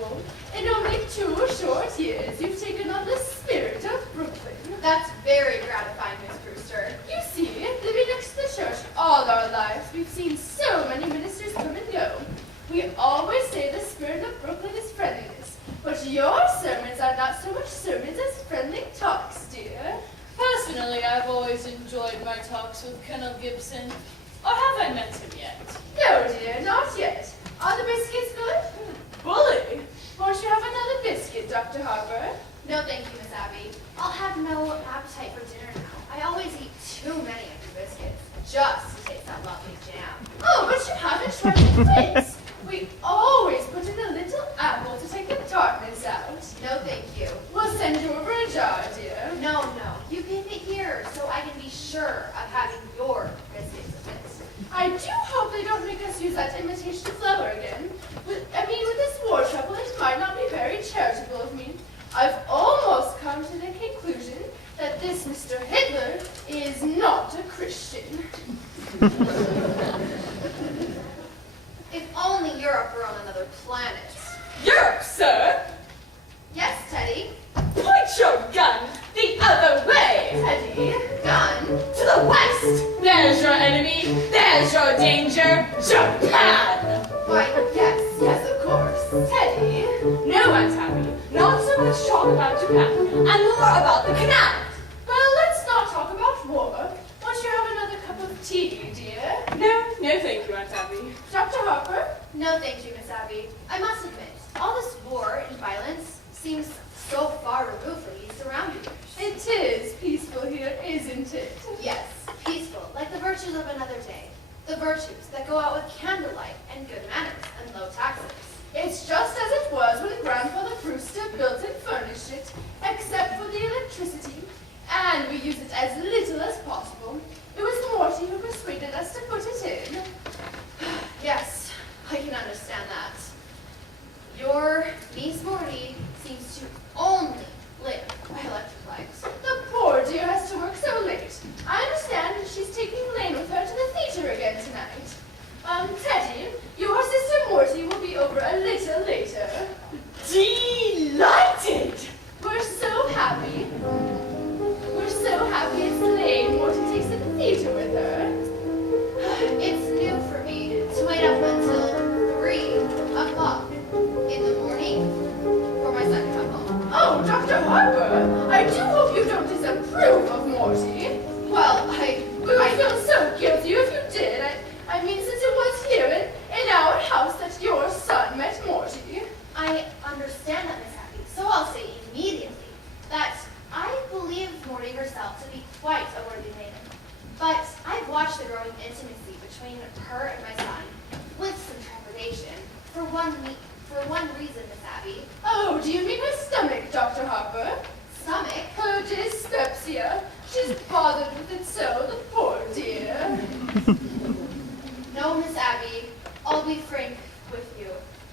remarkable. In only 2 short years, you've taken on the spirit of Brooklyn. That's very gratifying, Miss Brewster. You see, living next to the church all our lives, we've seen so many ministers come and go. We always say the spirit of Brooklyn is friendliness, but your sermons are not so much sermons as friendly talks, dear. Personally, I've always enjoyed my talks with Colonel Gibson. Or have I met him yet? No, dear, not yet. Are the biscuits good? Bully! Won't you have another biscuit, Dr. Harper? No, thank you, Miss Abby. I'll have no appetite for dinner now. I always eat too many of your biscuits, just to taste that lovely jam. Oh, but you haven't tried the figs. We always put in a little apple to take the tartness out. No, thank you. We'll send you over a jar, dear. No, no. You keep it here so I can be sure of having your biscuits of this. I do hope they don't make us use that imitation flour again. With this war trouble, it might not be very charitable of me. I've almost come to the conclusion that this Mr. Hitler is not a Christian. If only Europe were on another planet. Europe, sir! Yes, Teddy? Point your gun the other way! Teddy, Gun? To the west! There's your enemy! There's your danger! Japan! Why, yes, of course. Teddy. No, Aunt Abby. Not so much talk about Japan, and more about the canal. Well, let's not talk about war. Won't you have another cup of tea, dear? No, thank you, Aunt Abby. Dr. Harper? No, thank you, Miss Abby. I must admit, all this war and violence seems so far removed from these surroundings. It is peaceful here, isn't it? Yes, peaceful, like the virtues of another day. The virtues that go out with candlelight and good manners and low taxes. It's just as it was when Grandfather Brewster built and furnished it, except for the electricity, and we use it as little as possible. It was Morty who persuaded us to put it in. Yes, I can understand that. Your niece Morty seems to only live by electric lights. The poor dear has to work so late. I understand she's taking Lane with her to the theater again tonight. Teddy, your sister Morty will be over a little later. Delighted! We're so happy. It's Lane Morty takes to the theater with her. It's new for me to wait up until 3 o'clock in the morning for my son to come home. Oh, Dr. Harper, I do hope you don't disapprove of Morty. Well, We would feel so guilty if you did. I mean, since it was here in our house that your son met Morty. I understand that, Miss Abby, so I'll say immediately that I believe Morty herself to be quite a worthy maiden. But I've watched the growing intimacy between her and my son with some trepidation for one reason, Miss Abby. Oh, do you mean her stomach, Dr. Harper? Stomach? Her dyspepsia. She's bothered with it so, the poor dear. No, Miss Abby, I'll be frank with you.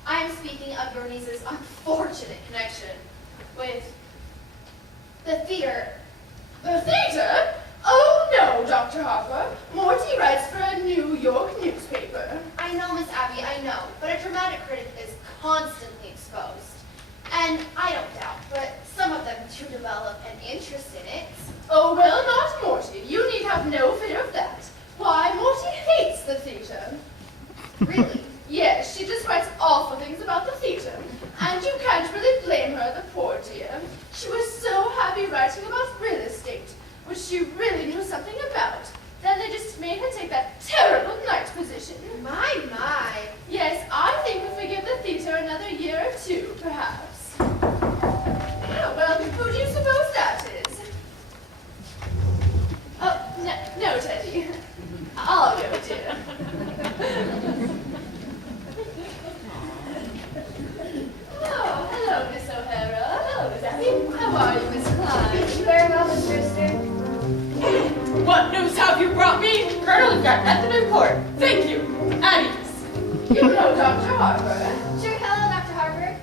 I am speaking of your niece's unfortunate connection with the theater. The theater? Oh, no, Dr. Harper. Morty writes for a New York newspaper. I know, Miss Abby, I know, but a dramatic critic is constantly exposed. And I don't doubt, but some of them do develop an interest in it. Oh, well, not Morty. You need have no fear of that. Why, Morty hates the theater. Really? Yes, she just writes awful things about the theater. And you can't really blame her, the poor dear. She was so happy writing about real estate, which she really knew something about. Then they just made her take that terrible night position. My. Yes, I think if we give the theater another year or 2, perhaps. Oh, well, who do you suppose that is? Oh, no, Teddy. I'll go, dear. Oh, hello, Miss O'Hara. Hello, Miss Abby. How are you, Miss Klein? Very well, Miss Brewster. What news have you brought me? Colonel, you've got nothing to report. Thank you. Adios. You know Dr. Harper. Sure, hello, Dr. Harper.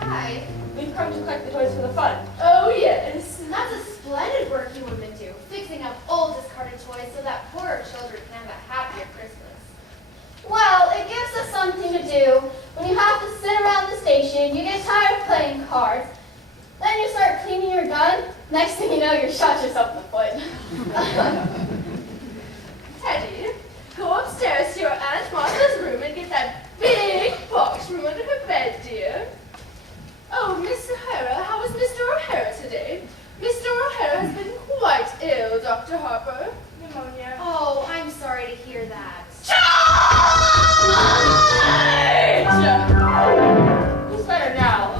Hi. We've come to collect the toys for the fun. Oh, yes. That's a splendid work you women do, fixing up old discarded toys so that poorer children can have a happier Christmas. Well, it gives us something to do. When you have to sit around the station, you get tired cards. Then you start cleaning your gun. Next thing you know, you shot yourself in the foot. Teddy, go upstairs to your Aunt Martha's room and get that big box from under her bed, dear. Oh, Miss O'Hara, how is Mr. O'Hara today? Mr. O'Hara has been quite ill, Dr. Harper. Pneumonia. Oh, I'm sorry to hear that. Who's better now?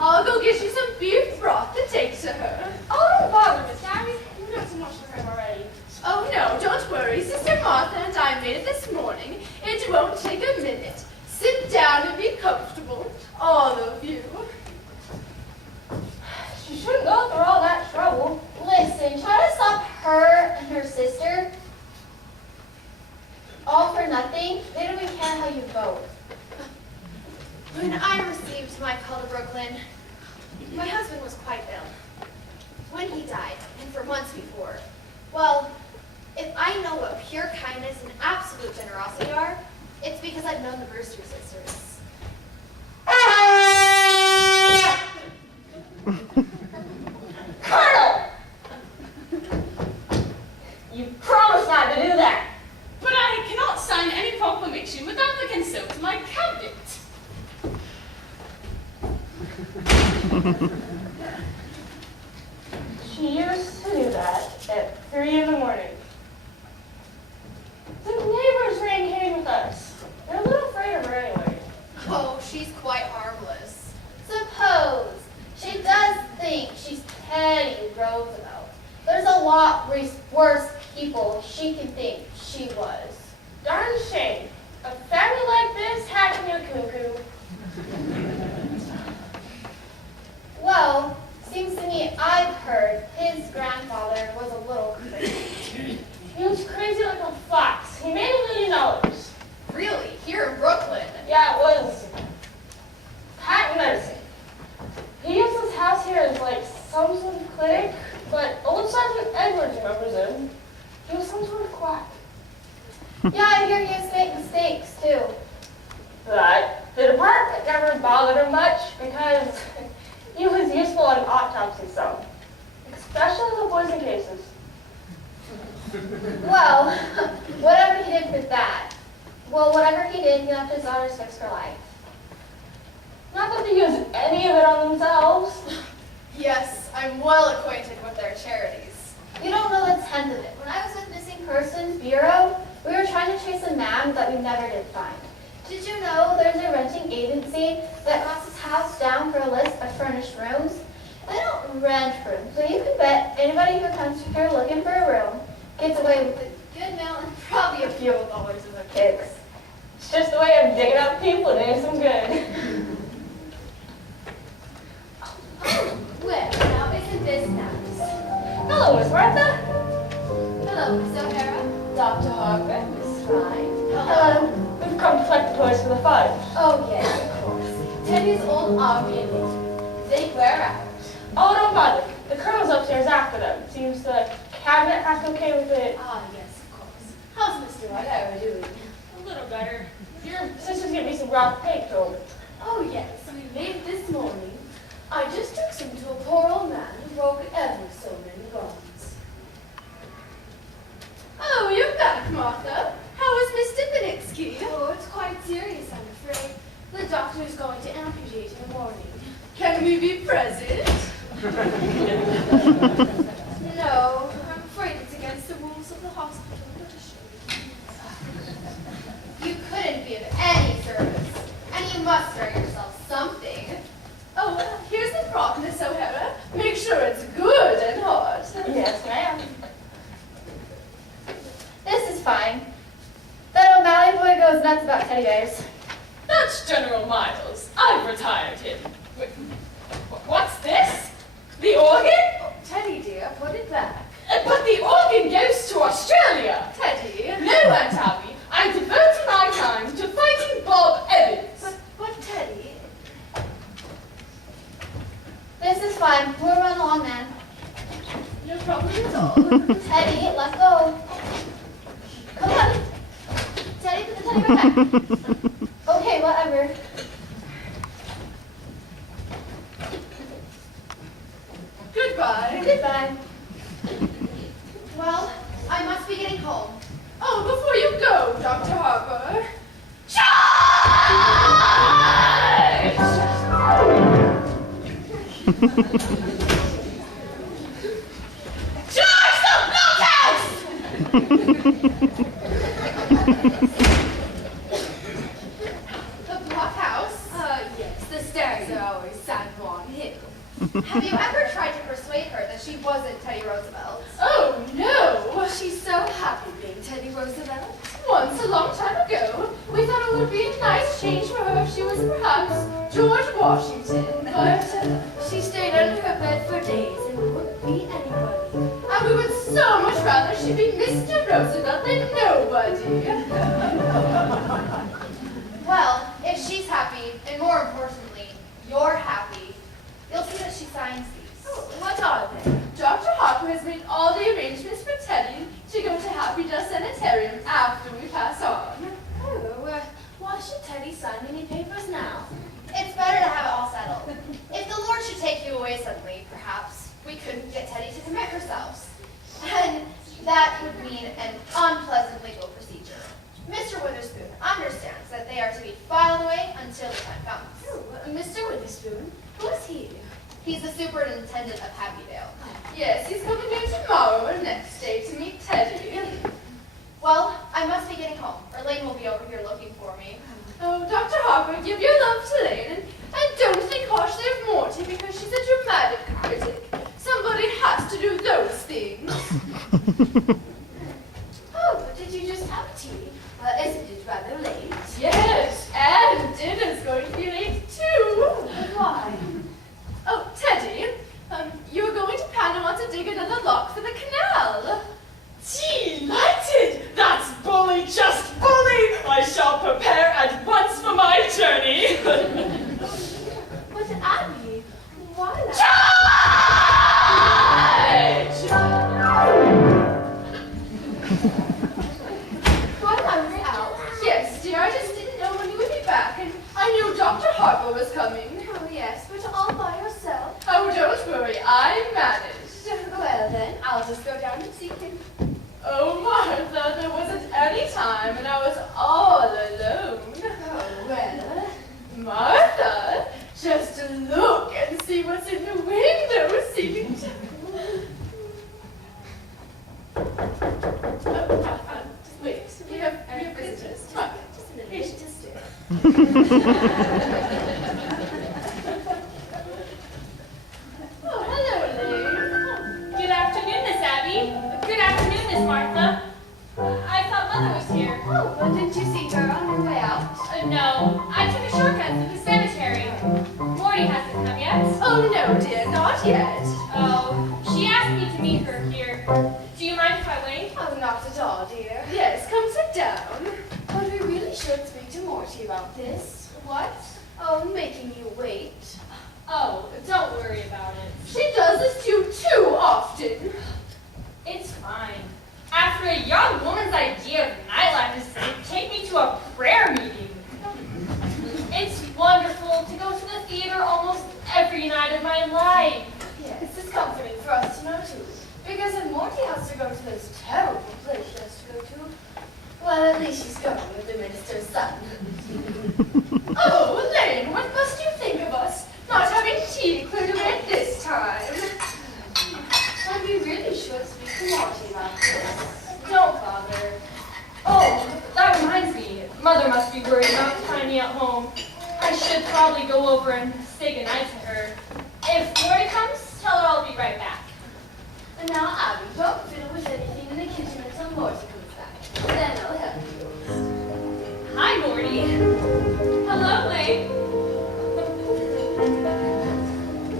I'll go get you some beef broth to take to her. Oh, don't bother, Miss Abby. You've got so much for him already. Oh, no, don't worry. Sister Martha and I made it this morning. It won't take a minute. Sit down and be comfortable, all of you. She shouldn't go through all that trouble. Listen, try to stop her and her sister. All for nothing. They don't even care how you vote. When I received my call to Brooklyn, my husband was quite ill. When he died, and for months before, well, if I know what pure kindness and absolute generosity are, it's because I've known the Brewster sisters. Colonel! You promised not to do that. But I cannot sign any proclamation without the consent of my cabinet. She used to do that at 3 in the morning. The neighbors ran cane with us. They're a little afraid of her anyway. Oh, she's quite harmless. Suppose she does think she's Teddy Roosevelt. There's a lot worse people she can think she was. Darn shame. A family like this hacking a cuckoo. Well, seems to me I've heard his grandfather was a little crazy. He was crazy like a fox. He made $1 million. Really? Here in Brooklyn? Yeah, it was patent medicine. He used his house here as like some sort of clinic, but old Sergeant Edwards remembers him. He was some sort of quack. Yeah, I hear he has made mistakes too. But the department never bothered him much because he was useful on autopsy some, especially the poison cases. Well, whatever he did for that. Well, whatever he did, he left his daughters fixed for life. Not that they used any of it on themselves. Yes, I'm well acquainted with their charities. You don't know the tenth of it. When I was with Missing Persons Bureau, we were trying to trace a man that we never did find. Did you know there's a renting agency that knocks his house down for a list of furnished rooms? They don't rent rooms, so you can bet anybody who comes here looking for a room gets away with a good meal and probably a few dollars in their kicks. It's just a way of digging up people and doing some good. Oh, well, now isn't this nice? Hello, Miss Martha. Hello, Miss O'Hara. Dr. Harper, Miss Fry. Hello. We've come to collect the toys for the fudge. Oh, yes, of course. Teddy's old army and they wear out. Oh, don't bother. The colonel's upstairs after them. Seems the cabinet has to okay with it. Ah, yes, of course. How's Mr. O'Hara doing? A little better. Your sister's giving me some rock cake, told her. Oh, yes, we made it this morning. I just took some to a poor old man who broke ever so many bones. Oh, you're back, Martha. How is Mr. Benitsky? Oh, it's quite serious, I'm afraid. The doctor's going to amputate in the morning. Can we be present? No, I'm afraid it's against the rules of the hospital. You couldn't be of any service, and you must spare yourself something. Oh, here's the broth, Miss O'Hara. Make sure it's good and hot. Yes, ma'am. This is fine. That O'Malley boy goes nuts about teddy bears. That's General Miles. I've retired him. Wait, what's this? The organ? Oh, Teddy, dear, put it back. But the organ goes to Australia. Teddy. No, Aunt Abby. I'm devoting my time to fighting Bob Evans. But Teddy. This is fine. We'll run along, man. No problem at all. Teddy, let's go. Come on. Teddy, put the teddy bear back. Okay, whatever. Goodbye. Goodbye. Well, I must be getting home. Oh, before you go, Dr. Harper. Charge the blockhouse! The blockhouse? Yes, the stairs are always San Juan Hill. Have you ever tried to persuade her that she wasn't Teddy Roosevelt? Oh, no! Was she so happy being Teddy Roosevelt? Once, a long time ago, we thought it would be a nice change for her if she was perhaps George Washington, but She stayed under her bed for days and wouldn't be anybody. and we would so much rather she be Mr. Roosevelt than nobody. Well, if she's happy, and more importantly, you're happy, you'll see that she signs these. Oh, what are they? Dr. Harper has made all the arrangements for Teddy to go to Happy Dust Sanitarium after we pass on. Oh, why should Teddy sign any papers now? It's better to have it all settled. If the Lord should take you away suddenly, perhaps, we couldn't get Teddy to commit herself. And that would mean an unpleasant legal procedure. Mr. Witherspoon understands that they are to be filed away until the time comes. Oh, Mr. Witherspoon, who is he? He's the superintendent of Happydale. Yes, he's coming in tomorrow or next day to meet Teddy. Well, I must be getting home, or Lane will be over here looking for me. Oh, Dr. Harper, give your love to Lane, and don't think harshly of Morty because she's a dramatic critic. Somebody has to do those things. Oh, did you just have tea? Isn't it rather late? Yes, and dinner's going to be late too. Why? Oh, Teddy, you're going to Panama to dig another lock for the canal. Delighted! That's bully, just bully! I shall prepare at once for my journey. But Abby, why not? Why are we out? Yes, dear, I just didn't know when you would be back, and I knew Dr. Harper was coming. Oh, yes, but all by yourself. Oh, don't worry, I managed. Well, then, I'll just go down and see him. Oh, Martha, there wasn't any time, and I was all alone. Oh, well. Martha, just look and see what's in the window seat. Just wait, we have visitors. Come on. Just a minute. Here, Just stay. Oh, hello, Elaine. Good afternoon, Miss Abby. Good afternoon, Miss Martha. I thought Mother was here. Oh, but didn't you see her on her way out? No, I took a shortcut to the cemetery. Morty hasn't come yet. Oh, no, dear, not yet. Oh, she asked me to meet her here. Do you mind if I wait? Oh, not at all, dear. Yes, come sit down. But we really should speak to Morty about this. What? Oh, making you wait. Oh, don't worry about it. She does this to you too often. It's fine. After a young woman's idea of nightlife is to take me to a prayer meeting. It's wonderful to go to the theater almost every night of my life. Yes, it's comforting for us to know too. Because if Morty has to go to this terrible place she has to go to, well, at least she's going with the minister's son. Oh, Elaine, what must you think of us not having tea cleared away at this time? And we really should speak to Morty about this. Don't bother. Oh, that reminds me. Mother must be worried about finding me at home. I should probably go over and say goodnight to her. If Morty comes, tell her I'll be right back. And now, Abby, don't fiddle with anything in the kitchen until Morty comes back. Then I'll help you. Hi, Morty. Hello, Lane.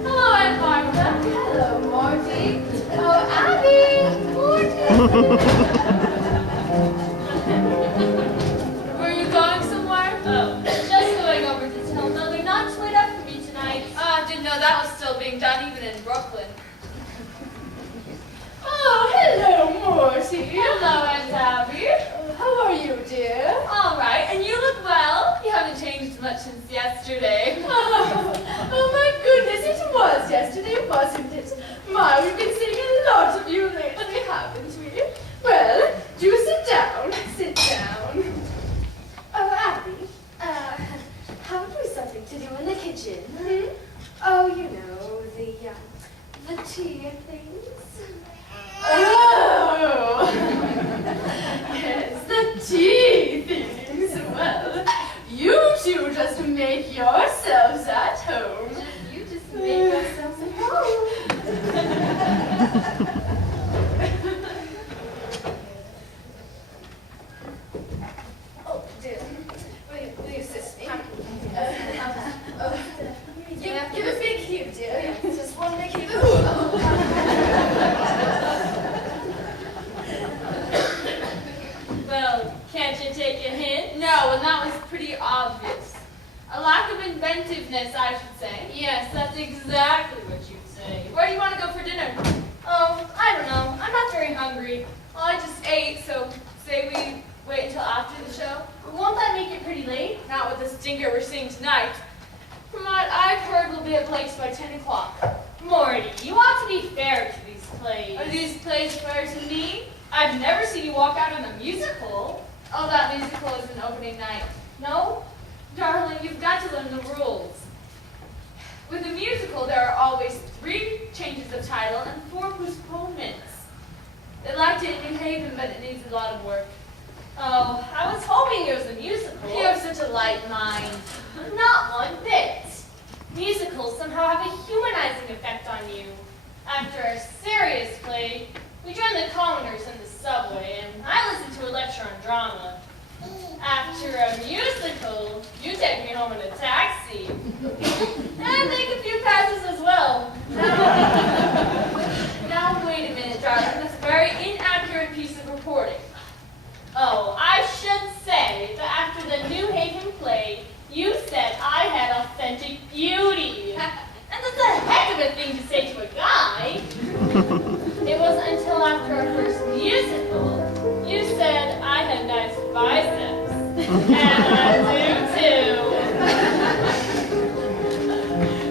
Hello, Aunt Martha. Hello, Morty. Oh, Abby! Morty! Were you going somewhere? Oh, just going over to tell Mother not to wait up for me tonight. Didn't know that was still being done even in Brooklyn. Oh, hello, Morty. Hello, Aunt Abby. How are you, dear? All right, and you look well. You haven't changed much since yesterday. Oh, my goodness, it was yesterday, wasn't it? My, we've Hmm? Oh, you know, the tea and things. Oh! Yes, the tea things. Well, you two just make yourselves at home. You just make yourselves at home. Oh, dear. Will you assist me? Give a big heave, dear. Just one big heave. Well, can't you take a hint? No, and that was pretty obvious. A lack of inventiveness, I should say. Yes, that's exactly what you'd say. Where do you want to go for dinner? Oh, I don't know. I'm not very hungry. Well, I just ate, so say we wait until after the show. Won't that make it pretty late? Not with the stinker we're seeing tonight. From what I've heard, we'll be at Blake's by 10 o'clock. Morty, you ought to be fair to these plays. Are these plays fair to me? I've never seen you walk out on a musical. Oh, that musical is an opening night. No? Darling, you've got to learn the rules. With a musical, there are always 3 changes of title and 4 postponements. They liked it in New Haven, but it needs a lot of work. Oh, I was hoping it was a musical. You have such a light mind. Not one bit. Musicals somehow have a humanizing effect on you. After a serious play, we join the commoners in the subway, and I listen to a lecture on drama. After a musical, you take me home in a taxi. And I make a few passes as well. Now wait a minute, darling. That's a very inaccurate piece of reporting. Oh, I should say that after the New Haven play, you said I had authentic beauty. And that's a heck of a thing to say to a guy. It wasn't until after our first musical, you said I had nice biceps. And I do too.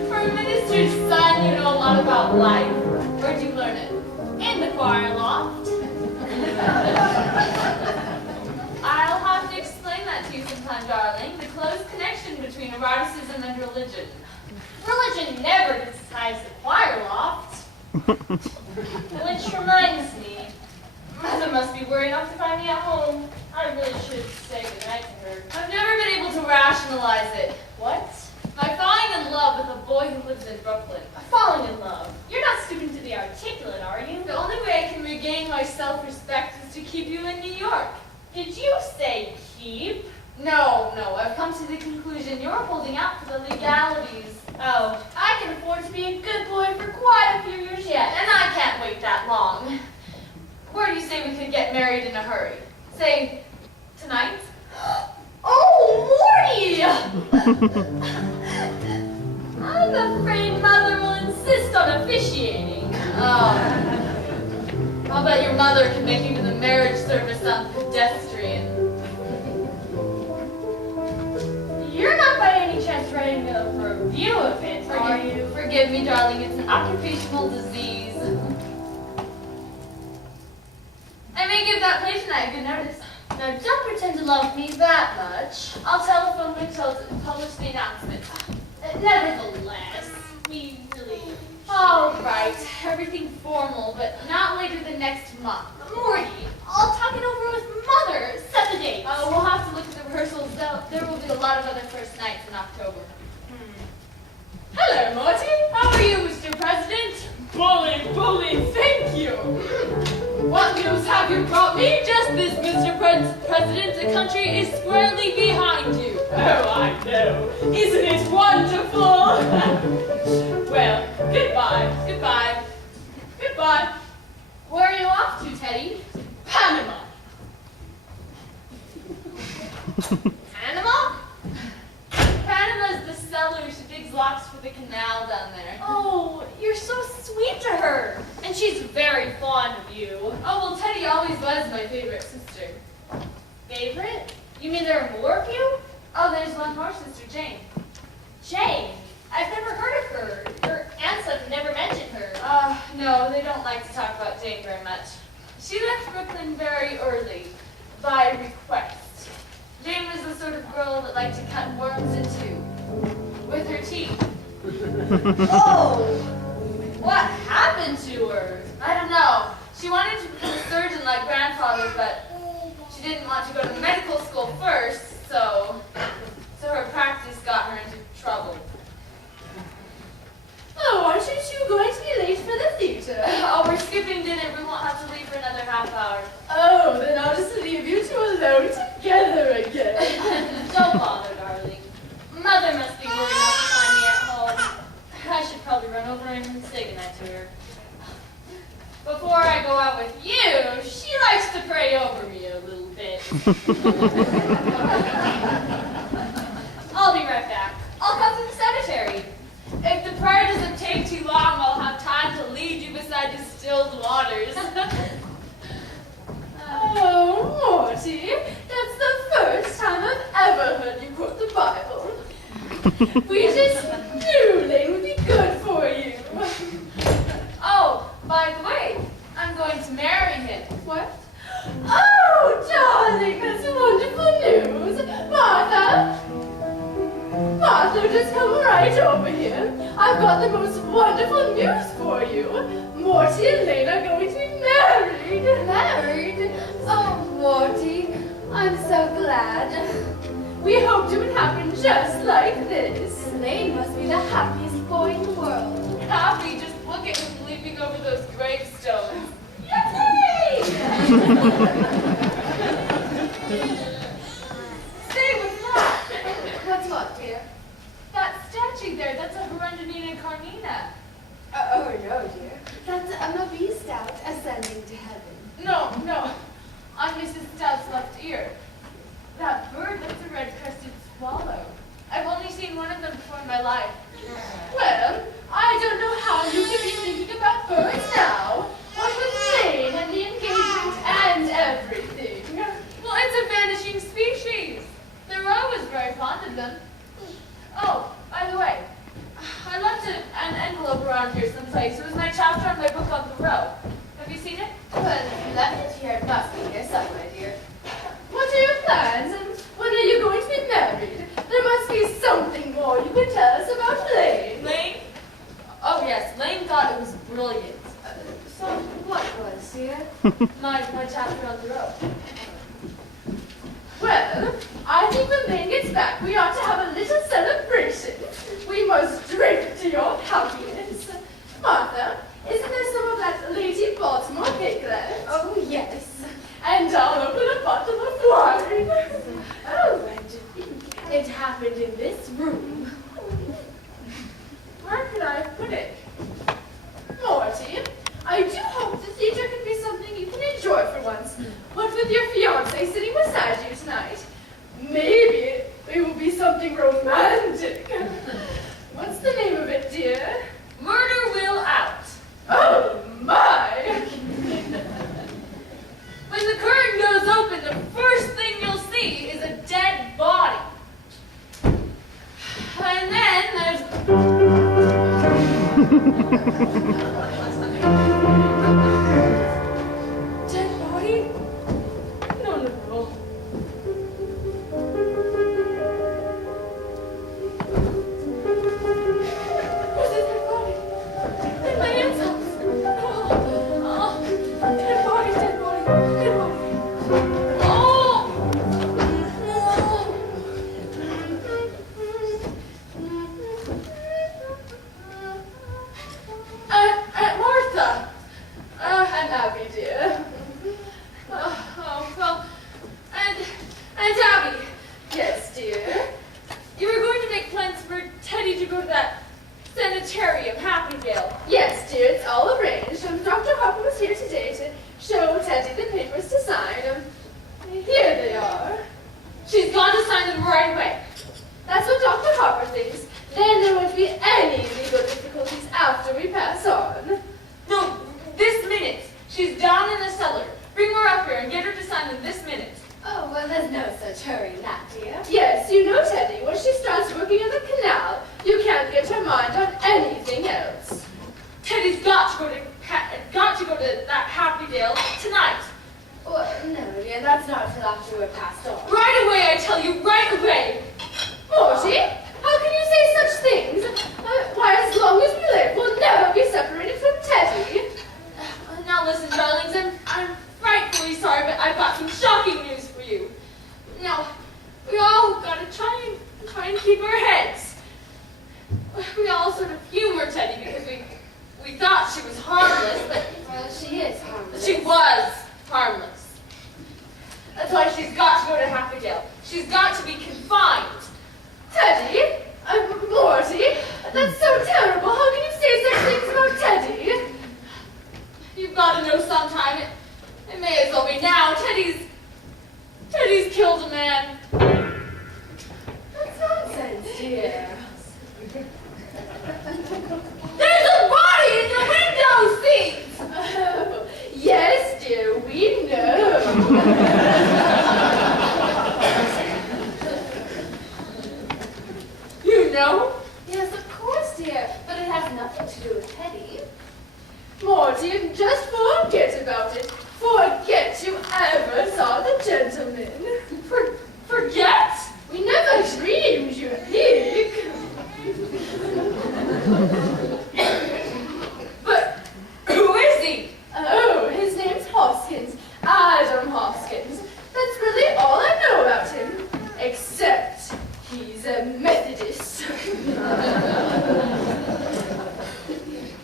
For a minister's son, you know a lot about life. Where'd you learn it? In the choir loft. I'll have to explain that to you sometime, darling. The close connection between eroticism and religion. Religion never decides the choir loft. Which reminds me, Mother must be worried enough to find me at home. I really should say goodnight to her. I've never been able to rationalize it. What? My falling in love with a boy who lives in Brooklyn. Falling in love? You're not stooping to be articulate, are you? The only way I can regain my self-respect is to keep you in New York. Did you say keep? No, I've come to the conclusion you're holding out for the legalities. Oh, I can afford to be a good boy for quite a few years yet, and I can't wait that long. Where do you say we could get married in a hurry? Say, tonight? Oh, Morty! I'm afraid Mother will insist on officiating. Oh. I'll bet your mother can make you to the marriage service on pedestrian. You're not by any chance writing a review of it, are you? Forgive me, darling, it's an occupational disease. I may give that play tonight, good notice. Now, don't pretend to love me that much. I'll telephone Winchell and publish the announcement. Nevertheless, we really... All right, everything formal, but not later than next month. Morty, I'll talk it over with Mother. Set the date. We'll have to look at the rehearsals. There will be a lot of other first nights in October. Hello, Morty. How are you, Mr. President? Bully, thank you. What news have you brought me? Just this, Mr. President. The country is squarely behind you. Oh, I know. Isn't it wonderful? Well, goodbye. Where are you off to, Teddy? Panama. Panama? Panama's the cellar. She digs locks for the canal down there. Oh, you're so sweet to her. And she's very fond of you. Oh, well, Teddy always was my favorite sister. Favorite? You mean there are more of you? Oh, there's one more sister, Jane. Jane? I've never heard of her. Your aunts have never mentioned her. No, they don't like to talk about Jane very much. She left Brooklyn very early, by request. Jane was the sort of girl that liked to cut worms in two, with her teeth. Oh! What happened to her? I don't know. She wanted to become a surgeon like grandfather, but she didn't want to go to medical school first, so her practice got her into trouble. Oh, aren't you going to be late for the theater? Oh, we're skipping dinner. We won't have to leave for another half hour. Oh, then I'll just leave you two alone together again. Don't bother, darling. Mother must be worried enough to find me at home. I should probably run over and say goodnight to her. Before I go out with you, she likes to pray over me a little bit. I'll be right back. I'll come to the cemetery. If the prayer doesn't take too long, I'll have time to lead you beside distilled waters. Oh, Morty, that's the first time I've ever heard you quote the Bible. We just knew Lane would be good for you. Oh, by the way, I'm going to marry him. What? Oh, darling, that's wonderful news. Martha, just come right over here. I've got the most wonderful news for you. Morty and Lane are going to be married. Married? Oh, Morty, I'm so glad. We hoped it would happen just like this. Lane must be the happiest boy in the world. Happy, just look at him leaping over those gravestones. Yippee! Say, what's that? What's what, dear? That statue there, that's a Herendonina Carmina. Oh, no, dear. That's a Marie Stout ascending to heaven. No, on Mrs. Stout's left ear. That bird, that's a red-crested swallow. I've only seen one of them before in my life. Well, I don't know how you can be thinking about birds now. What with Lane and the engagement and everything. Well, it's a vanishing species. Thoreau was very fond of them. Oh, by the way, I left an envelope around here someplace. It was my chapter on my book on Thoreau. Have you seen it? Well, if you left it here, it must be here somewhere, dear. What are your plans and when are you going to be married? There must be something more you can tell us about Lane. Lane? Oh, yes, Lane thought it was brilliant. So, what was, dear? My chapter on Thoreau. Well, I think when Lane gets back, we ought to have a little celebration. We must drink to your happiness. Martha, isn't there some of that Lady Baltimore cake left? Oh, yes. And I'll open a bottle of wine. Oh, and to think it happened in this room. Where could I put it? Morty, I do hope the theater can be something you can enjoy for once. What with your fiancé sitting beside you tonight? Maybe it will be something romantic. What's the name of it, dear? Murder Will Out. Oh, my! When the curtain goes open, the first thing you'll see is a dead body. And then there's... Dead body? No. Who's this dead body? In my aunt's house. Oh, dead body. Aunt Martha. And Abby, dear. Oh, well, and Abby. Yes, dear. You were going to make plans for Teddy to go to that sanitarium, Happydale. Yes, dear, it's all arranged. Dr. Harper was here today to show Teddy the papers to sign. Here they are. She's gone to sign them right away. That's what Dr. Harper thinks. Then there won't be any legal difficulties after we pass on. No, this minute. She's down in the cellar. Bring her up here and get her to sign them this minute. Oh, well, there's no such hurry in that, dear. Yes, you know, Teddy, when she starts working in the canal, you can't get her mind on anything else. Teddy's got to go to that Happydale tonight. Well, no, dear, that's not until after we're passed on. Right away, I tell you, right away. Morty, how can you say such things? Why, as long we all sort of humored Teddy because we thought she was harmless, but Well, she is harmless. she was harmless. That's why she's got to go to Hackadale. She's got to be confined. Teddy? Morty? That's so terrible. How can you say such things about Teddy? You've got to know sometime. It may as well be now. Teddy's killed a man. That's nonsense, dear. There's a body in the window seat! Oh, yes, dear, we know. You know? Yes, of course, dear. But it has nothing to do with Teddy. Morty, just forget about it. Forget you ever saw the gentleman. Forget? We never dreamed you'd peek. But who is he? Oh, his name's Hoskins. Adam Hoskins. That's really all I know about him. Except he's a Methodist.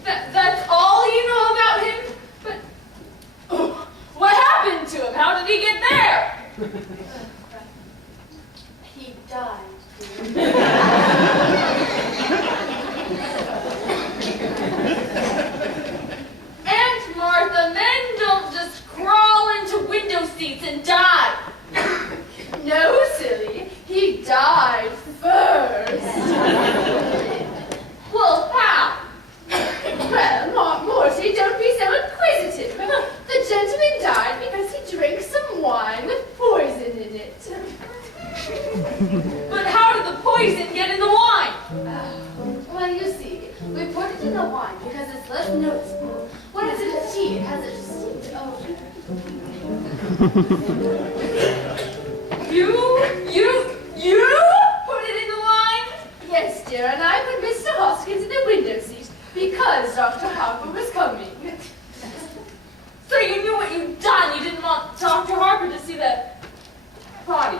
That's all you know about him? But what happened to him? How did he get there? He died. Aunt Martha, men don't just crawl into window seats and die. No, silly. He died first. Well, how? Well, Morty, don't be so inquisitive. The gentleman died because he drank some wine with poison in it. But how did the poison get in the wine? Well, you see, we put it in the wine because it's less noticeable. When it's in the tea, it has a distinct odor. You put it in the wine? Yes, dear, and I put Mr. Hoskins in the window seat because Dr. Harper was coming. So you knew what you'd done. You didn't want Dr. Harper to see the body.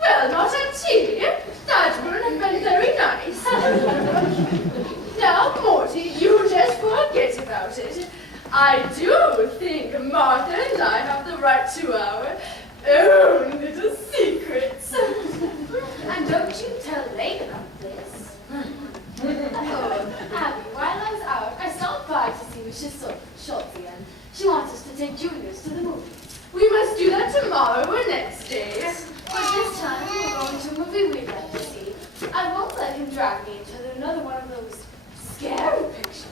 Well, not a tea. That would have been very nice. Now, Morty, you just forget about it. I do think Martha and I have the right to our own little secrets. And don't you tell Lane about this. Oh, Abby, while I was out, I stopped by to see Mrs. Schultz again. She wants us to take juniors to the movies. We must do that tomorrow or next day. But this time, we're going to a movie we'd like to see. I won't let him drag me into another one of those scary pictures.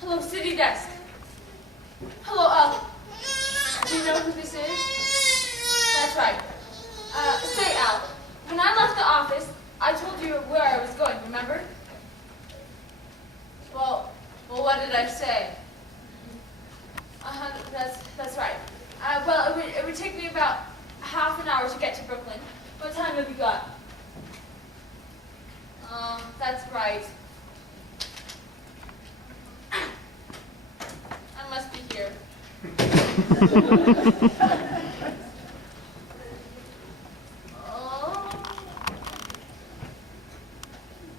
Hello, city desk. Hello, Al. Do you know who this is? That's right. Say, Al, when I left the office, I told you where I was going, remember? Well, what did I say? That's right. Well, it would take me about half an hour to get to Brooklyn. What time have you got? That's right. I must be here.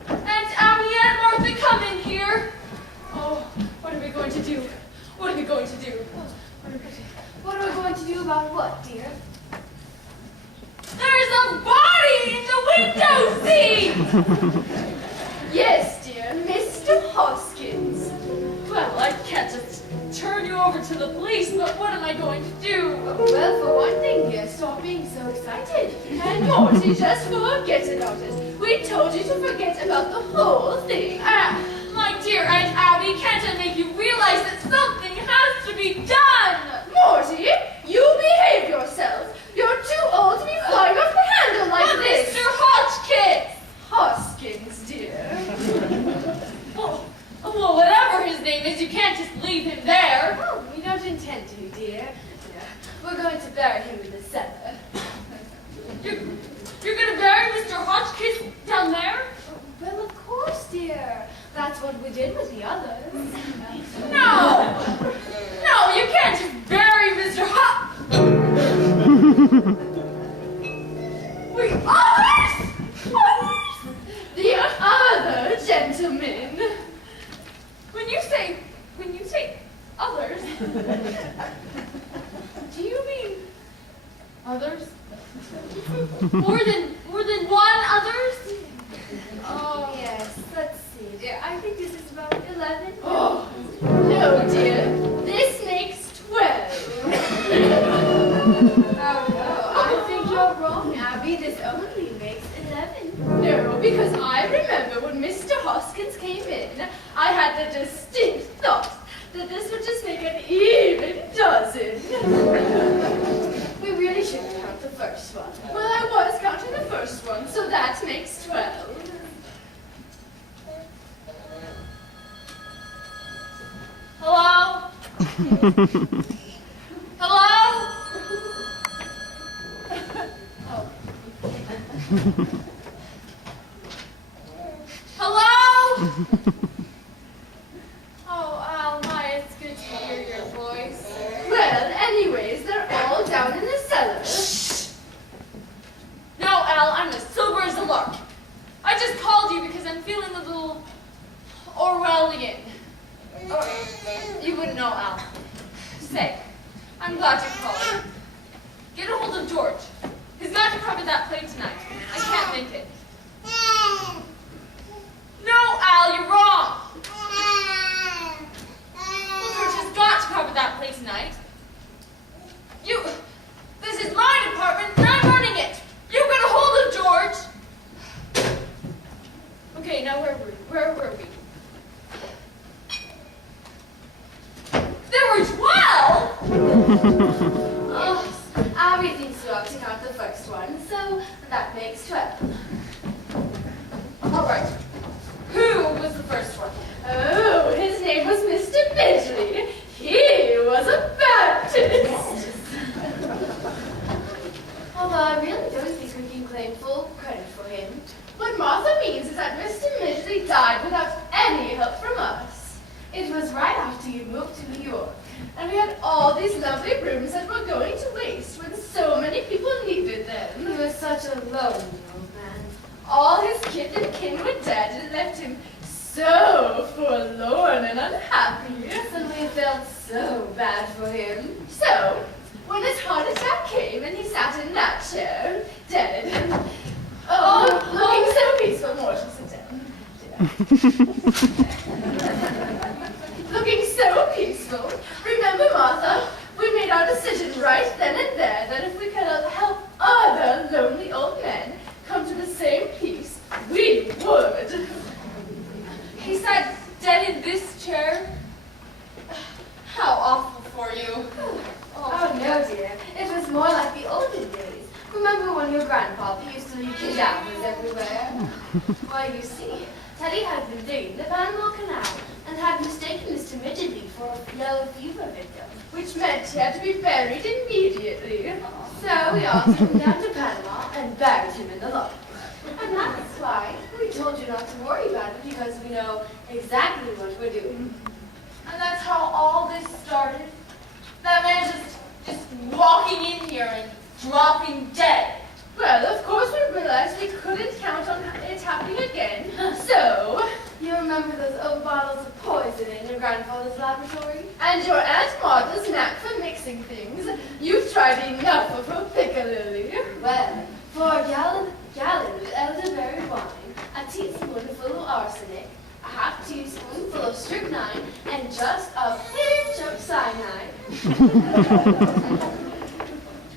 Aunt Abby, Aunt Martha, come in here. Oh, what are we going to do? What are we going to do? What are we going to do about what, dear? There's a body in the window seat! Yes, dear, Mr. Hoskins. Well, I can't just turn you over to the police, but what am I going to do? Well, for one thing, dear, stop being so excited. And Morty, just forget about it. We told you to forget about the whole thing. My dear Aunt Abby, can't I make you realize that something has to be done? Morty, you behave yourself. You're too old to be flying off the handle like But this. Mr. Hotchkiss! Hoskins, dear. Well, whatever his name is, you can't just leave him there. Oh, we don't intend to, dear. We're going to bury him in the cellar. You're going to bury Mr. Hotchkiss down there? what we did with the others. No! No, you can't just bury Mr. Hop. We others! Others! The other gentlemen. When you say others, do you mean others? More than one others? Oh, yes. Let's see, dear. I think this is about 11. Oh, no, dear. This makes 12. Oh, no. I think you're wrong, Abby. This only makes 11. No, because I remember when Mr. Hoskins came in, I had the distinct thought that this would just make an even dozen. We really shouldn't count the first one. Well, I was counting the first one, so that makes 12. Hello? Hello? Hello? Oh, Al, my, it's good to hear your voice. Well, anyways, they're all down in the cellar. No, Al, I'm as sober as a lark. I just called you because I'm feeling a little Orwellian. Or, you wouldn't know, Al. Say, I'm glad you called. Get a hold of George. He's got to cover that plate tonight. I can't make it. No, Al, you're wrong. Well, George has got to cover that plate tonight. This is my department, and I'm running it. You get a hold of George. Okay, now where were we? There were 12? Oh, Abby thinks you ought to count the first one, so that makes 12. All right. Who was the first one? Oh, his name was Mr. Midgley. He was a Baptist. Although I really don't think we can claim full credit for him. What Martha means is that Mr. Midgley died without any help from us. It was right after you moved to New York. And we had all these lovely rooms that were going to waste when so many people needed He them. was such a lonely old man. All his kith and kin were dead and it left him so forlorn and unhappy. And we felt so bad for him. So, when his heart attack came and he sat in that chair, dead, looking so peaceful, Morton, sit down. Looking so peaceful. Remember, Martha, we made our decision right then and there that if we could help other lonely old men come to the same peace, we would. He sat dead in this chair? How awful for you. Oh no, dear. It was more like the olden days. Remember when your grandfather used to leave pajamas everywhere? Well, you see, Teddy had been digging the Panama Canal and had mistaken Mr. Midgley for a yellow fever victim. Which meant he had to be buried immediately. So we all took him down to Panama and buried him in the lot. And that's why we told you not to worry about it, because we know exactly what we're doing. And that's how all this started? That man just walking in here and dropping dead. Well, of course we realized we couldn't count on it happening again, so... You remember those old bottles of poison in your grandfather's laboratory? And your Aunt Martha's knack for mixing things. You've tried enough of her piccalilli. Well, for a gallon of elderberry wine, a teaspoonful of arsenic, a half teaspoonful of strychnine, and just a pinch of cyanide.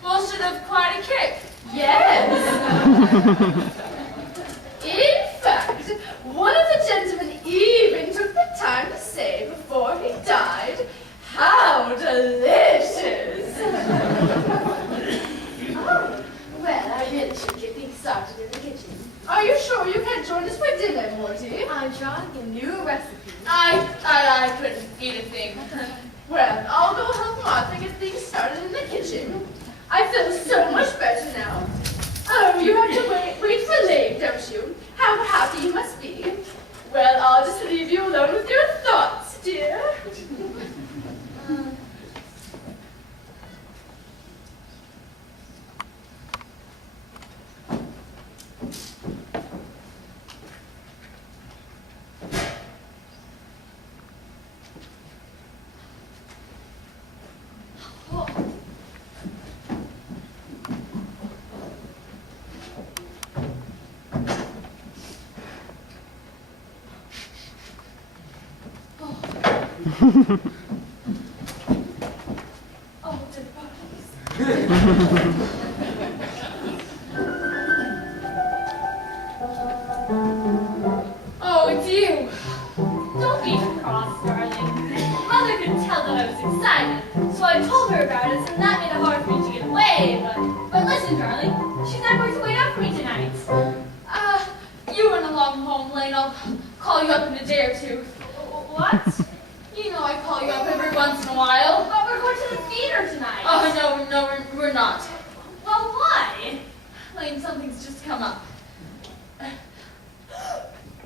Well, should have quite a kick. Yes. In fact, one of the gentlemen even took the time to say before he died, "How delicious!" Oh, well, I really should get things started in the kitchen. Are you sure you can't join us for dinner, Morty? I'm trying a new recipe. I couldn't eat a thing. Well, I'll go help Martha get things started in the kitchen. I feel so much better now. Oh, you have to wait for late, don't you? How happy you must be. Well, I'll just leave you alone with your thoughts, dear. Oh, dear puppies. Oh, it's you. Don't be cross, darling. Mother could tell that I was excited, so I told her about it, and that made it hard for me to get away. But listen, darling, she's not going to wait up for me tonight. You run along home, Lane. I'll call you up in a day or two. What? You know I call you up every once in a while. But we're going to the theater tonight. Oh, no, we're not. Well, why? Lane, something's just come up.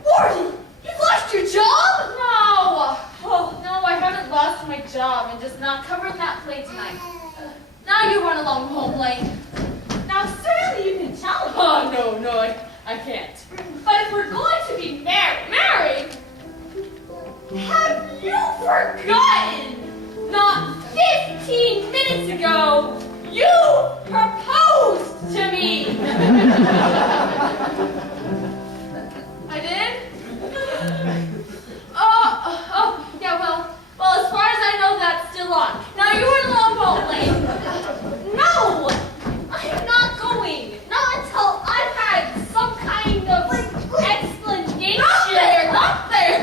Morty, you've lost your job? No! Oh, no, I haven't lost my job. I'm just not covering that play tonight. Now you run along home, Lane. Now, certainly you can tell me. Oh, no, I can't. But if we're going to be married, have you forgotten? Not 15 minutes ago, you proposed to me. I did? Oh, yeah, well, as far as I know, that's still on. Now you run along home, Lane. No, I'm not going. Not until I've had some kind of explanation. Not there!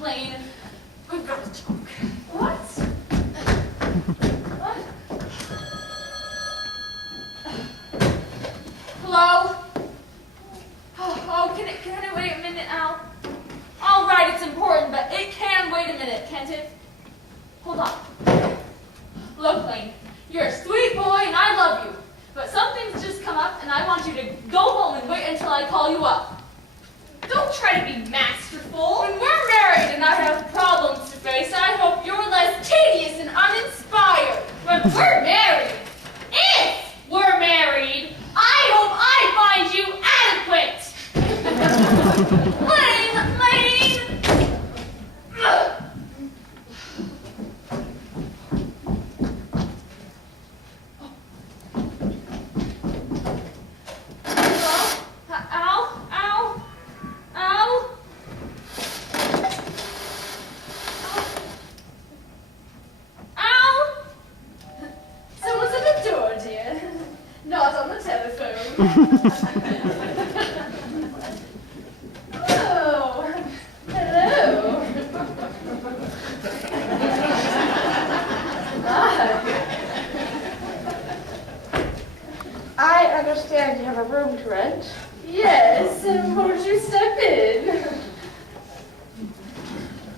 Lane, we've got to talk. What? Hello? Oh, can it wait a minute, Al? All right, it's important, but it can wait a minute, can't it? Hold on. Look, Lane, you're a sweet boy and I love you, but something's just come up and I want you to go home and wait until I call you up. Don't try to be masterful. When we're married and I have problems to face, I hope you're less tedious and uninspired. When we're married, if we're married, I hope I find you adequate. Lane! Ugh. Oh, hello. I understand you have a room to rent. Yes, won't you step in?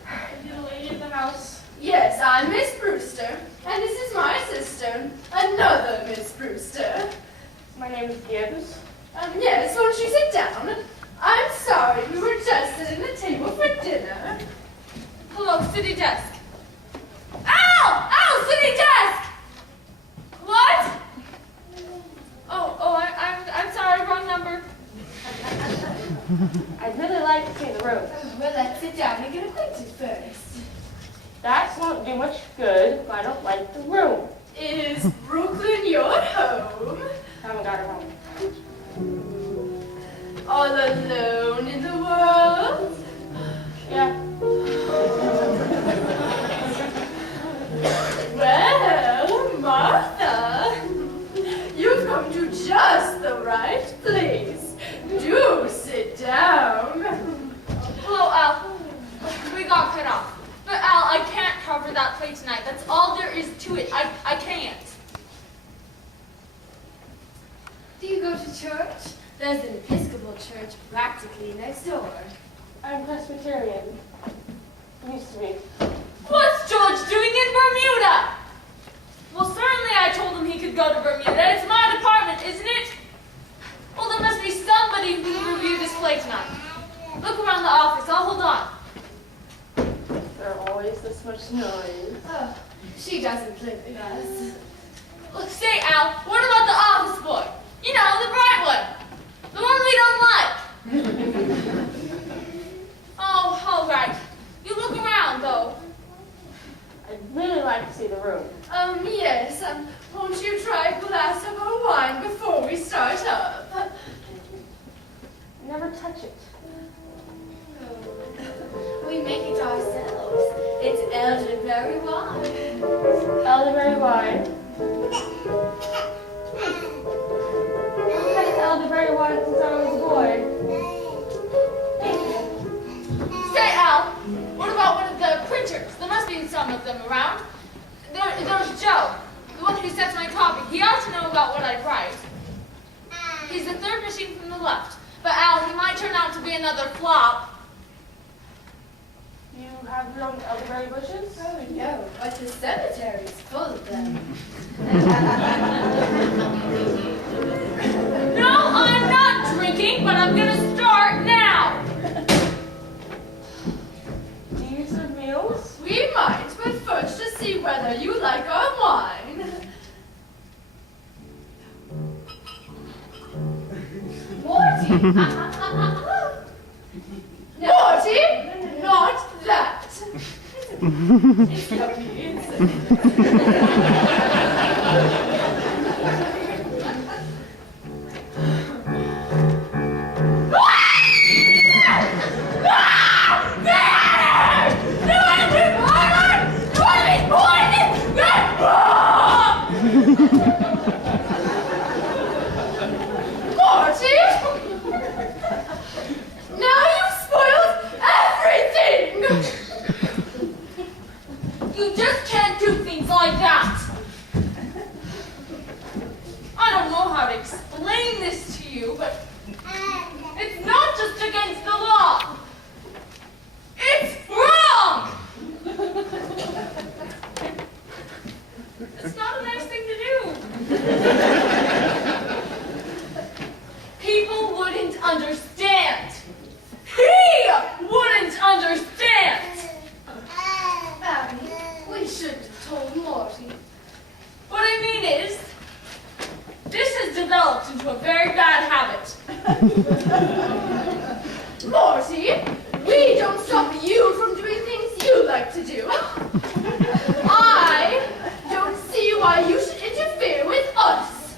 Are you the lady of the house? Yes, I'm Miss Brewster, and this is my sister, another Miss Brewster. My name is Gibbs. Yes, won't you sit down? I'm sorry, we were just setting the table for dinner. Hello, city desk. Ow! Ow, city desk! What? Oh, I'm sorry, wrong number. I'd really like to see the room. Well, let's sit down and get acquainted first. That won't do much good if I don't like the room. Is Brooklyn your home? Haven't got a home. All alone in the world? Yeah. Well, Martha, you've come to just the right place. Do sit down. Hello, Al. We got cut off. But Al, I can't cover that play tonight. That's all there is to it. I can't. Do you go to church? There's an Episcopal church practically next door. I'm Presbyterian. Used to be. What's George doing in Bermuda? Well, certainly I told him he could go to Bermuda. It's my department, isn't it? Well, there must be somebody who can review this play tonight. Look office. I'll hold on. There's always this much noise. Oh, she doesn't live with us. Look, say, Al, what about the office boy? You know, the bright one. The one we don't like. Oh, all right. You look around, though. I'd really like to see the room. Yes, won't you try a glass of our wine before we start up? Never touch it. We make it ourselves. It's elderberry wine. Elderberry wine. I've had elderberry wine since I was a boy. Say, Al, what about one of the printers? There must be some of them around. There's Joe, the one who sets my copy. He ought to know about what I write. He's the third machine from the left. But, Al, he might turn out to be another flop. You have your own elderberry bushes? Oh no, but the cemetery's full of them. No, I'm not drinking, but I'm gonna start now. Do you serve meals? We might, but first to see whether you like our wine. Morty! Morty, not that. It's lovely, it's Morty! Now you've spoiled everything! You just can't do things like that. I don't know how to explain this to you, but it's not just against the law. It's wrong! It's not a nice thing to do. People wouldn't understand. He wouldn't understand. Abby, we shouldn't have told Morty. What I mean is, this has developed into a very bad habit. Morty, we don't stop you from doing things you like to do. I don't see why you should interfere with us.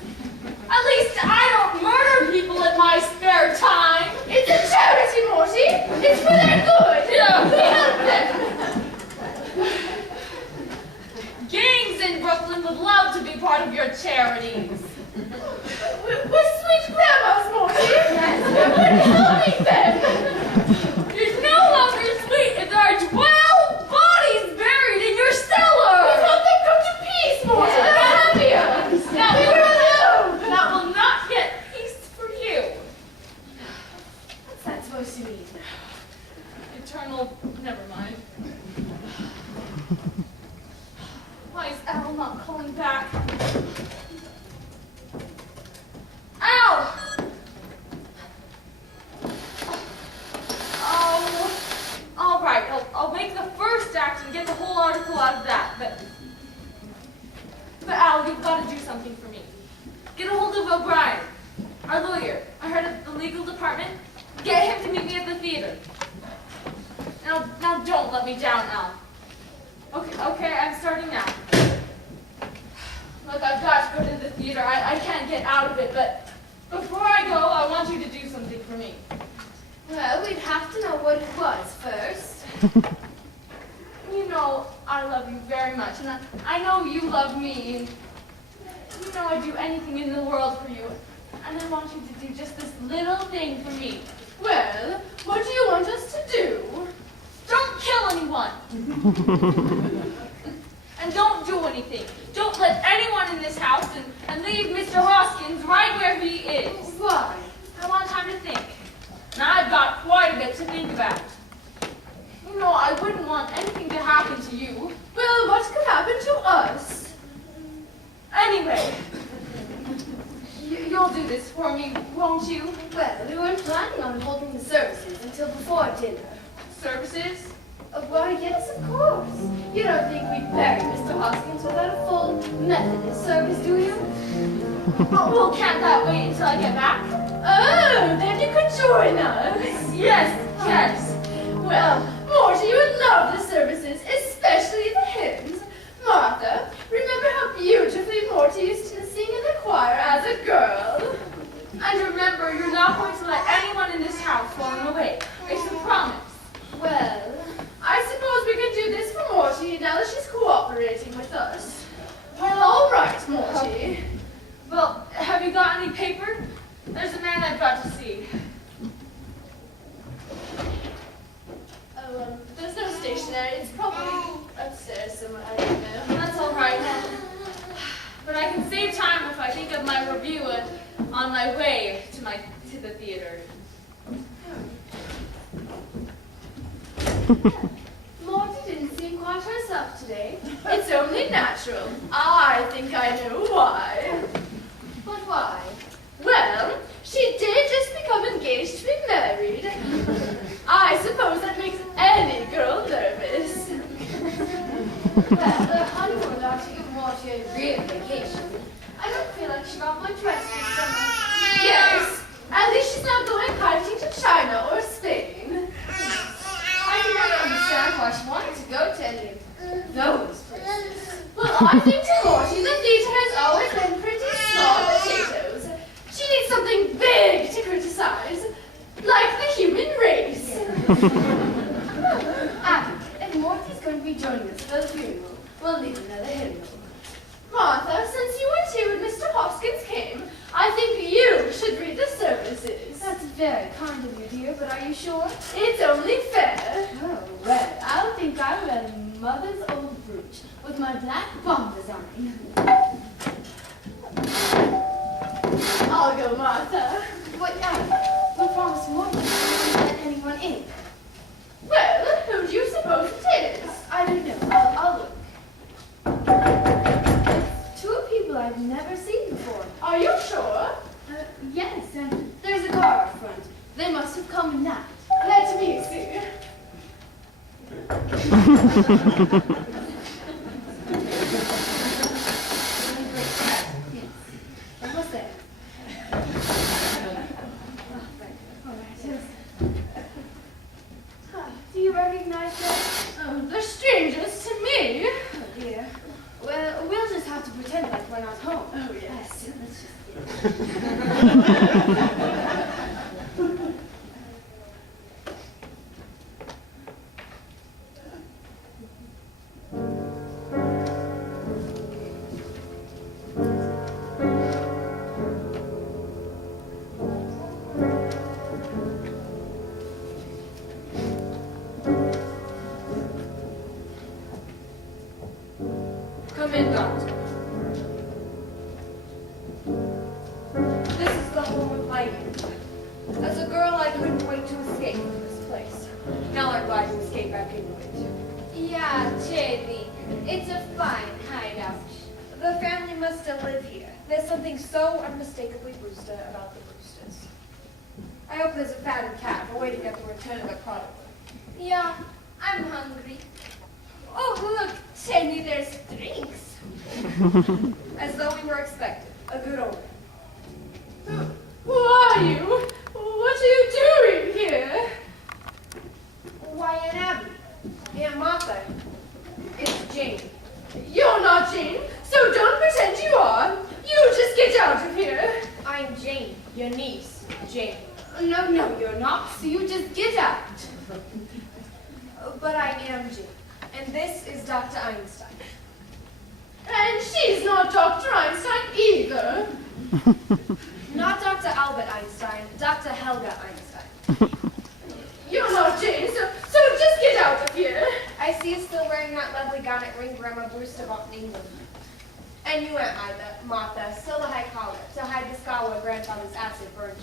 At least I don't murder people in my spare time. It's a charity, Morty. It's for their good. Yeah. We help them. Gangs in Brooklyn would love to be part of your charities. We're sweet grandmas, Morty. We're helping them. You're no longer sweet if there are 12 bodies buried in your cellar. We help them come to peace, Morty. They're happier. That We were alone. That will not get peace for you. What's that supposed to mean? Eternal, never mind. Why is Al not calling back? Al! Oh, all right. I'll make the first act and get the whole article out of that. But Al, you've got to do something for me. Get a hold of O'Brien, our lawyer. I heard of the legal department. Get him to meet me at the theater. Now don't let me down, Al. Okay, I'm starting now. Look, I've got to go to the theater. I can't get out of it, but before I go, I want you to do something for me. Well, we'd have to know what it was first. You know I love you very much, and I know you love me. And you know I'd do anything in the world for you. And I want you to do just this little thing for me. Well, what do you want us to do? Don't kill anyone. And don't do anything. Don't let anyone in this house and leave Mr. Hoskins right where he is. Why? I want time to think. And I've got quite a bit to think about. You know, I wouldn't want anything to happen to you. Well, what could happen to us? Anyway, you'll do this for me, won't you? Well, we weren't planning on holding the services till before dinner. Services? Why, yes, of course. You don't think we'd bury Mr. Hoskins without a full Methodist service, do you? Oh, well, can't that wait until I get back? Oh, then you could join us. Yes. Well, Morty, you would love the services, especially the hymns. Martha, remember how beautifully Morty used to sing in the choir as a girl? And remember, you're not going to let anyone in this house fall away. It's a promise. Well, I suppose we can do this for Morty now that she's cooperating with us. Well, all right, Morty. Well, have you got any paper? There's a man I've got to see. Oh, there's no stationery. It's probably upstairs somewhere. I don't know. That's all right. But I can save time if I think of my review on my way to the theater. Morty didn't seem quite herself today. It's only natural. I think I know why. But why? Well, she did just become engaged to be married. I suppose that makes any girl nervous. Well, the honeymoon ought to give Morty a real vacation. I don't feel like she got much rest this summer. Yes, at least she's not going kiting to China or Spain. I can never understand why she wanted to go to any of those places. Well, I think to Morty, the theater has always been pretty small potatoes. She needs something big to criticize, like the human race. Abby, if Morty's going to be joining us for the funeral, we'll leave another hymnal. Martha, since you weren't here when Mr. Hoskins came, I think you should read the services. That's very kind of you, dear, but are you sure? It's only fair. Oh, well, I'll think I read Mother's old brooch with my black bomb design. I'll go, Martha. But Abby, we promised Morty not to let anyone in. Well, who do you suppose it is? I don't know. I'll look. Two people I've never seen before. Are you sure? Yes, and there's a car up front. They must have come in that. Let me see. What's that? Do you recognize them? They're strangers to me. Oh dear. Well, we'll just have to pretend like we're not home. Oh, yes. Let's just Come in, Doctor. This is the home of my youth. As a girl, I couldn't wait to escape from this place. Now I'm glad to escape back into it. Yeah, Teddy. It's a fine hideout. The family must still live here. There's something so unmistakably Brewster about the Brewsters. I hope there's a fatted calf awaiting at the return of the prodigal. Yeah, I'm hungry. Oh, look, Teddy, there's drinks. As though we were expected. A good omen. Who are you? What are you doing here? Why, Aunt Abby. Aunt Martha. It's Jane. You're not Jane, so don't pretend you are. You just get out of here. I'm Jane, your niece, Jane. No, you're not. So you just get out. But I am Jane. And this is Dr. Einstein. And she's not Dr. Einstein either. Not Dr. Albert Einstein, Dr. Helga Einstein. You're not Jane, so just get out of here. I see you still wearing that lovely gown at ring Grandma Brewster bought in England. And you, Aunt Martha, still the high collar to hide the scar where grandfather's acid burned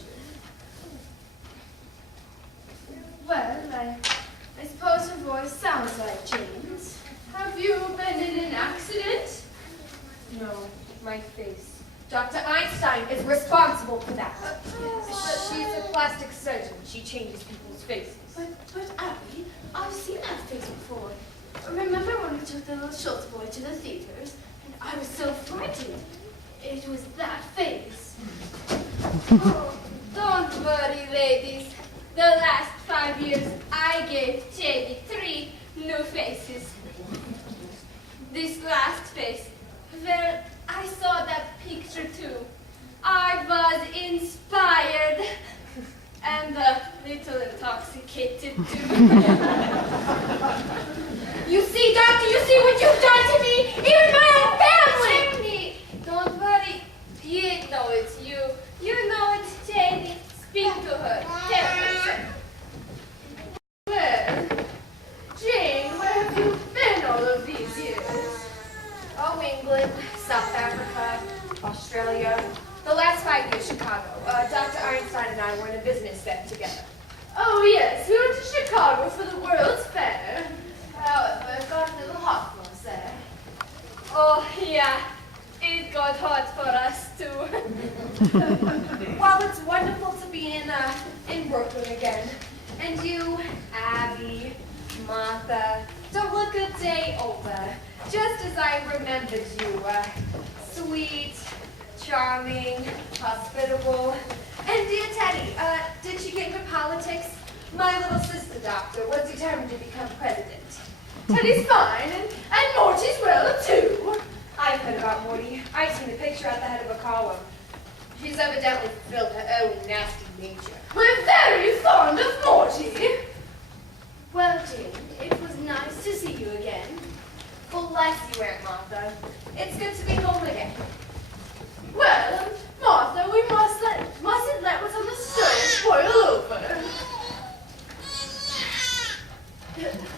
you. Well, I suppose her voice sounds like Jane's. Have you been in an accident? No, my face. Dr. Einstein is responsible for that. She's a plastic surgeon. She changes people's those faces. But Abby, I've seen that face before. Remember when we took the little Schultz boy to the theaters? And I was so frightened. It was that face. Oh, don't worry, ladies. The last 5 years, I gave Teddy 3 new faces. This last face, well, I saw that picture too. I was inspired. And a little intoxicated too. You see, Doctor, you see what you've done to me? Even my own family! Teddy, don't worry. You know it's you. You know it's Teddy. Speak to her. Tell her. Well, Jane, where have you been all of these years? Oh, England, South Africa, Australia. The last 5 years, Chicago. Dr. Einstein and I were in a business then together. Oh yes, we went to Chicago for the World's Fair. However, it got a little hot for us there. Oh, yeah. It got hot for us too. Well, it's wonderful to be in Brooklyn again. And you, Abby, Martha, don't look a day older. Just as I remembered you. Sweet, charming, hospitable. And dear Teddy, did she get into politics? My little sister, Doctor, was determined to become president. Teddy's fine, and Morty's well too. I've heard about Morty. I've seen the picture at the head of a column. She's evidently fulfilled her own nasty nature. We're very fond of Morty. Well, Jane, it was nice to see you again. Bless you, Aunt Martha. It's good to be home again. Well, Martha, we mustn't let what's on the stove boil over.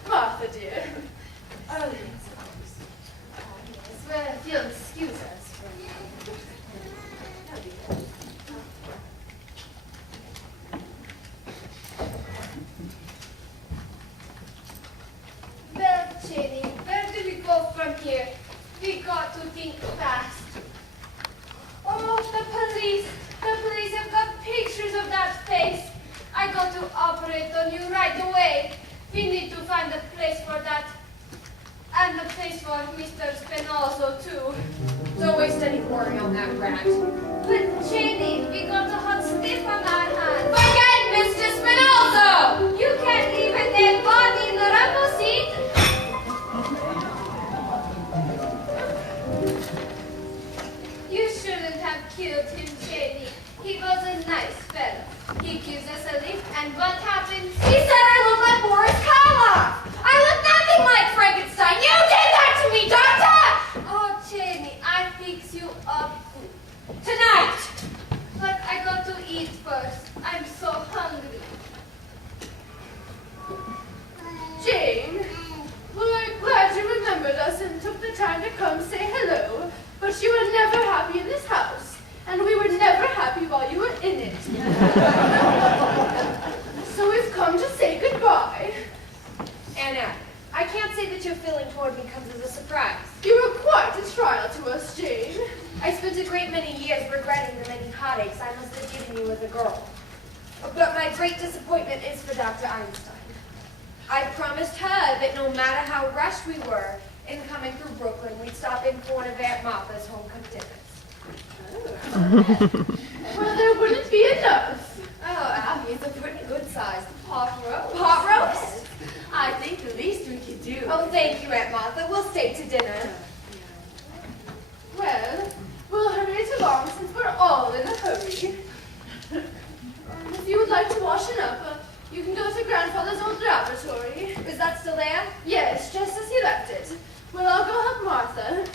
Martha, dear. Oh, yes, of course. Oh, yes. Well, if you'll excuse us for a minute. Oh, dear. Well, Jenny, where do we go from here? We got to think fast. Oh, the police have got pictures of that face. I got to operate on you right away. We need to find a place for that. And a place for Mr. Spinoza, too. Don't waste any worry on that rat. But, Jenny, we got a hot stiff on our hands. Forget Mr. Spinoza! You can't leave a dead body in the rumble seat. You shouldn't have killed him, Jenny. He was a nice fellow. He gives us a lift, and what happened? He said I look like Boris Karloff! I look nothing like Frankenstein! You did that to me, Doctor! Oh, Jenny, I fix you up good. Tonight! But I got to eat first. I'm so hungry. Jane, we're glad you remembered us and took the time to come say hello, but you were never happy in this house, and we were never happy while you were in it. So we've come to say goodbye. Anna, I can't say that your feeling toward me comes as a surprise. You were quite a trial to us, Jane. I spent a great many years regretting the many heartaches I must have given you as a girl. But my great disappointment is for Dr. Einstein. I promised her that no matter how rushed we were in coming through Brooklyn, we'd stop in for one of Aunt Martha's home-cooked dinners. Well, there wouldn't be enough. Oh, Abby's a pretty good-sized pot roast. Pot roast? I think the least we could do. Oh, thank you, Aunt Martha. We'll stay to dinner. Well, we'll hurry it along since we're all in a hurry. If you would like to washen up, you can go to Grandfather's old laboratory. Is that still there? Yes, just as he left it. Well, I'll go help Martha.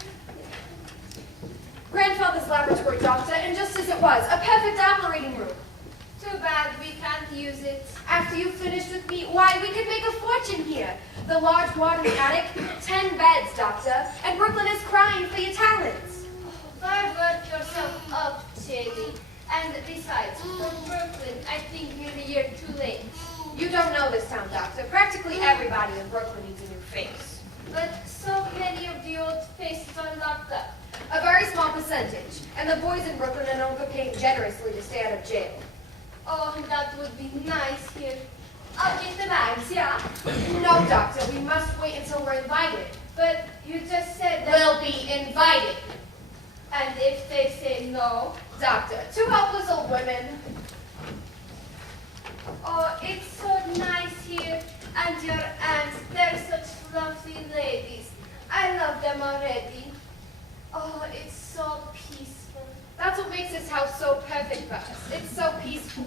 Grandfather's laboratory, Doctor, and just as it was, a perfect operating room. Too bad we can't use it. After you've finished with me, why, we could make a fortune here. The large ward in the attic, 10 beds, Doctor, and Brooklyn is crying for your talents. Why work yourself up, Teddy? And besides, for Brooklyn, I think you're a year too late. You don't know this town, Doctor. Practically everybody in Brooklyn needs a new face. But so many of the old faces are locked up. A very small percentage, and the boys in Brooklyn are known for paying generously to stay out of jail. Oh, that would be nice here. Doctor, we must wait until we're invited. But you just said that... We'll be invited. And if they say no? Doctor, two helpless old women. Oh, it's so nice here. And your aunts, they're such lovely ladies. I love them already. Oh, it's so peaceful. That's what makes this house so perfect for us. It's so peaceful.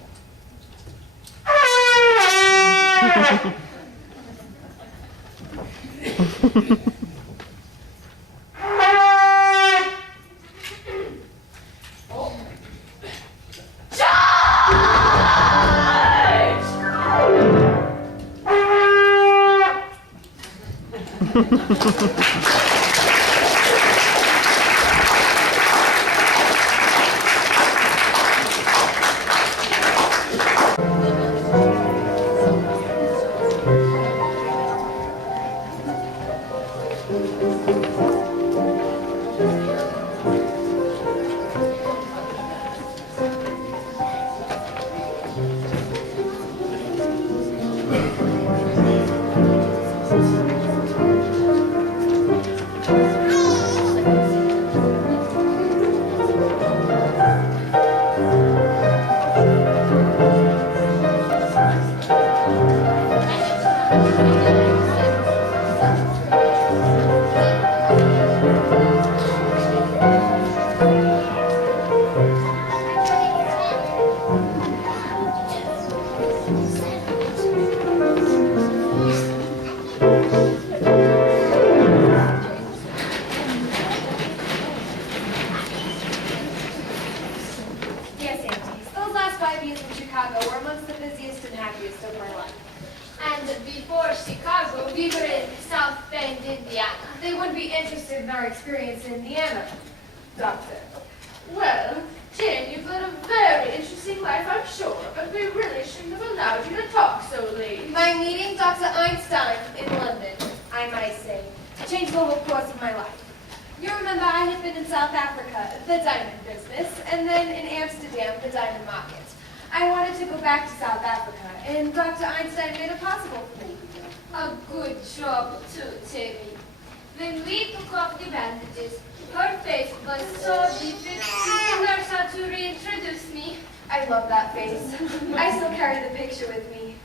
When we took off the bandages, her face was so different. The nurse had to reintroduce me. I love that face. I still carry the picture with me.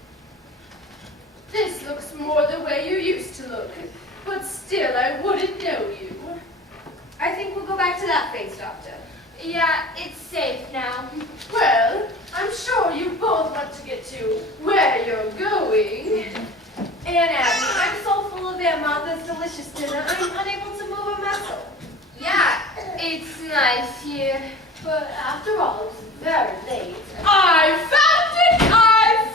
This looks more the way you used to look, but still I wouldn't know you. I think we'll go back to that face, Doctor. Yeah, it's safe now. Well, I'm sure you both want to get to where you're going. Aunt Abby, I'm so full of Aunt Martha's delicious dinner, I'm unable to move a muscle. Yeah, it's nice here. But after all, it's very late. I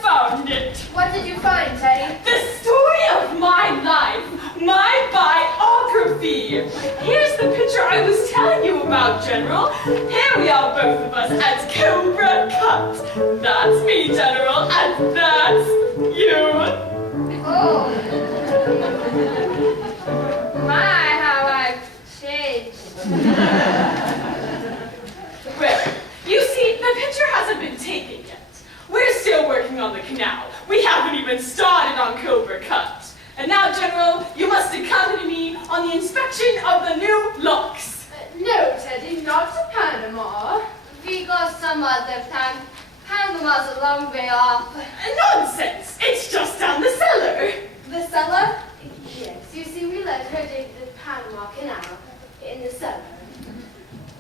found it! What did you find, Teddy? The story of my life, my biography. Here's the picture I was telling you about, General. Here we are, both of us, at Cobra Cut. That's me, General, and that's you. Oh. My, how I've changed. Well, you see, the picture hasn't been taken yet. We're still working on the canal. We haven't even started on Cobra Cut. And now, General, you must accompany me on the inspection of the new locks. No, Teddy, not to Panama. We go some other time. Panama's a long way off. Nonsense! It's just down the cellar. The cellar? Yes, you see, we let her dig the Panama Canal in the cellar.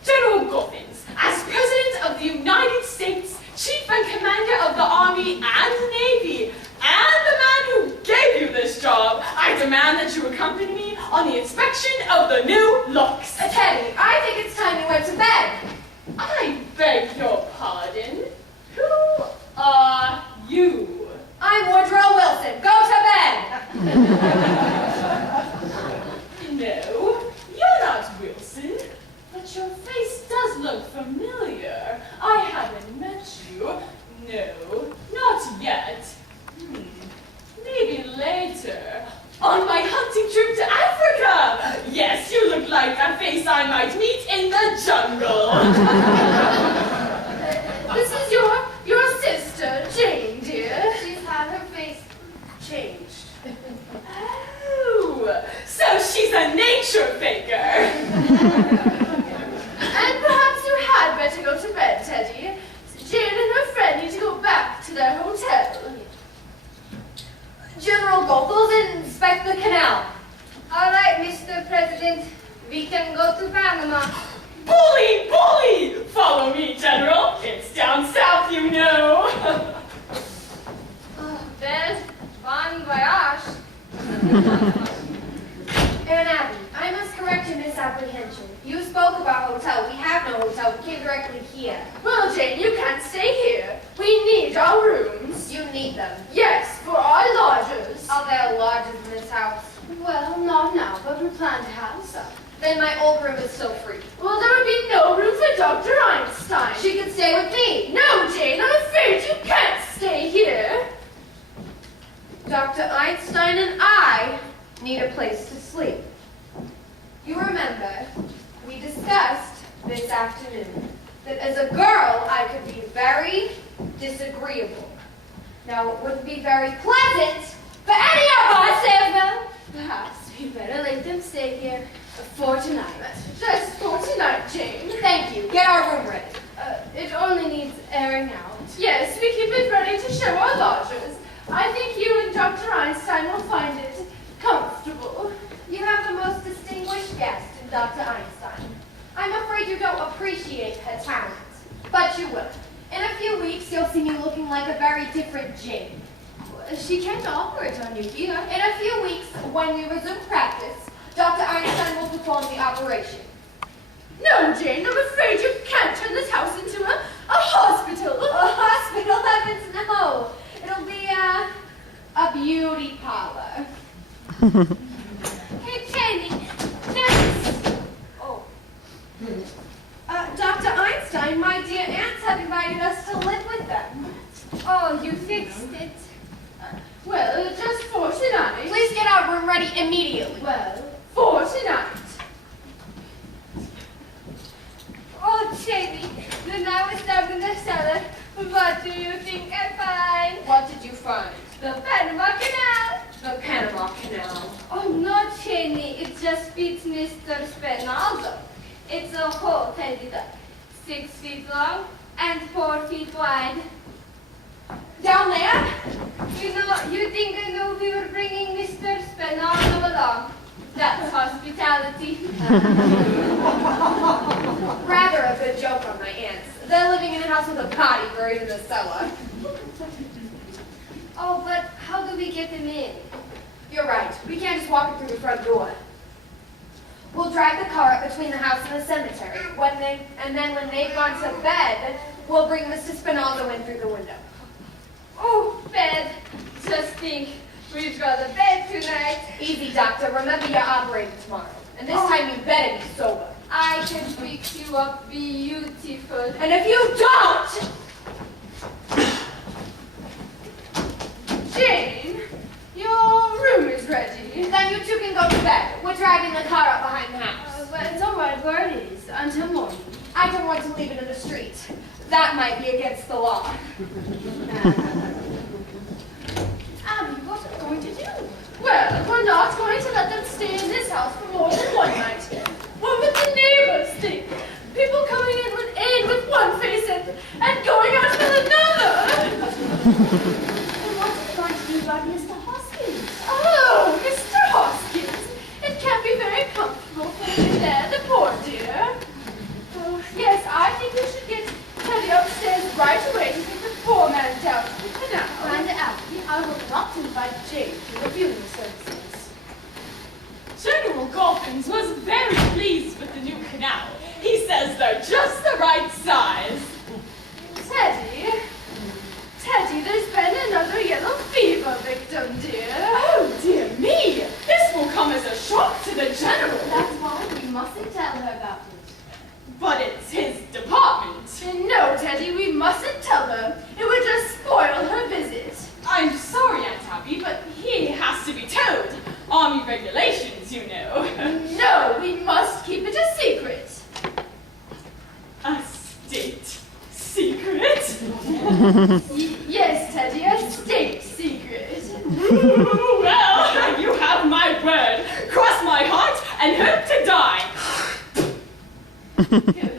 General Goffins, as President of the United States, Chief and Commander of the Army and Navy, and the man who gave you this job, I demand that you accompany me on the inspection of the new locks. Teddy, I think it's time you went to bed. I beg your pardon. Who are you? I'm Woodrow Wilson. Go to bed. No, you're not Wilson. But your face does look familiar. I haven't met you. No, not yet. Maybe later. On my hunting trip to Africa. Yes, you look like a face I might meet in the jungle. This is your sister, Jane, dear. She's had her face Changed. And perhaps you had better go to bed, Teddy. Jane and her friend need to go back to their hotel. General Goggles, inspect the canal. All right, Mr. President, we can go to Panama. Bully, bully! Follow me, General. It's down south, you know. Well, bon voyage. Aunt Abby, I must correct your misapprehension. You spoke about hotel. We have no hotel. We came directly here. Well, Jane, you can't stay here. We need our rooms. You need them. Yes, for our lodgers. Are there lodges in this house? Well, not now, but we plan to have some. Then my old room is still free. Well, there would be no room for Dr. Einstein. She can stay with me. No, Jane, I'm afraid you can't stay here. Dr. Einstein and I need a place to sleep. You remember, we discussed this afternoon that as a girl I could be very disagreeable. Now, it wouldn't be very pleasant for any of us if... Perhaps we better let them stay here for tonight. Just for tonight, Jane. Thank you. Get our room ready. It only needs airing out. Yes, we keep it ready to show our lodgers. I think you and Dr. Einstein will find it comfortable. You have the most distinguished guest in Dr. Einstein. I'm afraid you don't appreciate her talent, but you will. In a few weeks, you'll see me looking like a very different Jane. She can't operate on you here. In a few weeks, when we resume practice, Dr. Einstein will perform the operation. No, Jane, I'm afraid you can't turn this house into a hospital. A hospital? Heavens, no. It'll be a beauty parlor. Hey, Teddy, thanks. Oh. Dr. Einstein, my dear aunts have invited us to live with them. Oh, you fixed it. Well, just for tonight. Please get our room ready immediately. Well, for tonight. Oh, Teddy, then I was down in the cellar. What do you think I find? What did you find? The Panama Canal. The Panama Canal. Oh, no, Cheney, it just fits Mr. Spinaldo. It's a hole, Teddy duck, 6 feet long and 4 feet wide. Down there? You think I know we were bringing Mr. Spinaldo along? That's hospitality. Rather a good joke on my aunts. They're living in a house with a body buried in the cellar. Oh, but how do we get him in? You're right. We can't just walk it through the front door. We'll drag the car up between the house and the cemetery. And then when they've gone to bed, we'll bring Mr. Spinaldo in through the window. Oh, bed. Just think, we've got a bed tonight. Easy, doctor. Remember you're operating tomorrow. And this time you better be sober. I can fix you up beautiful. And if you don't... Jane, your room is ready. Then you two can go to bed. We're driving the car up behind the house. But it's all right where it is until morning. I don't want to leave it in the street. That might be against the law. Abby, what are we going to do? Well, we're not going to let them stay in this house for more than one night. What would the neighbors think? People coming in with one face and going out with another. And what are we going to do about Mr. Hoskins? Oh, Mr. Hoskins. It can't be very comfortable for you there, the poor dear. Oh, yes, I think we should get Teddy upstairs right away to take the poor man down to the canal. And Abby, I will not invite Jane to the viewing services. General Golfins was very pleased with the new canal. He says they're just the right size. Teddy, there's been another yellow fever victim, dear. Oh, dear me. This will come as a shock to the general. That's why we mustn't tell her about it. But it's his department. No, Teddy, we mustn't tell her. It would just spoil her visit. I'm sorry, Aunt Tabby, but he has to be told. Army regulations, you know. No, we must keep it a secret. A state secret? Yes, Teddy, a state secret. Well, you have my word. Cross my heart and hope to die. Good, yes.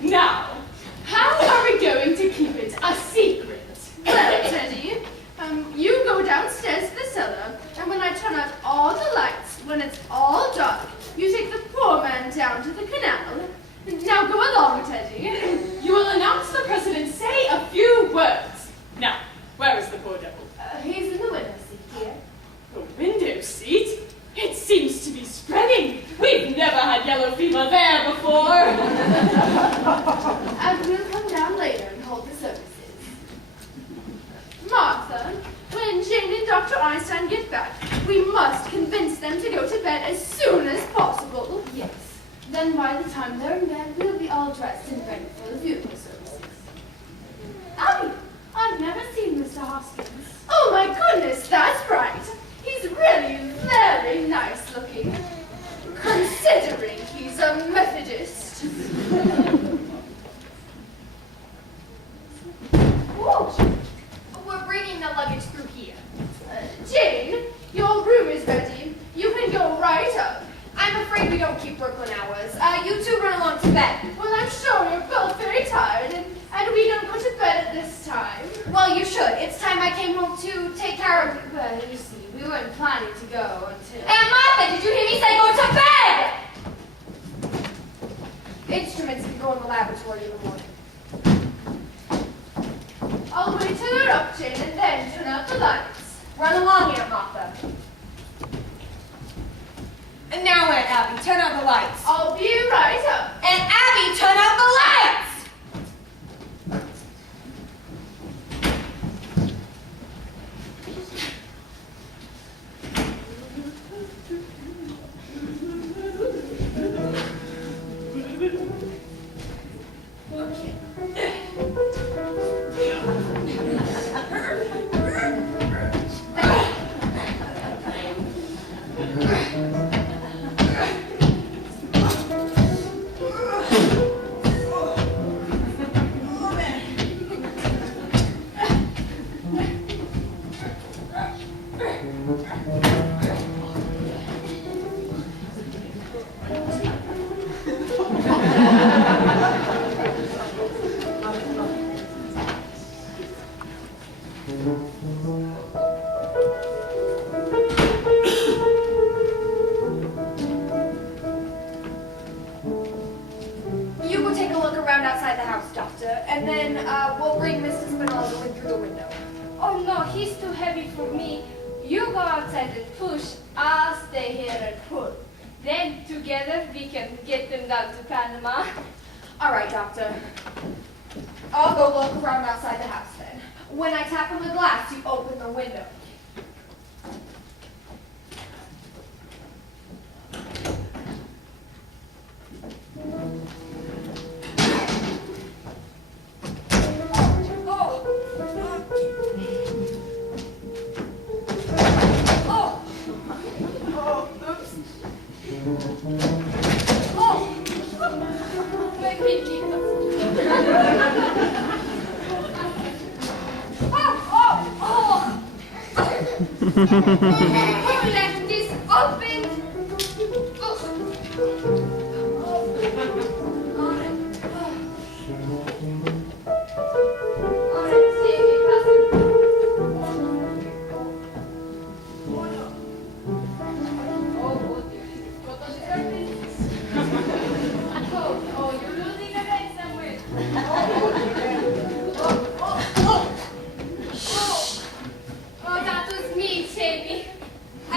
Now, how are we going to keep it a secret? Well, Teddy, you go downstairs to the cellar, and when I turn out all the lights, when it's all dark, you take the poor man down to the canal. Now go along, Teddy. You will announce the president, say a few words. Now, where is the poor devil? He's in the window seat here. The window seat? It seems to be spreading. We've never had yellow fever there before. And we'll come down later and hold the services. Martha, when Jane and Dr. Einstein get back, we must convince them to go to bed as soon as possible. Yes. Then by the time they're in bed, we'll be all dressed and ready for the funeral services. Abby, I've never seen Mr. Hoskins. Oh my goodness, that's right. He's really very nice looking, considering he's a Methodist. Whoa! We're bringing the luggage through here. Jane, your room is ready. You can go right up. I'm afraid we don't keep Brooklyn hours. You two run along to bed. Well, I'm sure you're both very tired, and we don't go to bed at this time. Well, you should. It's time I came home to take care of you. Well, you see, we weren't planning to go until... Aunt Martha, did you hear me say go to bed? Instruments can go in the laboratory in the morning. I'll wait till you're up, Jane, and then turn out the lights. Run along, Aunt Martha. And now, Aunt Abby, turn out the lights. I'll be right up. And Abby, turn out the lights! You go take a look around outside the house, Doctor, and then we'll bring Mr. Spinoza in through the window. Oh no, he's too heavy for me. You go outside and push, I'll stay here and pull. Then together we can get them down to Panama. All right, Doctor. I'll go look around outside the house then. When I tap on the glass, you open the window. You left this open. You're losing a head somewhere. Oh, that was me, Jamie. I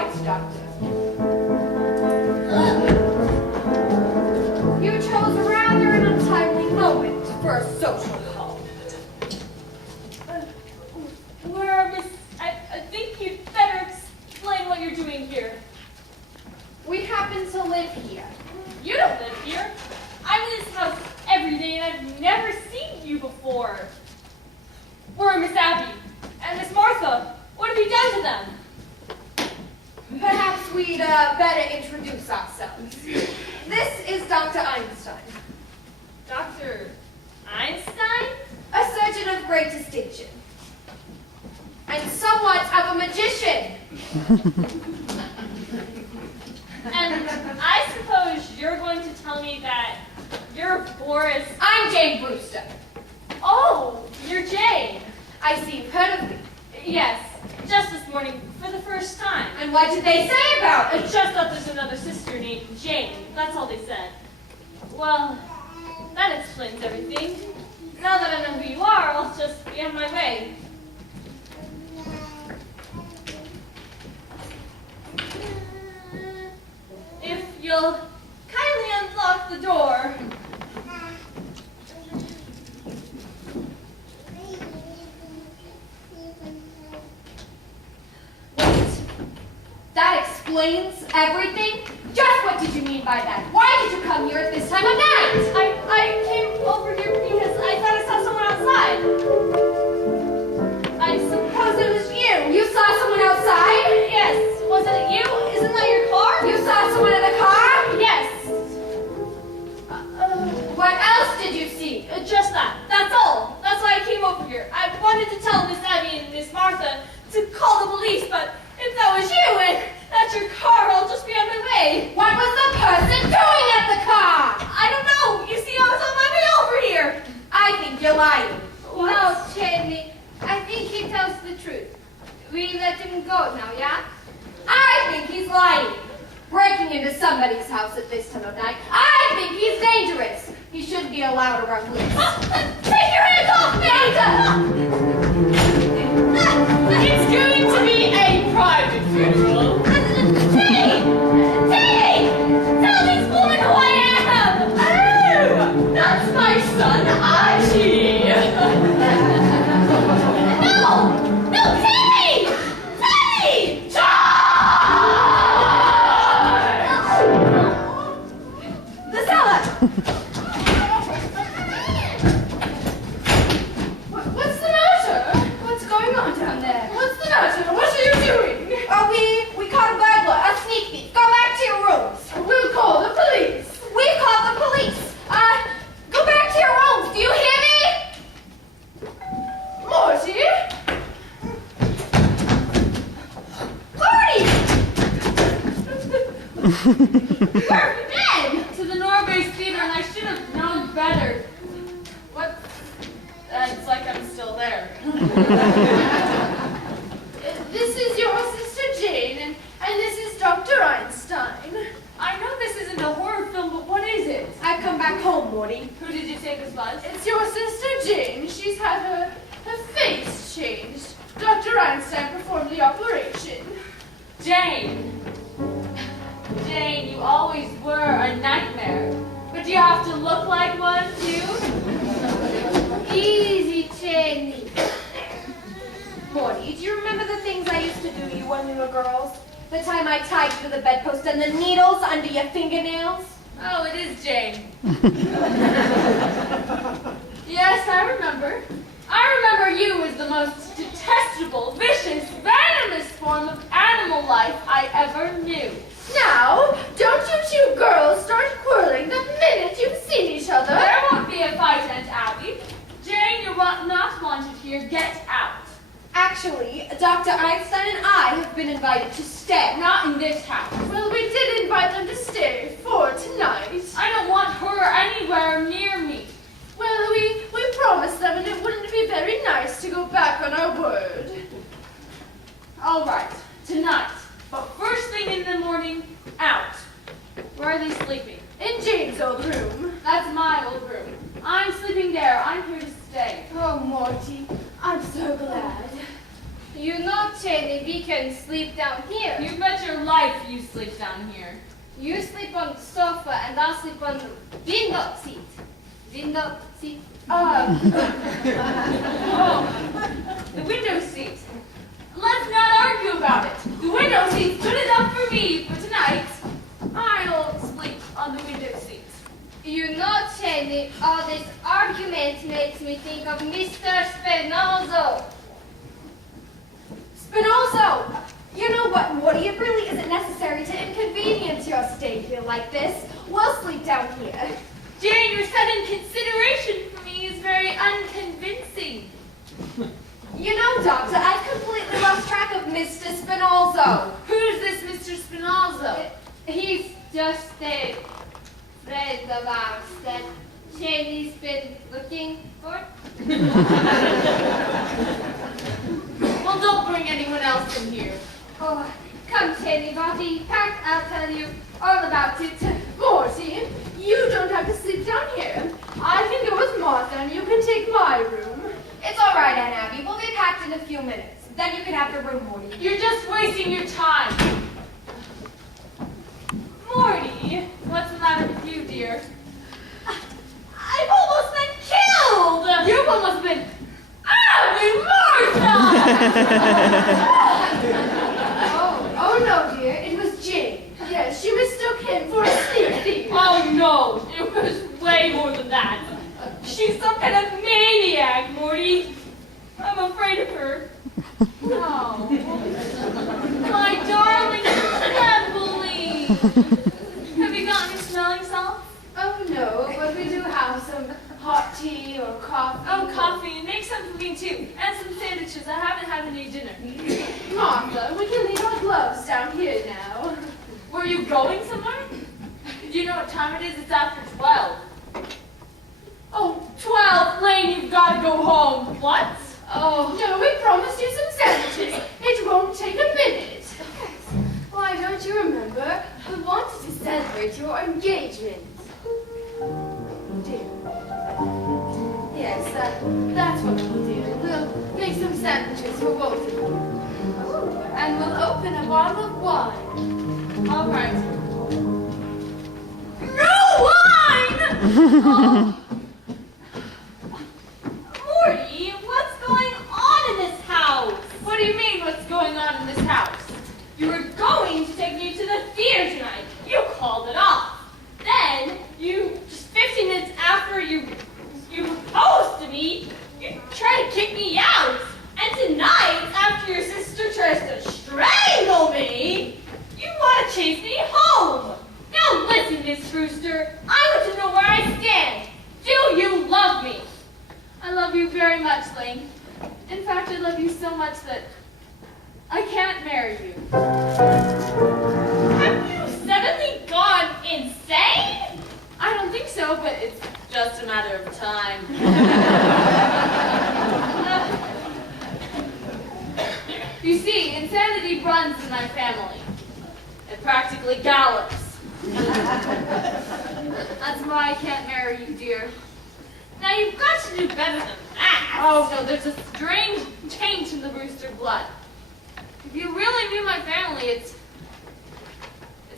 right, Doctor. You chose rather an untimely moment for a social call. I think you'd better explain what you're doing here. We happen to live here. You don't live here. I'm in this house every day and I've never seen you before. Where are Miss Abby and Miss Martha? What have you done to them? Perhaps we'd better introduce ourselves. This is Dr. Einstein, Dr. Einstein? a surgeon of great distinction, and somewhat of a magician. And I suppose you're going to tell me that you're Boris. I'm Jane Brewster. Oh, you're Jane. I see you've heard of me. Yes, just this morning for the first time. And what did they say about I me? just thought there's another sister named Jane. That's all they said. Well, that explains everything. Now that I know who you are, I'll just be on my way. If you'll kindly unlock the door. Wait, that explains everything? Just what did you mean by that? Why did you come here at this time of night? I came over here because I thought I saw someone outside. I suppose it was you. You saw someone outside? Yes. Was it you? Isn't that your car? You saw someone in the car? Yes. What else did you see? Just that. That's all. That's why I came over here. I wanted to tell Miss Abby and Miss Martha to call the police, but if that was you and that's your car, I'll just be on my way. What was the person doing at the car? I don't know. You see, I was on my way over here. I think you're lying. No, Cheney. I think he tells the truth. We let him go now, yeah? I think he's lying. Breaking into somebody's house at this time of night. I think he's dangerous. He shouldn't be allowed around police. Take your hands off me! It's going to be a private funeral. Teddy! Teddy! Tell this woman who I am! Oh! That's my son, Archie! No! No, Teddy! Teddy! The cellar! What's the matter? What's going on down there? What's the matter? What are you doing? We caught a burglar, a sneak thief. Go back to your rooms. We'll call the police. We've called the police. Go back to your rooms. Do you hear me? Morty? Where have you been? To the Norway Theater, and I should have known better. What? It's like I'm still there. This is your sister Jane, and this is Dr. Einstein. I know this isn't a horror film, but what is it? I've come back home, Morty. Who did you say this was? It's your sister Jane. She's had her face changed. Dr. Einstein performed the operation. Jane. Jane, you always were a nightmare. But do you have to look like one, too? Easy, Cheney. Morty, do you remember the things I used to do to you when we were girls? The time I tied you to the bedpost and the needles under your fingernails? Oh, it is Jane. Yes, I remember. I remember you as the most detestable, vicious, venomous form of animal life I ever knew. Now, don't you two girls start quarreling the minute you've seen each other. There won't be a fight, Aunt Abby. Jane, you're not wanted here. Get out. Actually, Dr. Einstein and I have been invited to stay. Not in this house. Well, we did invite them to stay for tonight. I don't want her anywhere near me. Well, we promised them, and it wouldn't be very nice to go back on our word. All right, tonight. But first thing in the morning, out. Where are they sleeping? In Jane's old room. That's my old room. I'm sleeping there. I'm here to stay. Oh, Morty, I'm so glad. You know, Cheney, we can sleep down here. You bet your life you sleep down here. You sleep on the sofa and I'll sleep on the window seat. Window seat? Oh, the window seat. Let's not argue about it. The window seat's good enough for me for tonight. I'll sleep on the window seat. You know, Cheney, all this argument makes me think of Mr. Spinoza. Spinoza! You know what, Morty? It really isn't necessary to inconvenience your stay here like this. We'll sleep down here. Jane, your sudden consideration for me is very unconvincing. You know, Doctor, I've completely lost track of Mr. Spinoza. Who's this Mr. Spinoza? He's just a friend of ours that Cheney's been looking for. Well, don't bring anyone else in here. Oh, come, Cheney, Bobby. Pack, I'll tell you all about it. Morty, you don't have to sleep down here. I can go with Martha and you can take my room. It's all right, Aunt Abby. We'll be packed in a few minutes. Then you can have your room, Morty. You're just wasting your time. Morty, what's the matter with you, dear? I've almost been killed! You've almost been Martha! Oh no, dear, it was Jane. Yes, she mistook him for a sleep thief. Oh no, it was way more than that. She's some kind of maniac, Morty. I'm afraid of her. Oh, my darling Emily. Have you got any smelling salts? Oh no, but we do have some hot tea or coffee. Oh, coffee. Make some for me too. And some sandwiches. I haven't had any dinner. Martha, we can leave our gloves down here now. Were you going somewhere? Do you know what time it is? It's after 12. Oh, 12, Lane, you've got to go home. What? Oh, no, we promised you some sandwiches. It won't take a minute. Why, don't you remember? We wanted to celebrate your engagement. Dear. Yes, that's what we'll do. We'll make some sandwiches for both of you. And we'll open a bottle of wine. All right. No wine! Oh. Morty, what's going on in this house? What do you mean, what's going on in this house? You were going to take me to the theater tonight. You called it off. Then, just 15 minutes after you proposed to me, you tried to kick me out. And tonight, after your sister tries to strangle me, you want to chase me home. Now listen, Miss Brewster, I want to know where I stand. Do you love me? I love you very much, Lane. In fact, I love you so much that I can't marry you. Have you suddenly gone insane? I don't think so, but it's just a matter of time. You see, insanity runs in my family. It practically gallops. That's why I can't marry you, dear. Now, you've got to do better than that. Oh, no, there's a strange change in the Brewster blood. If you really knew my family, it's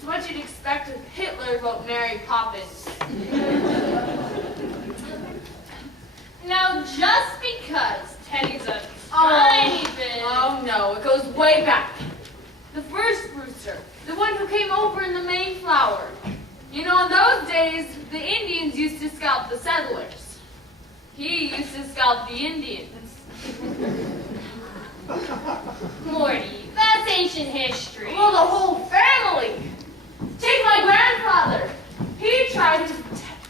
what you'd expect if Hitler wrote Mary Poppins. Now, just because Teddy's a tiny bit... Oh, no, it goes way back. The first Brewster, the one who came over in the Mayflower. You know, in those days, the Indians used to scalp the settlers. He used to scalp the Indians. Morty, that's ancient history. Well, the whole family. Take my grandfather. He tried to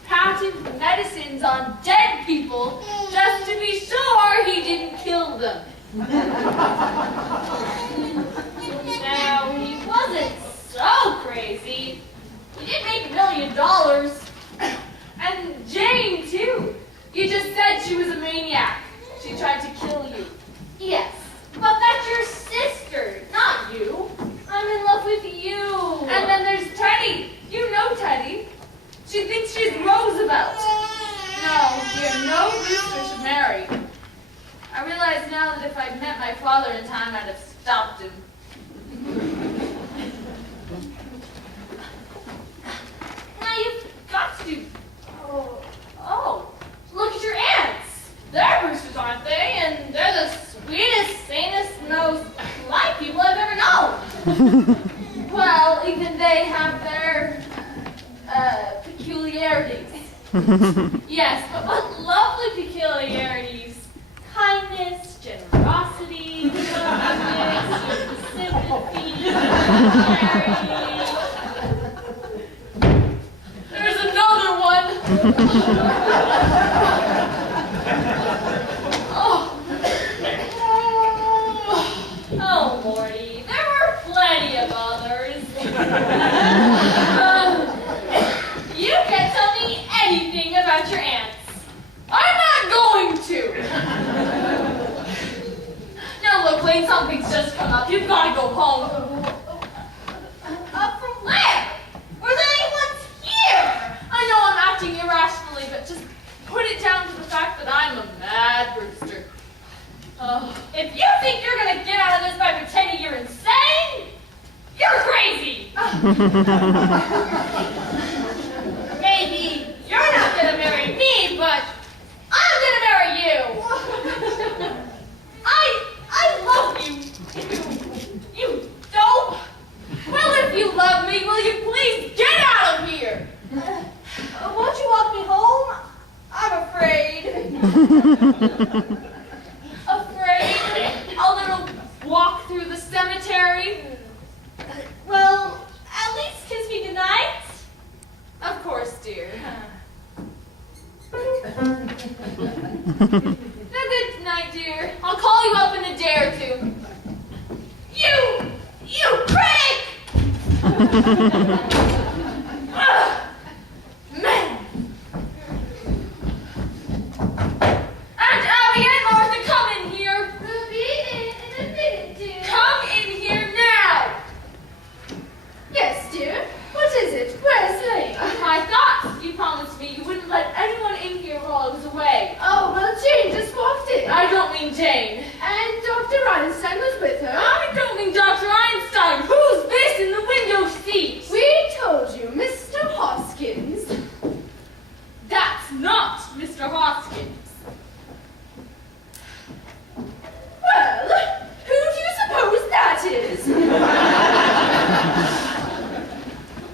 patent medicines on dead people just to be sure he didn't kill them. Now, he wasn't so crazy. He did make $1 million. And Jane, too. You just said she was a maniac. She tried to kill you. Yes, but that's your sister, not you. I'm in love with you. And then there's Teddy. You know Teddy. She thinks she's Roosevelt. No, dear, no Brewster should marry. I realize now that if I'd met my father in time, I'd have stopped him. Now you've got to do... Oh, look at your aunts. They're Brewsters, aren't they? And they're the sweetest, sanest, most polite people I've ever known. Well, even they have their peculiarities. Yes, but what lovely peculiarities. Kindness, generosity, sympathy, charity. There's another one. Oh, Morty, there were plenty of others. You can tell me anything about your aunts. I'm not going to. Now look, Lane, something's just come up. You've got to go home. Up from where? Where's anyone's here? I know I'm acting irrationally, but just put it down to the fact that I'm a mad Brewster. If you think you're going to get out of this by pretending you're insane, you're crazy. Maybe you're not going to marry me, but I'm going to marry you. I love you. You dope. Well, if you love me, will you please get out of here? Won't you walk me home? I'm afraid. Afraid? A little walk through the cemetery? Well, at least kiss me goodnight. Of course, dear. Now, good night, dear. I'll call you up in a day or two. You critic! Man! And Abby and Martha, come in here. We'll be in a minute, dear. Come in here now. Yes, dear. What is it? Where's Lane? I thought you promised me you wouldn't let anyone in here while I was away. Oh, well, Jane just walked in. I don't mean Jane. And Dr. Einstein was with her. I don't mean Dr. Einstein. Who's this in the window seat? We told you, Mr. Hoskins. That's not Mr. Hoskins. Well, who do you suppose that is?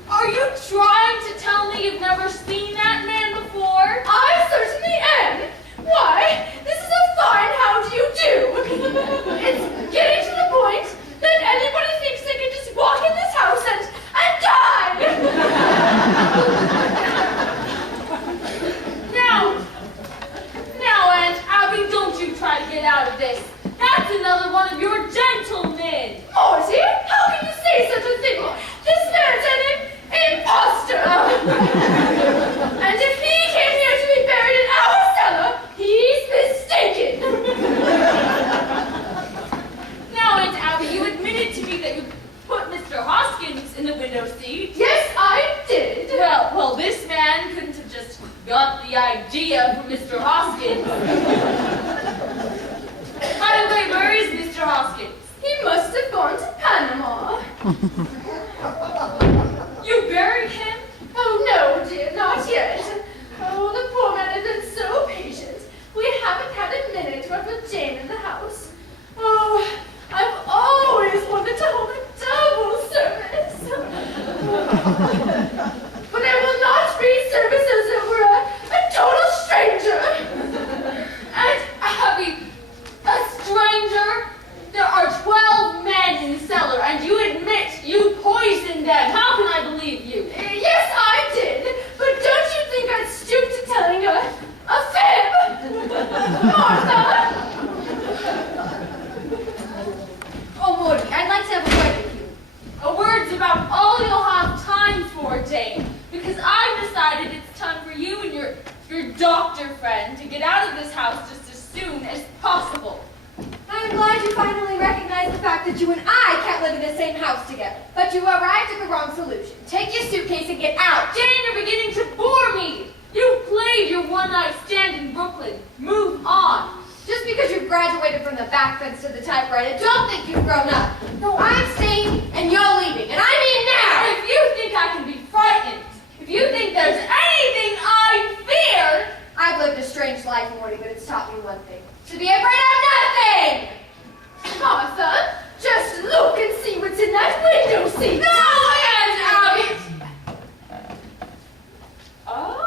Are you trying to tell me you've never seen that man before? I certainly am. Why, this is a fine how do you do. It's getting to the point that anybody thinks they can just walk in this house and die. Now, Aunt Abby, don't you try to get out of this. That's another one of your gentlemen. Morty, how can you say such a thing? This man's an imposter. And if he came here to be buried in our cellar, he's mistaken. Now, Aunt Abby, you admitted to me that you put Mr. Hoskins in the window seat. Yes, I did. Well, this man couldn't have just got the idea from Mr. Hoskins. By the way, where is Mr. Hoskins? He must have gone to Panama. You buried him? Oh, no, dear, not yet. Oh, the poor man has been so patient. We haven't had a minute to have with Jane in the house. Oh, I've always wanted to hold a double service. But I will not read service as if we're a total stranger. And Abby, a stranger? There are 12 men in the cellar, and you admit you poisoned them. How can I believe you? Yes, I did. But don't you think I'd stoop to telling a fib? Martha? Oh, Morty, I'd like to have a word with you. A word's about all you'll have time for, Jane. Because I've decided it's time for you and your doctor friend to get out of this house just as soon as possible. I'm glad you finally recognize the fact that you and I can't live in the same house together. But you arrived at the wrong solution. Take your suitcase and get out. Jane, you're beginning to bore me. You played your one-night stand in Brooklyn. Move on. Just because you've graduated from the back fence to the typewriter. Don't think you've grown up. No, I'm staying and you're leaving, and I mean now! If you think I can be frightened, if you think there's anything I fear, I've lived a strange life, Morty, but it's taught me one thing. To be afraid of nothing! Martha, just look and see what's in that window seat. no hands out! Oh.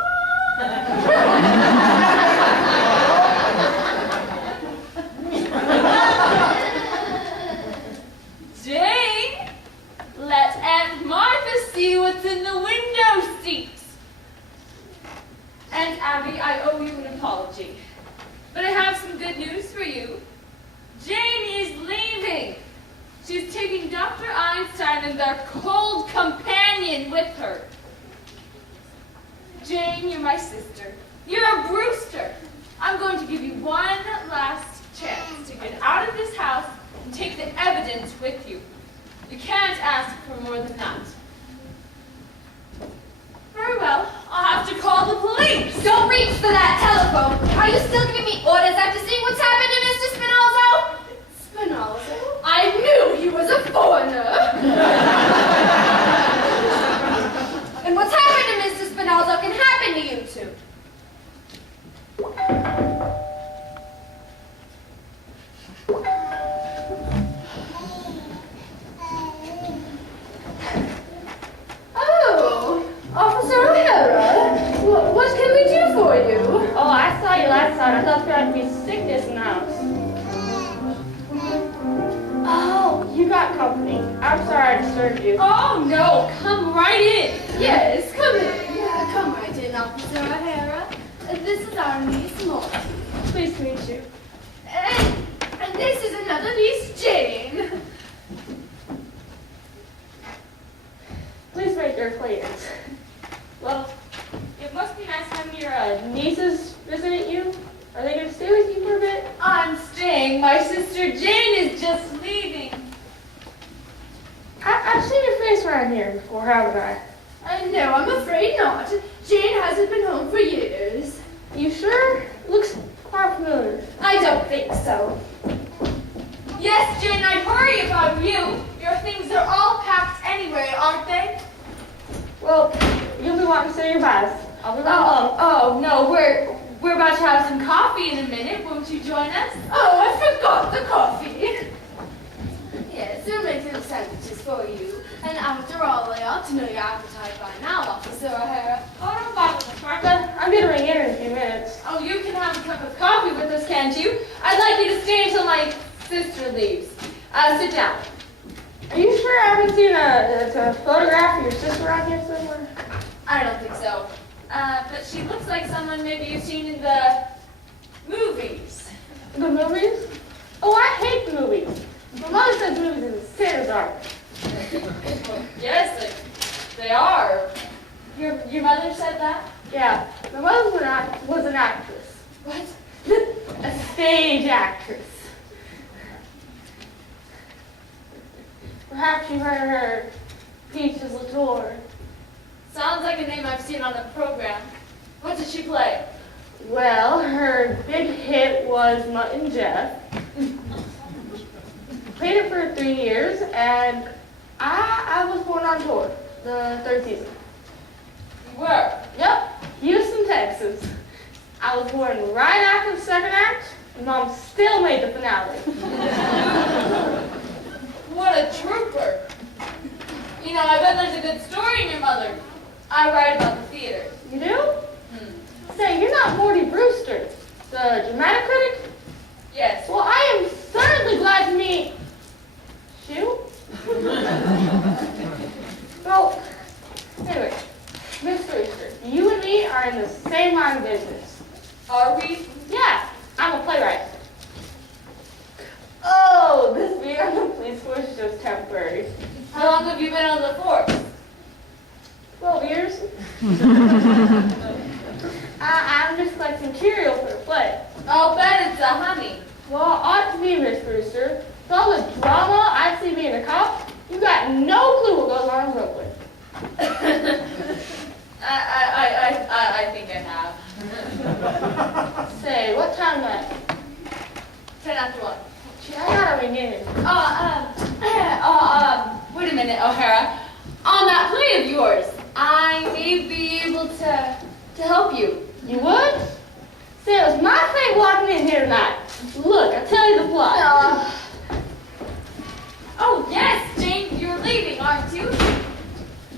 Jane, let Aunt Martha see what's in the window seats. And Abby, I owe you an apology. But I have some good news for you. Jane is leaving. She's taking Dr. Einstein and their cold companion with her. Jane, you're my sister. You're a Brewster. I'm going to give you one last chance to get out of this house and take the evidence with you. You can't ask for more than that. Very well. I'll have to call the police. Don't reach for that telephone! Are you still giving me orders after seeing what's happened to Mr. Spinalzo? Spinalzo? I knew he was a foreigner. And what's happened to Mr. Spinalzo can happen to you two. Oh, Officer O'Hara, what can we do for you? Oh, I saw you last night. I thought there might be sickness in the house. Oh, you got company. I'm sorry I disturbed you. Oh, no. Come right in. Yes, come in. Yeah, come right in, Officer O'Hara. This is our niece, Morty. Pleased to meet you. And this is another niece, Jane. Please make your acquaintance. Well, it must be nice having your nieces visiting you. Are they going to stay with you for a bit? I'm staying. My sister Jane is just leaving. I've seen your face around here before, haven't I? No, I'm afraid not. Jane hasn't been home for years. You sure? Looks quite familiar. I don't think so. Yes, Jane, I'd worry about you. Your things are all packed anyway, aren't they? Well, you'll be wanting to say your goodbyes. I'll be right along. Oh, no, we're about to have some coffee in a minute. Won't you join us? Oh, I forgot the coffee. Yes, we'll make little sandwiches for you. And after all, I ought to know your appetite by now, Officer O'Hara. Oh, don't bother, Miss Martha. I'm going to ring in a few minutes. Oh, you can have a cup of coffee with us, can't you? I'd like you to stay until my sister leaves. Sit down. Are you sure I haven't seen a photograph of your sister around here somewhere? I don't think so. But she looks like someone maybe you've seen in the movies. The movies? Oh, I hate the movies. My mother says movies is a sinner's art. Yes, they are. Your mother said that? Yeah, my mother was an actress. What? A stage actress. Perhaps you heard her Peaches Latour. Sounds like a name I've seen on a program. What did she play? Well, her big hit was Mutt and Jeff. Played it for 3 years, and I was born on tour, the 3rd season. You were? Yep, Houston, Texas. I was born right after the 2nd act, and Mom still made the finale. What a trooper. You know, I bet there's a good story in your mother. I write about the theater. You do? Say, you're not Morty Brewster, the dramatic critic? Yes. Well, I am certainly glad to meet you. Well, anyway, Miss Brewster, you and me are in the same line of business. Are we? Yeah, I'm a playwright. Oh, this being on the police force is just temporary. How long have you been on the force? 12 years. I'm just collecting material for the play. I'll bet it's a honey. Well, ought to be, Miss Brewster. With all the drama I see being a cop, you got no clue what goes on in Brooklyn. I think I have. Say, what time is that? 10 after 1. coming in. Wait a minute, O'Hara. On that play of yours, I may be able to help you. You would? Say, it was my fate walking in here tonight. Look, I'll tell you the plot. Oh, yes, Jane, you're leaving, aren't you?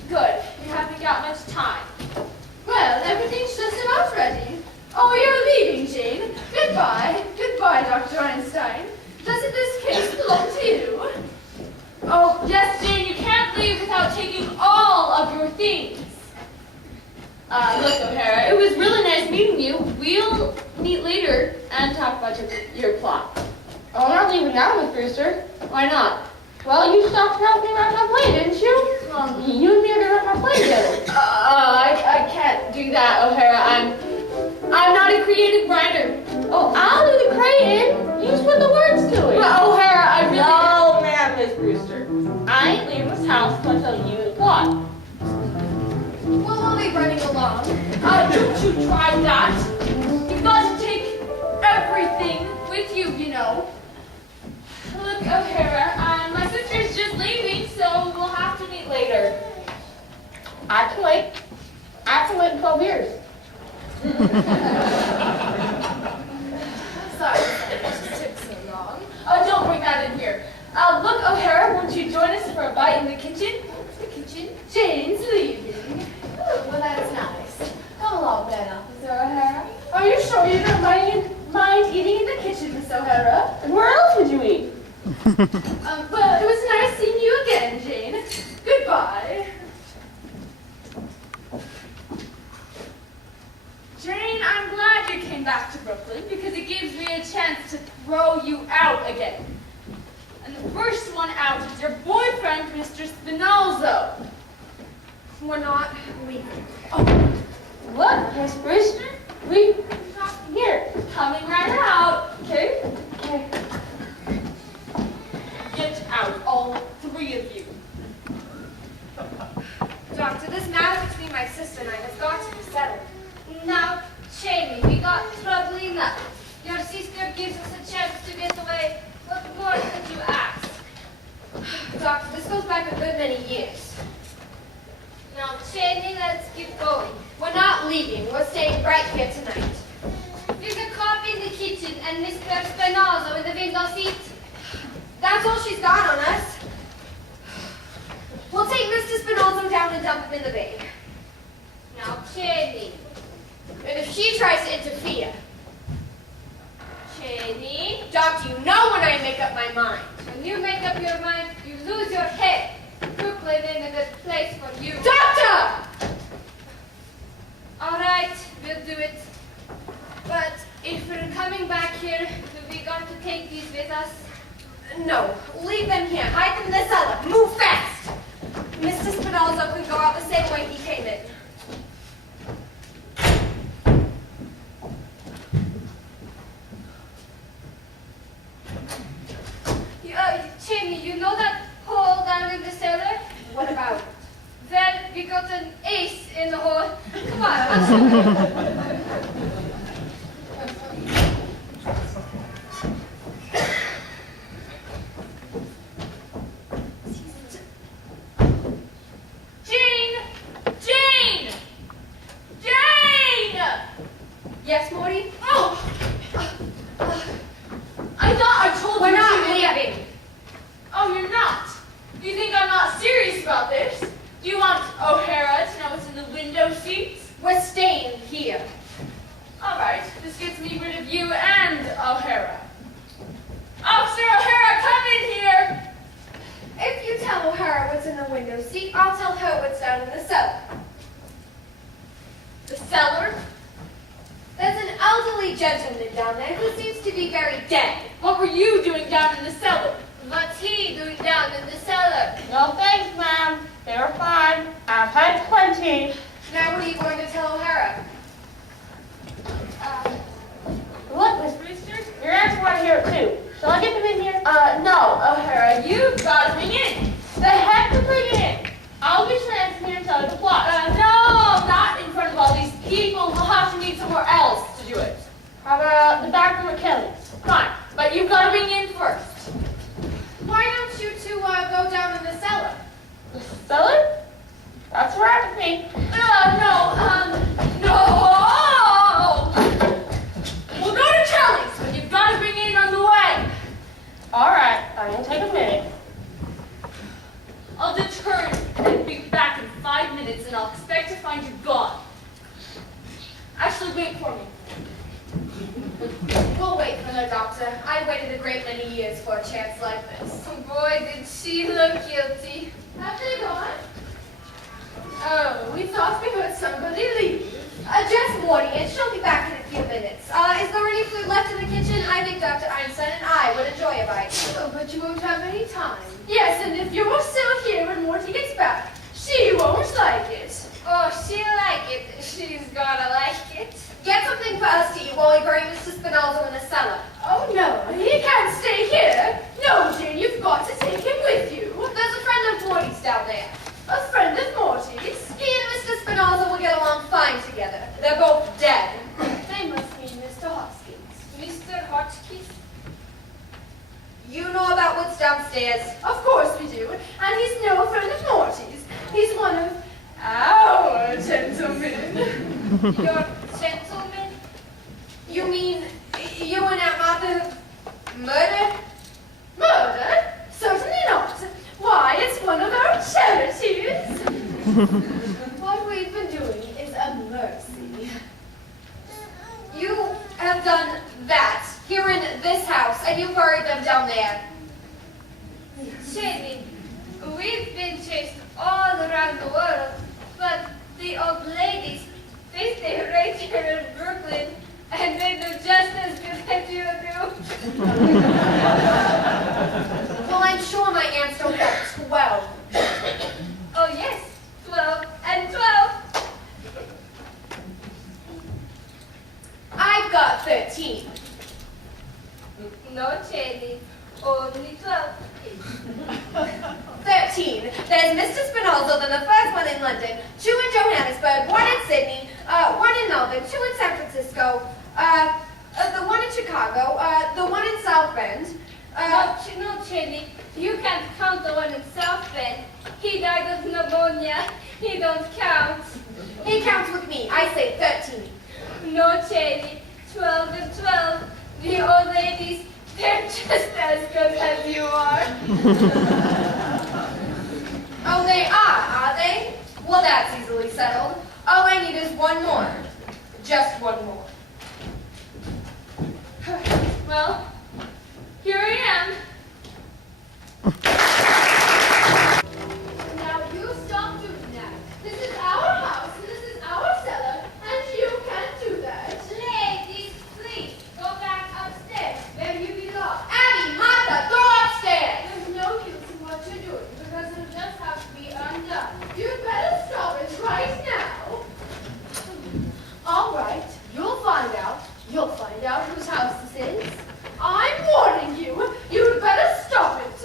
Good. You haven't got much time. Well, everything's just about ready. Oh, you're leaving, Jane. Goodbye. Goodbye, Dr. Einstein. Doesn't this case belong to you? Oh, yes, Jane, you can't leave without taking all of your things. Look, O'Hara, it was really nice meeting you. We'll meet later and talk about your plot. Oh, I'm not leaving now, Miss Brewster. Why not? Well, you stopped helping me write my play, didn't you? You and me are gonna write my play together. I can't do that, O'Hara. I'm not a creative writer. Oh, I'll do the creating. You just put the words to it. But O'Hara, I really... No, ma'am, Miss Brewster. I ain't leaving this house until I tell you the plot. Well, we'll be running along. Don't you try that. You've got to take everything with you, you know. Look, O'Hara, my sister's just leaving, so we'll have to meet later. I can wait. I have to wait 12 years. Sorry, it just took so long. Don't bring that in here. Look, O'Hara, won't you join us for a bite in the kitchen? The kitchen? Jane's leaving. Oh, well, that's nice. Come along then, Officer O'Hara. Are you sure you don't mind eating in the kitchen, Miss O'Hara? And where else would you eat? Well, it was nice seeing you again, Jane. Goodbye. Jane, I'm glad you came back to Brooklyn because it gives me a chance to throw you out again. And the first one out is your boyfriend, Mr. Spinozzo. We're not leaving. What, Miss Brewster? We here. Coming right out. Okay. Okay. Get out, all three of you. Doctor, this matter between my sister and I has got to be settled. Now, Jamie, we got trouble enough. Your sister gives us a chance to get away. What more could you ask? Doctor, this goes back a good many years. Now, Jamie, let's keep going. We're not leaving. We're staying right here tonight. There's a cop in the kitchen and Mr. Spinozzo in the window seat. That's all she's got on us. We'll take Mr. Spinozzo down and dump him in the bay. Now, Jamie. And if she tries to interfere, Jamie. Doctor, you know when I make up my mind. When you make up your mind, you lose your head. Brooklyn ain't a good place for you. Doctor! All right, we'll do it. But if we're coming back here, are we going to take these with us? No, leave them here. Hide them in the cellar. Move fast! Mr. Spinozzo could go out the same way he came in. Jamie, you know that hole down in the cellar? What about it? Well, we got an ace in the hole. Come on, I'll show you. Jane! Jane! Jane! Yes, Morty? Oh! I thought I told We're you not she was- leaving. Oh, you're not? Do you think I'm not serious about this? Do you want O'Hara to know what's in the window seat? We're staying here. All right, this gets me rid of you and O'Hara. Officer O'Hara, come in here! If you tell O'Hara what's in the window seat, I'll tell her what's down in the cellar. The cellar? There's an elderly gentleman down there who seems to be very dead. What were you doing down in the cellar? What's he doing down in the cellar? No thanks, ma'am. They were fine. I've had plenty. Now what are you going to tell O'Hara? Look, Miss Brewster, your aunts want to hear it too. Shall I get them in here? No, O'Hara, you've got to bring in. The heck to bring it in. I'll be transferred here and tell you the plot. No, not in front of all these people. We'll have to meet somewhere else to do it. How about the back room at Kelly's? Fine, but you've got to bring in first. cellar? That's all right with me. No. We'll go to Kelly's, but you've got to bring it in on the way. All right, I'm gonna take a minute. I'll return and be back in 5 minutes, and I'll expect to find you gone. Actually, wait for me. We'll wait for the doctor. I waited a great many years for a chance like this. Boy, did she look guilty. Have they gone? Oh, we thought we heard somebody leave. Just Morty, and she'll be back in a few minutes. Is there any food left in the kitchen? I think Dr. Einstein and I would enjoy a bite. Oh, but you won't have any time. Yes, and if you're still here when Morty gets back, she won't like it. Oh, she'll like it. She's gonna like it. Get something for us to eat while we bury Mr. Spinozzo in the cellar. Oh, no, he can't stay here. No, Jane, you've got to take him with you. There's a friend of Morty's down there. A friend of Morty's? He and Mr. Spinozzo will get along fine together. They're both dead. They must mean Mr. Hoskins. Mr. Hotchkiss? You know about what's downstairs. Of course we do. And he's no friend of Morty's. He's one of our gentlemen. Your gentleman? You mean you and Aunt Martha murdered? Murder? Certainly not. Why, it's one of our charities. What we've been doing is a mercy. You have done that here in this house, and you buried them down there. Shady, we've been chased all around the world, but the old ladies, they stay right here in Brooklyn, and they do just as good as you do. Well, I'm sure my aunts don't have 12. Oh yes, 12 and 12. I've got 13. No, Shady, only 12. 13. There's Mr. Spinozzo, then the first one in London, 2 in Johannesburg, 1 in Sydney, 1 in Melbourne, 2 in San Francisco, the 1 in Chicago, the 1 in South Bend. No, Shady, you can't count the one in South Bend. He died of pneumonia. He don't count. He counts with me. I say 13. No, Shady, 12 and 12. The old ladies, they're just as good as you are. Oh, they are they? Well, that's easily settled. All I need is 1 more. Just 1 more. Well, here I am. Now you stop doing that. This is our house, and this is our cellar, and you can't do that. Ladies, please, go back upstairs where you belong. Abby, Martha, go upstairs! There's no use in what you're doing, because it'll just have to be undone. You'd better stop it right now. All right, you'll find out. You'll find out whose house this is. I'm warning you. You'd better stop it.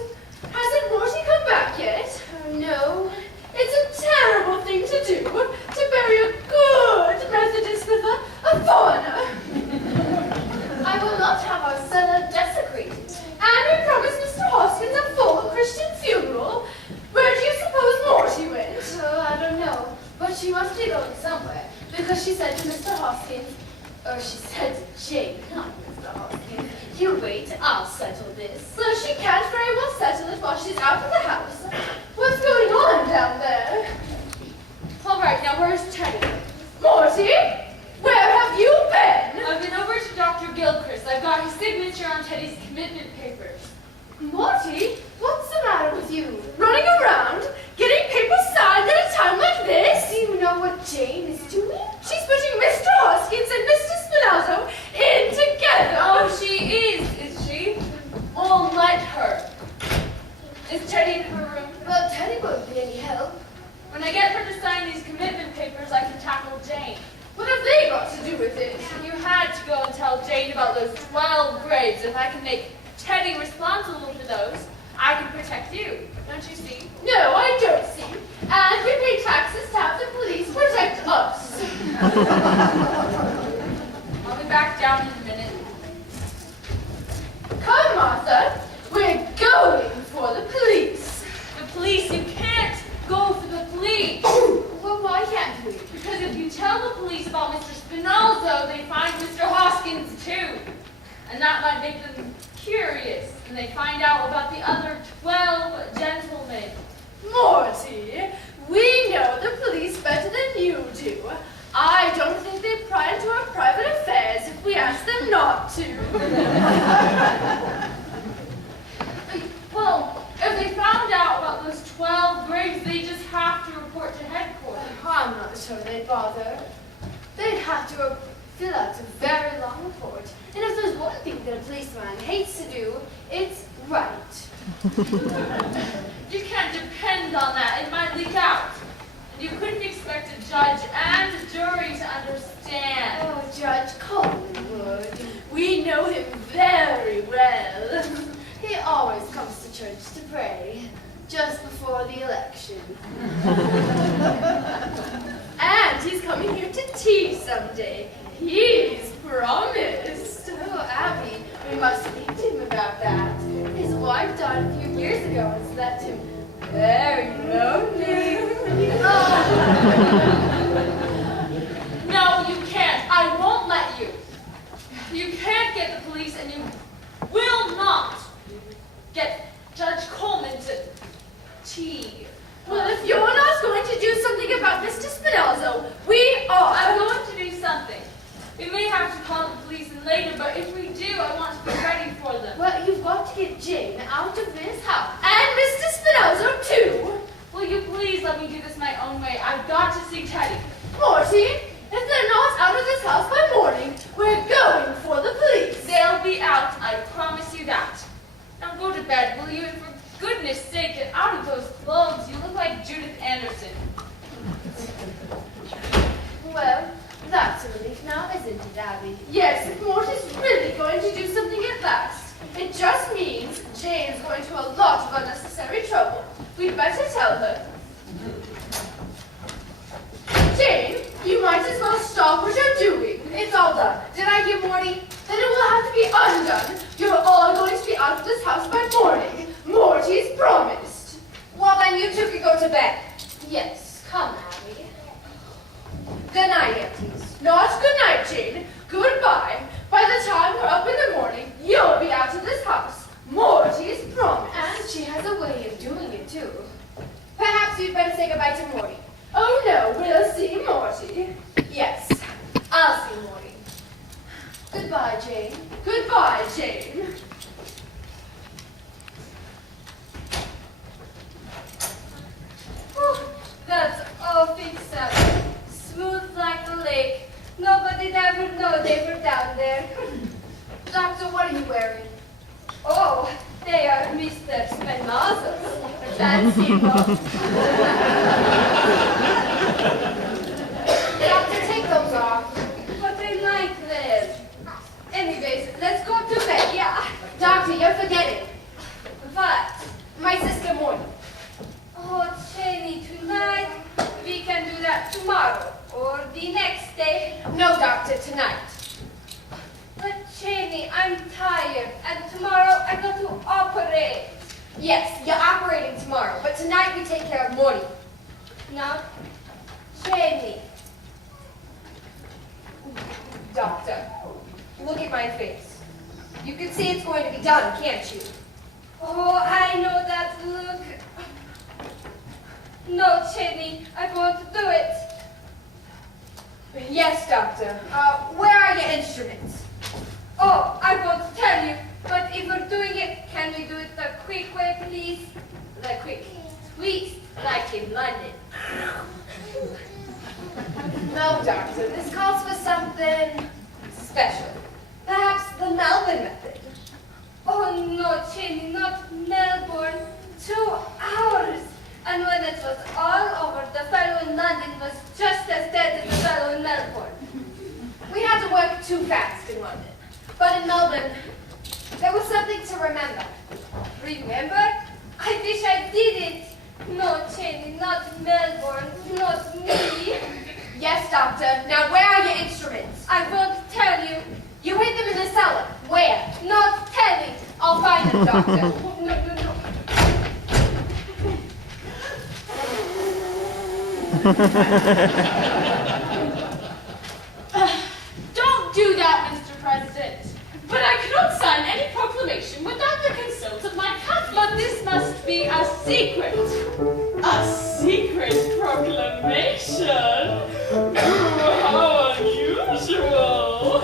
Hasn't Morty come back yet? No. It's a terrible thing to do, to bury a good Methodist with a foreigner. I will not have our cellar desecrated. And we promised Mr. Hoskins a full Christian funeral. Where do you suppose Morty went? Oh, I don't know. But she must be going somewhere, because she said to Mr. Hoskins, or she said to Jane, not Mr. Hoskins, you wait, I'll settle this. So she can't very well settle it while she's out of the house. What's going on down there? All right, now where's Teddy? Morty, where have you been? I've been over to Dr. Gilchrist. I've got his signature on Teddy's commitment papers. Morty, what's the matter with you? Running around, getting papers signed at a time like this? Do you know what Jane is doing? She's putting Mr. Hoskins and Mr. Spinozzo in together. Oh, she is she? Oh, let her. Is Teddy in her room? Well, Teddy won't be any help. When I get her to sign these commitment papers, I can tackle Jane. What have they got to do with it? You had to go and tell Jane about those 12 graves. If I can make Teddy responsible for those, I can protect you. Don't you see? No, I don't see. And we pay taxes to have the police protect us. I'll be back down in a minute. Come, Martha. We're going for the police. The police, you can't go for about Mr. Spinalzo, they find Mr. Hoskins too. And that might make them curious, and they find out about the other 12 gentlemen. Morty, we know the police better than you do. I don't think they pry into our private affairs if we ask them not to. Well, if they found out about those 12 graves, they just have to report to headquarters. I'm not sure they'd bother. They'd have to fill out a very long report. And if there's one thing that a policeman hates to do, it's write. You can't depend on that. It might leak out. And you couldn't expect a judge and a jury to understand. Oh, Judge Collingwood. We know him very well. He always comes to church to pray, just before the election. And he's coming here to tea someday. He's promised. Oh, Abby, we must speak to him about that. His wife died a few years ago and left him very lonely. No, you can't. I won't let you. You can't get the police, and you will not get Judge Coleman to tea. Well, if you're not going to do something about Mr. Spinalzo, we are. I'm going to do something. We may have to call the police in later, but if we do, I want to be ready for them. Well, you've got to get Jane out of this house. And Mr. Spinalzo, too. Will you please let me do this my own way? I've got to see Teddy. Morty, if they're not out of this house by morning, we're going for the police. They'll be out, I promise you that. Now go to bed, will you? And for goodness sake, get out of those clothes. You look like Judith Anderson. Well, that's a relief now, isn't it, Abby? Yes, if Morty's really going to do something at last. It just means Jane's going to a lot of unnecessary trouble. We'd better tell her. Jane, you might as well stop what you're doing. It's all done. Did I hear Morty? Then it will have to be undone. You're all going to be out of this house by morning. Morty's promised. Well, then you two can go to bed. Yes, come, Abby. Good night, aunties. Not good night, Jane. Goodbye. By the time we're up in the morning, you'll be out of this house. Morty's promised. And she has a way of doing it, too. Perhaps you'd better say goodbye to Morty. Oh no, we'll see Morty. Yes, I'll see Morty. Goodbye, Jane. Goodbye, Jane. Whew, that's all fixed up. Smooth like a lake. Nobody'd ever know they were down there. Doctor, what are you wearing? Oh, they are Mr. Spinalzo's. Fancy boots. Doctor, take those off. But I like them. Anyways, let's go to bed, yeah? Doctor, you're forgetting. What? My sister Morty. Oh, Cheney, tonight we can do that tomorrow or the next day. No, Doctor, tonight. But Cheney, I'm tired, and tomorrow I got to operate. Yes, you're operating tomorrow, but tonight we take care of Morty. Now, Cheney. Doctor, look at my face. You can see it's going to be done, can't you? Oh, I know that look. No, Cheney, I won't do it. Yes, Doctor. Where are your instruments? Oh, I won't tell you, but if we're doing it, can we do it the quick way, please? The quick twist, like in London. No, Doctor. This calls for something special. Perhaps the Melbourne method. Oh, no, Cheney, not Melbourne. 2 hours. And when it was all over, the fellow in London was just as dead as the fellow in Melbourne. We had to work too fast in London. But in Melbourne, there was something to remember. Remember? I wish I did it. No, Cheney, not Melbourne, not me. Yes, Doctor. Now, where are your instruments? I won't tell you. You hid them in the cellar. Where? Not telling. I'll find them, Doctor. No. But I cannot sign any proclamation without the consent of my cabinet. But this must be a secret. A secret proclamation? How unusual.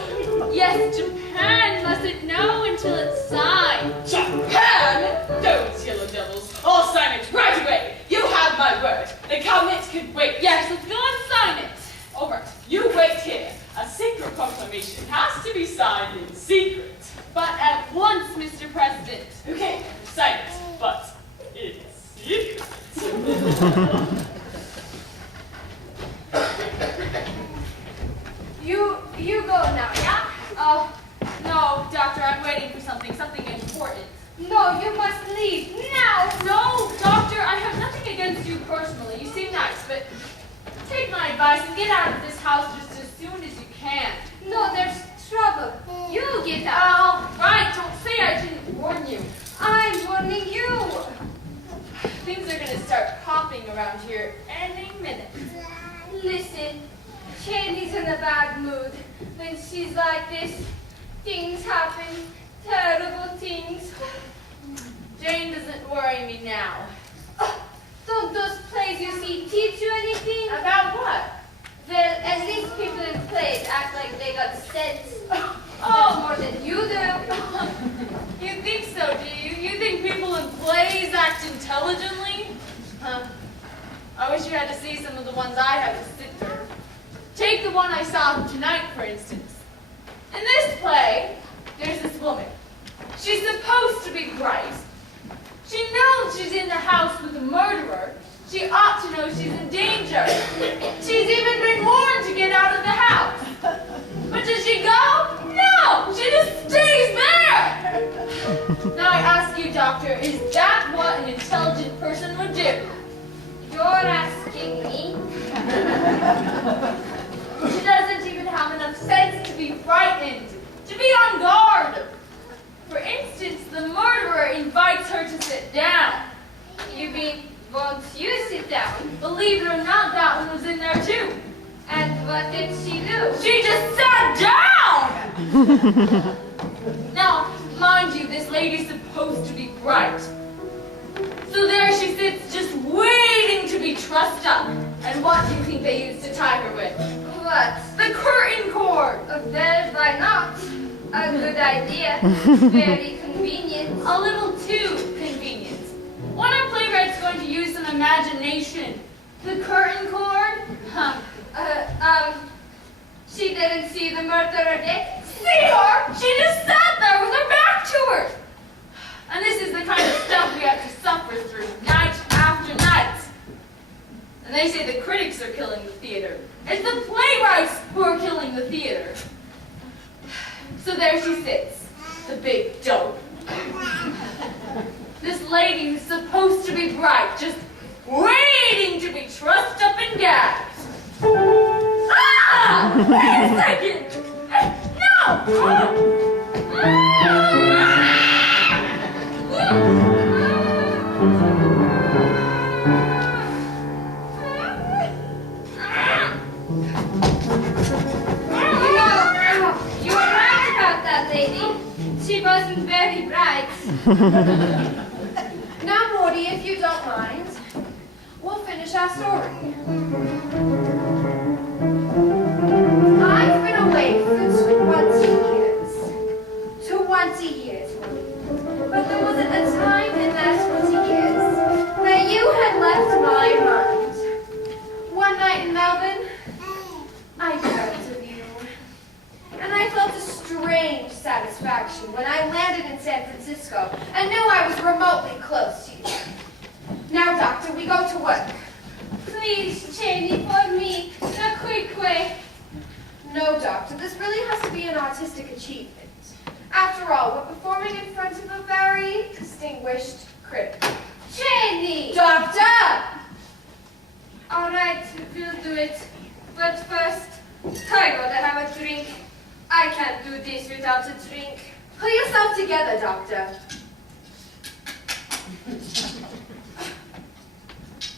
Yes, Japan mustn't know until it's signed. Japan? Those yellow devils. I'll sign it right away. You have my word. The cabinet can wait. Yes, let's go and sign it. All right, you wait here. A secret proclamation has to be signed in secret. But at once, Mr. President. Okay, sign it, but in secret. You go now, yeah? No, Doctor, I'm waiting for something important. No, you must leave now. No, Doctor, I have nothing against you personally. You seem nice, but take my advice and get out of this house just as soon as you can. No, there's trouble. You get out. All right, don't say I didn't warn you. I'm warning you. Things are gonna start popping around here any minute. Listen, Chaney's in a bad mood. When she's like this, things happen. Terrible things. Jane doesn't worry me now. Don't those plays you see teach you anything? About what? Well, at least people in plays act like they got sense. Oh, More than you do. you think so, do you? You think people in plays act intelligently? Huh. I wish you had to see some of the ones I have to sit through. Take the one I saw tonight, for instance. In this play, there's this woman. She's supposed to be bright. She knows she's in the house with a murderer. She ought to know she's in danger. She's even been warned to get out of the house. But does she go? No! She just stays there! Now I ask you, Doctor, is that what an intelligent person would do? You're asking me. She doesn't even have enough sense to be frightened, to be on guard. For instance, the murderer invites her to sit down. You mean, won't you sit down? Believe it or not, that one was in there too. And what did she do? She just sat down! Now, mind you, this lady's supposed to be bright. So there she sits, just waiting to be trussed up. And what do you think they used to tie her with? What? The curtain cord! Well, why not? A good idea. Very convenient. A little too convenient. When a playwright's going to use some imagination, the curtain cord? Huh. She didn't see the murderer yet? See her? She just sat there with her back to her. And this is the kind of stuff we have to suffer through night after night. And they say the critics are killing the theater. It's the playwrights who are killing the theater. So there she sits, the big dope. This lady who's supposed to be bright, just waiting to be trussed up and gagged. Ah! Wait a second! No! You're right about that lady. She wasn't very bright. Now, Morty, if you don't mind, we'll finish our story. I've been away for 20 years. 20 years, Morty. But there wasn't a time in that 20 years where you had left my mind. One night in Melbourne, I dreamt of you. And I felt a strange satisfaction when I landed in San Francisco and knew I was remotely close to you. Now, Doctor, we go to work. Please, Cheney, for me, a quick way. No, Doctor, this really has to be an artistic achievement. After all, we're performing in front of a very distinguished critic. Cheney! Doctor! All right, we'll do it. But first, I gotta have a drink. I can't do this without a drink. Pull yourself together, Doctor.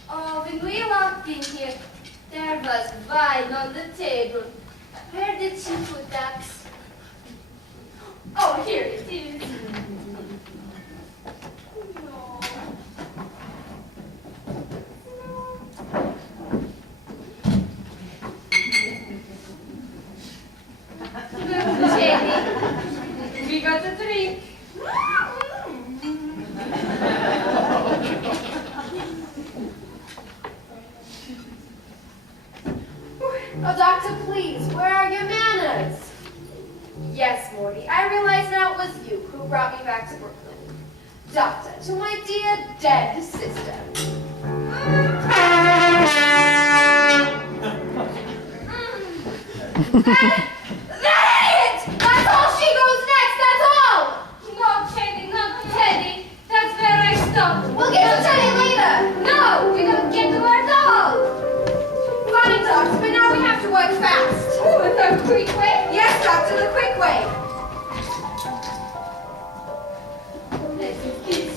Oh, when we walked in here, there was wine on the table. Where did she put that? Oh, got the treat. Oh, Doctor, please, where are your manners? Yes, Morty, I realize now it was you who brought me back to Brooklyn. Doctor, to my dear dead sister. That's all! She goes next, that's all! No, Teddy, not Teddy. That's where I stopped. We'll get to Teddy later! No, we don't get to our dog. Fine, Doctor, but now we have to work fast. Oh, the quick way. Yes, Doctor, the quick way. This is this.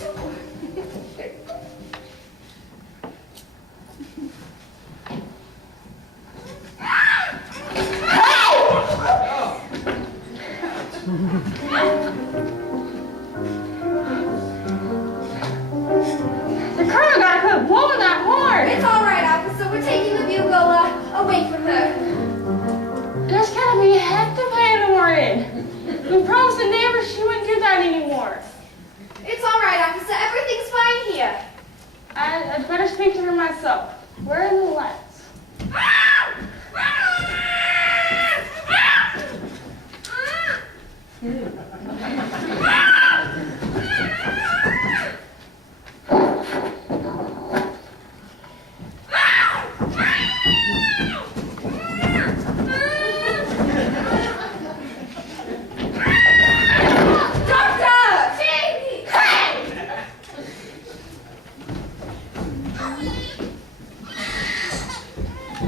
The colonel gotta quit blowing that horn. It's all right, officer. We're taking the bugle away from her. There's gotta be a hectic play in the morning. We promised the neighbors she wouldn't do that anymore. It's all right, officer. Everything's fine here. I'd better speak to her myself. Where are the lights?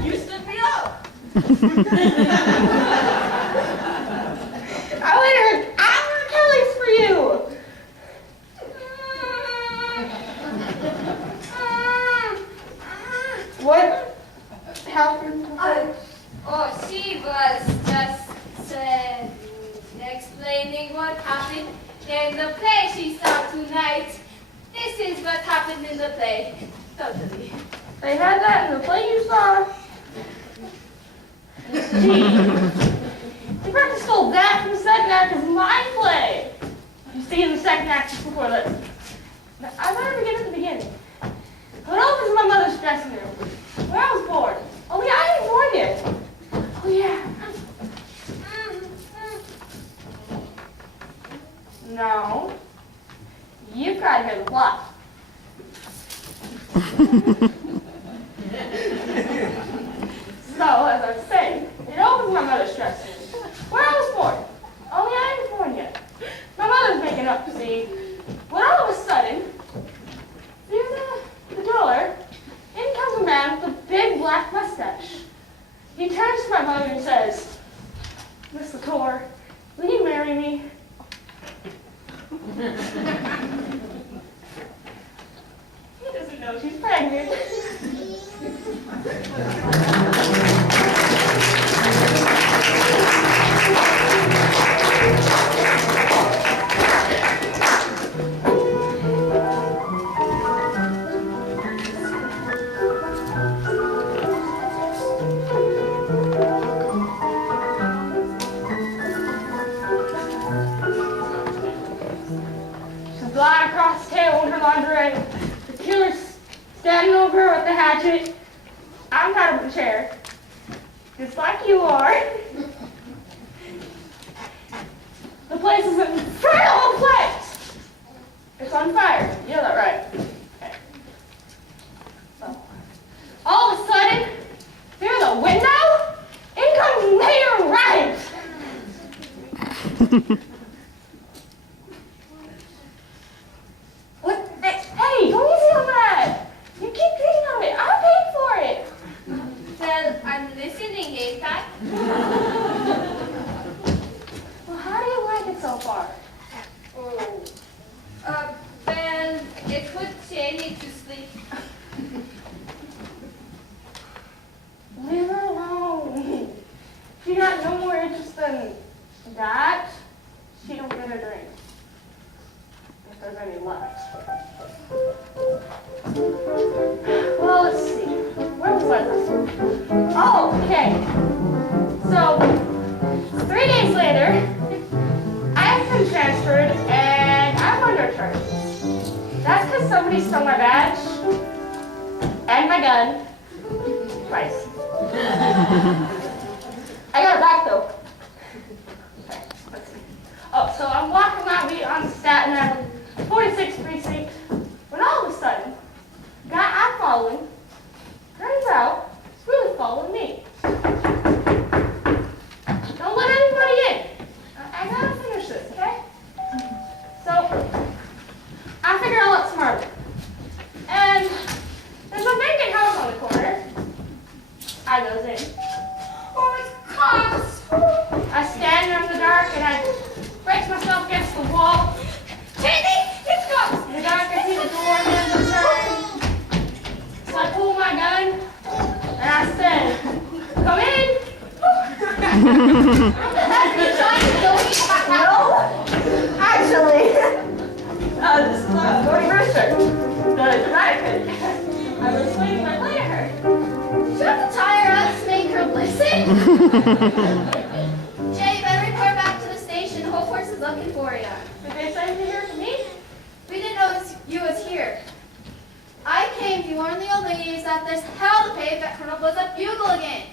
You stood me up. I waited an hour Kelly's for you. What happened? Oh, she was just explaining what happened in the play she saw tonight. This is what happened in the play. Totally. They had that in the play you saw? Gee, you probably stole that from the second act of my play. You see in the second act just before this. Now, I better begin at the beginning. What opens my mother's dressing room, where I was born. Oh yeah, I ain't born yet. Oh yeah. No. You've got to hear the plot. So, as I was saying, it opens my mother's dressing room, where I was born. Only I ain't born yet. My mother's making up, see. When all of a sudden, through the door, in comes a man with a big black mustache. He turns to my mother and says, "Miss Latour, will you marry me?" He doesn't know she's pregnant. She's lying across the table in her lingerie. The killer's standing over her with the hatchet. I'm tied up in a chair, just like you are. The place is an infernal place. It's on fire. You know that, right? Okay. So, all of a sudden, through the window, in comes Mayor Wright. What? Hey, don't easy on that. You keep thinking of it. I paid for it. Well, I'm listening, ain't I? Well, how do you like it so far? Oh. Well, it put Jenny to sleep. Leave her alone. She got no more interest than that. She don't get a drink. If there's any left. Well, let's see. Where was I? Oh, okay. So, 3 days later, I've been transferred somebody stole my badge and my gun twice. I got it back though. Okay, let's see. Oh, so I'm walking my beat on Staten Island, 46th precinct, when all of a sudden, the guy I'm following turns out he's really following me. Don't let anybody in. I gotta finish this, okay? So, I figure I'll look smarter. And there's a vacant house on the corner. I goes in. Oh, it's cops! I stand there in the dark and I brace myself against the wall. Teddy, it's cops! In the dark, I see the door handle turn. So I pull my gun and I said, "Come in." What the heck are you trying to do? No, actually, this is Brewster, the Dramatists. I was swinging my blade at her. Do you have to tie her up to make her listen? Jay, you better report back to the station. The whole force is looking for you. Did they send you here for me? We didn't know you was here. I came to warn the old ladies that there's hell to pay if that Colonel blows up Bugle again.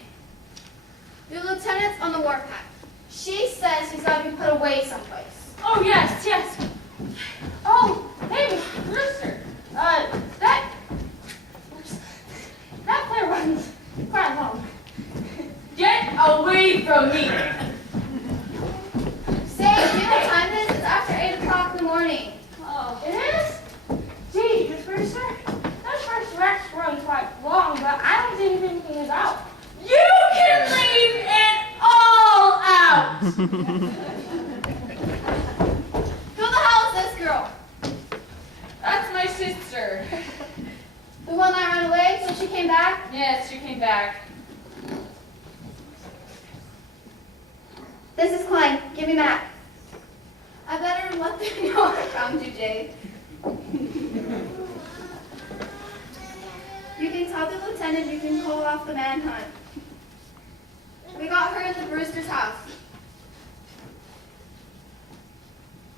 The lieutenant's on the warpath. She says he's got to be put away someplace. Oh, yes, yes. Oh, hey, Mr. Brewster. That play runs quite long. Get away from me. Say, do you know what time it is? It's after 8 o'clock in the morning. Oh, it is? Gee, Mr. Brewster, those first wrecks run quite long, but I don't see anything about. You can leave it all out. Who the hell is this girl? That's my sister. The one that ran away, so she came back? Yes, she came back. This is Klein. Give me Matt. I better let them know I found you, Jay. You can tell the lieutenant you can call off the manhunt. We got her in the Brewster's house.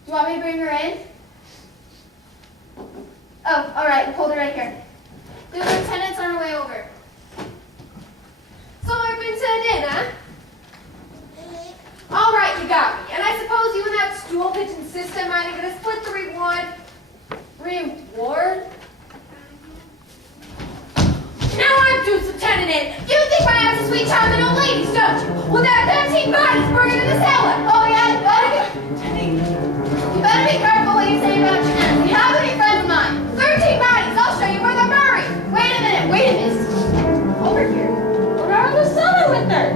Do you want me to bring her in? Oh, all right. Hold her right here. The lieutenant's on her way over. So I've been sent in, huh? All right, you got me. And I suppose you and that stool pigeon system are going to split the reward. Reward? Now I'm Duke's lieutenant in. You think my ass is sweet charming old ladies, don't you? With that 13 bodies buried in the cellar. Oh, yeah, you better be careful what you say about your aunt. You have any friends of mine. 13 bodies. I'll show you where they're buried. Wait a minute. Over here. What are in the cellar with her?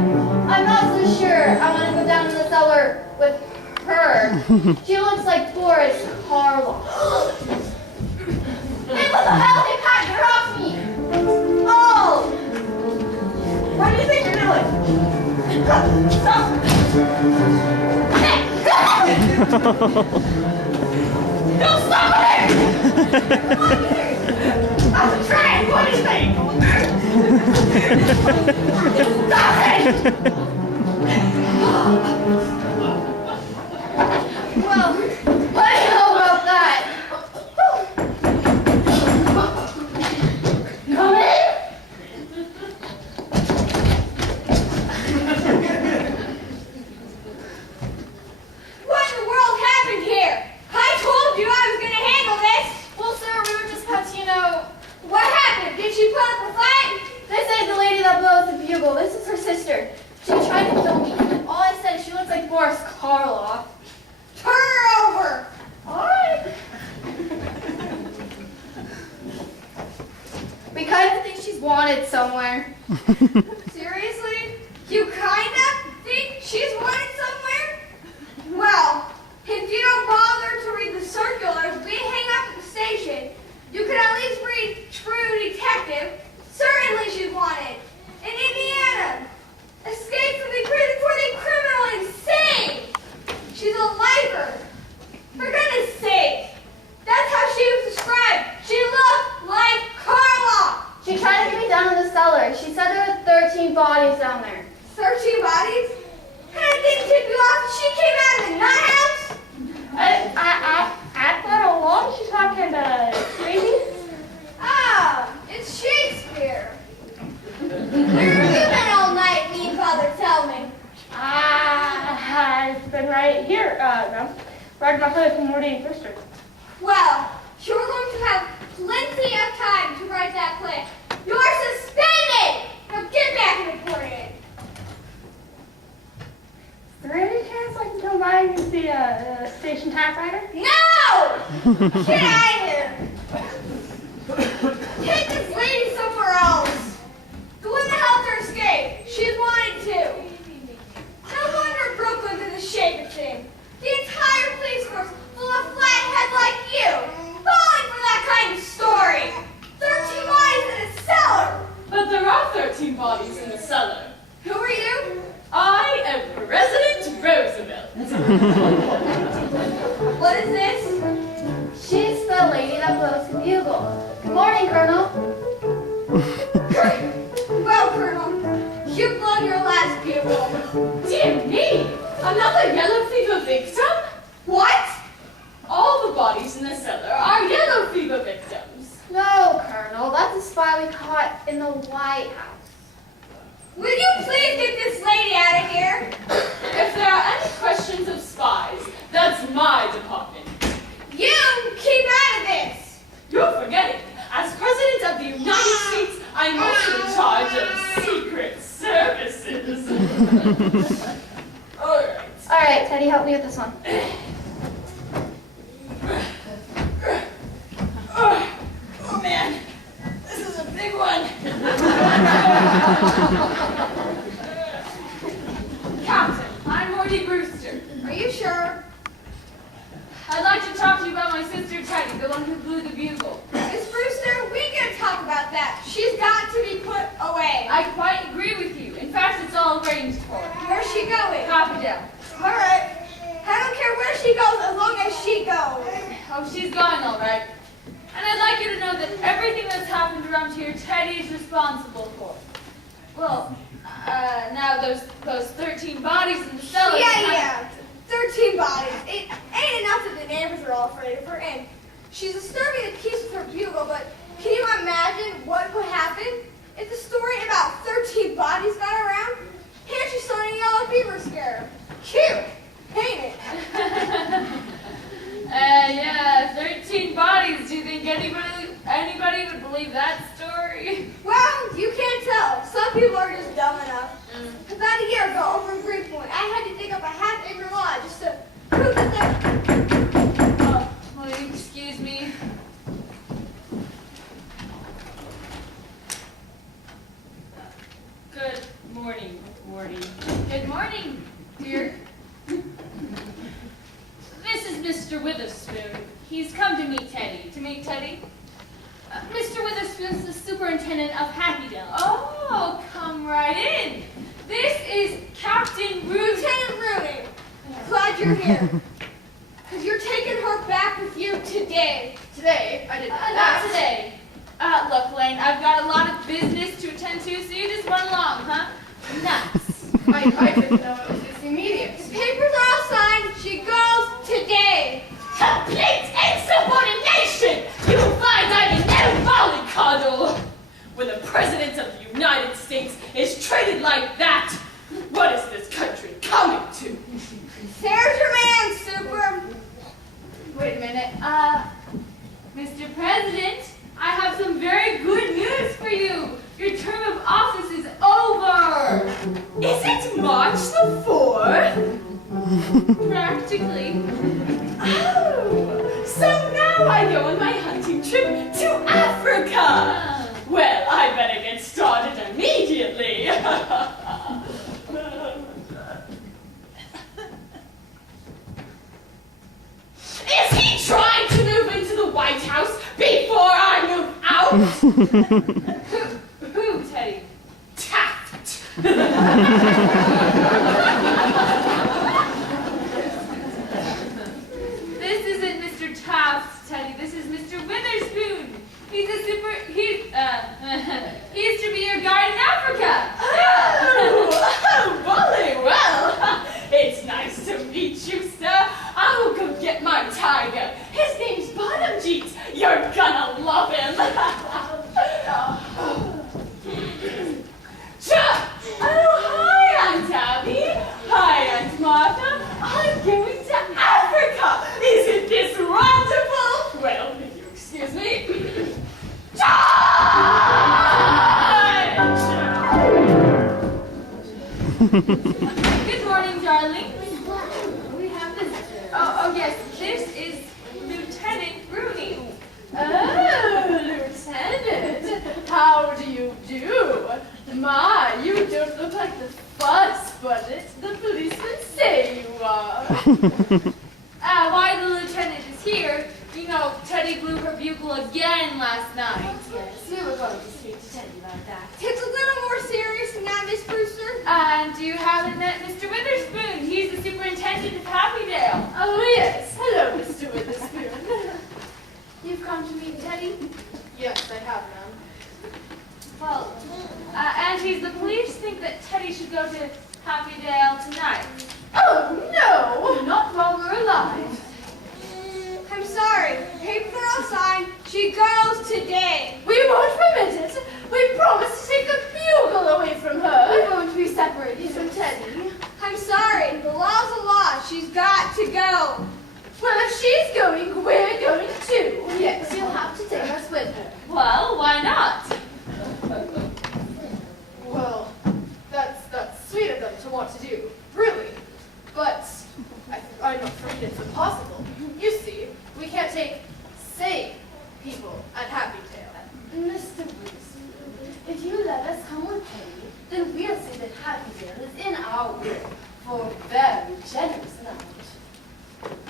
I'm not so sure. I want to go down to the cellar with her. She looks like Boris Karloff. Hey, what the hell? Hey, Pat, you're off me. Oh! What do you think you're doing? Stop. Hey! No, stop it! I'm a train. What do you think? Stop it! Well, what do you know about that? Come in. What in the world happened here? I told you I was going to handle this. Well, sir, we were just about to, you know... What happened? Did she put up a fight? This ain't the lady that blows the bugle. This is her sister. She tried to kill me. And all I said is she looks like Boris Karloff. Turn her over. All right. We kind of think she's wanted somewhere. Seriously? You kind of think she's wanted somewhere? Well, if you don't bother to read the circulars we hang up at the station, you could at least read True Detective. Certainly she's wanted. In Indiana. Escaped from the prison for the criminal insane. She's a lifer. For goodness sake. That's how she was described. She looked like Carla. She tried to get me down in the cellar. She said there were 13 Ride my play from Morty and Brewster. Well, you're going to have plenty of time to write that play. You're suspended! Now get back and report it. Is there any chance I can come by and see a station typewriter? No! Get out of here! Take this lady somewhere else. The one that helped her escape. She's wanted to. No wonder Brooklyn's in the shape it's in. The entire police force full of flatheads like you. Falling for that kind of story. 13 bodies in a cellar. But there are 13 bodies in the cellar. Who are you? I am President Roosevelt. What is this? She's the lady that blows the bugle. Good morning, Colonel. Well, Colonel, you've blown your last bugle. Dear me, another yellow fever victim? What? All the bodies in the cellar are yellow fever victims. No, Colonel, that's a spy we caught in the White House. Will you please get this lady out of here? If there are any questions of spies, that's my department. You keep out of this. You're forgetting, as President of the United States, I'm also in charge of secret services. All right, Teddy, help me with this one. Oh man, this is a big one. Captain, I'm Morty Brewster. Are you sure? I'd like to talk to you about my sister Teddy, the one who blew the bugle. Miss Brewster, we can talk about that. She's got to be put away. I quite agree with you. In fact, it's all arranged for. Where's she going? Copy down. All right. I don't care where she goes as long as she goes. Oh, she's going all right. And I'd like you to know that everything that's happened around here, Teddy's responsible for. Well, now those 13 bodies in the cellar. Yeah. 13 bodies. It ain't enough that the neighbors are all afraid of her, and she's disturbing the peace with her bugle, but can you imagine what would happen if the story about 13 bodies got around? Can't you saw a yellow fever scare? Cute, ain't it? Yeah, 13 bodies. Do you think anybody would believe that story? Well, you can't tell. Some people are just dumb enough. About a year ago, over in Greenpoint, I had to dig up a half-acre lot just to prove that Will you excuse me? Good morning, Morty. Good morning, dear. This is Mr. Witherspoon. He's come to meet Teddy. To meet Teddy? Mr. Witherspoon's the superintendent of Happydale. Oh, come right in. This is Captain Rooney. Lieutenant Rooney, glad you're here. Because you're taking her back with you today. Today? I didn't know that. Not today. Look, Lane, I've got a lot of business to attend to, so you just run along, huh? Nuts. I didn't know it was this immediate. The papers are all signed. She goes today. Complete insubordination! You'll find I'm in no mollycoddle! When the President of the United States is treated like that, what is this country coming to? There's your man, Super. Wait a minute. Mr. President, I have some very good news for you. Your term of office is over. Is it March the 4th? Practically. Oh, so now I go on my hunting trip to Africa. Well, I better get started immediately. Is he trying to move into the White House before I move out? Who, Teddy? Taft. This isn't Mr. Taft, Teddy. This is Mr. Witherspoon. He's to be your guide in Africa. Oh, bully. Well, it's nice to meet you, sir. I will go get my tiger. His name's Bottomjeet. You're gonna love him. Oh, hi, Aunt Abby. Hi, Aunt Martha. I'm going to Africa. Good morning, darling. We have visitors. Oh, yes, this is Lieutenant Rooney. Oh, Lieutenant, how do you do? My, you don't look like the fuss budget the policemen say you are. Why the lieutenant is here, you know, Teddy blew her bugle again last night. Yes, we were going to speak to Teddy about that. It's a little more serious than that, Miss Brewster. And you haven't met Mr. Witherspoon. He's the superintendent of Happydale. Oh, yes. Hello, Mr. Witherspoon. You've come to meet Teddy? Yes, I have, ma'am. Well, and the police think that Teddy should go to Happydale tonight. Oh, no! Not while we're alive. I'm sorry. Papers are all signed. She goes today. We won't permit it. We promised to take the bugle away from her. We're going to be separated from Teddy. I'm sorry. The law's a law. She's got to go. Well, if she's going, we're going too. Yes, you'll have to take us with her. Well, why not? Well, that's sweet of them to want to do, really. But I'm afraid it's impossible. You see, we can't take sane people at Happydale. Mr. Brewster, if you let us come with Teddy, then we'll say that Happydale is in our will for a very generous amount.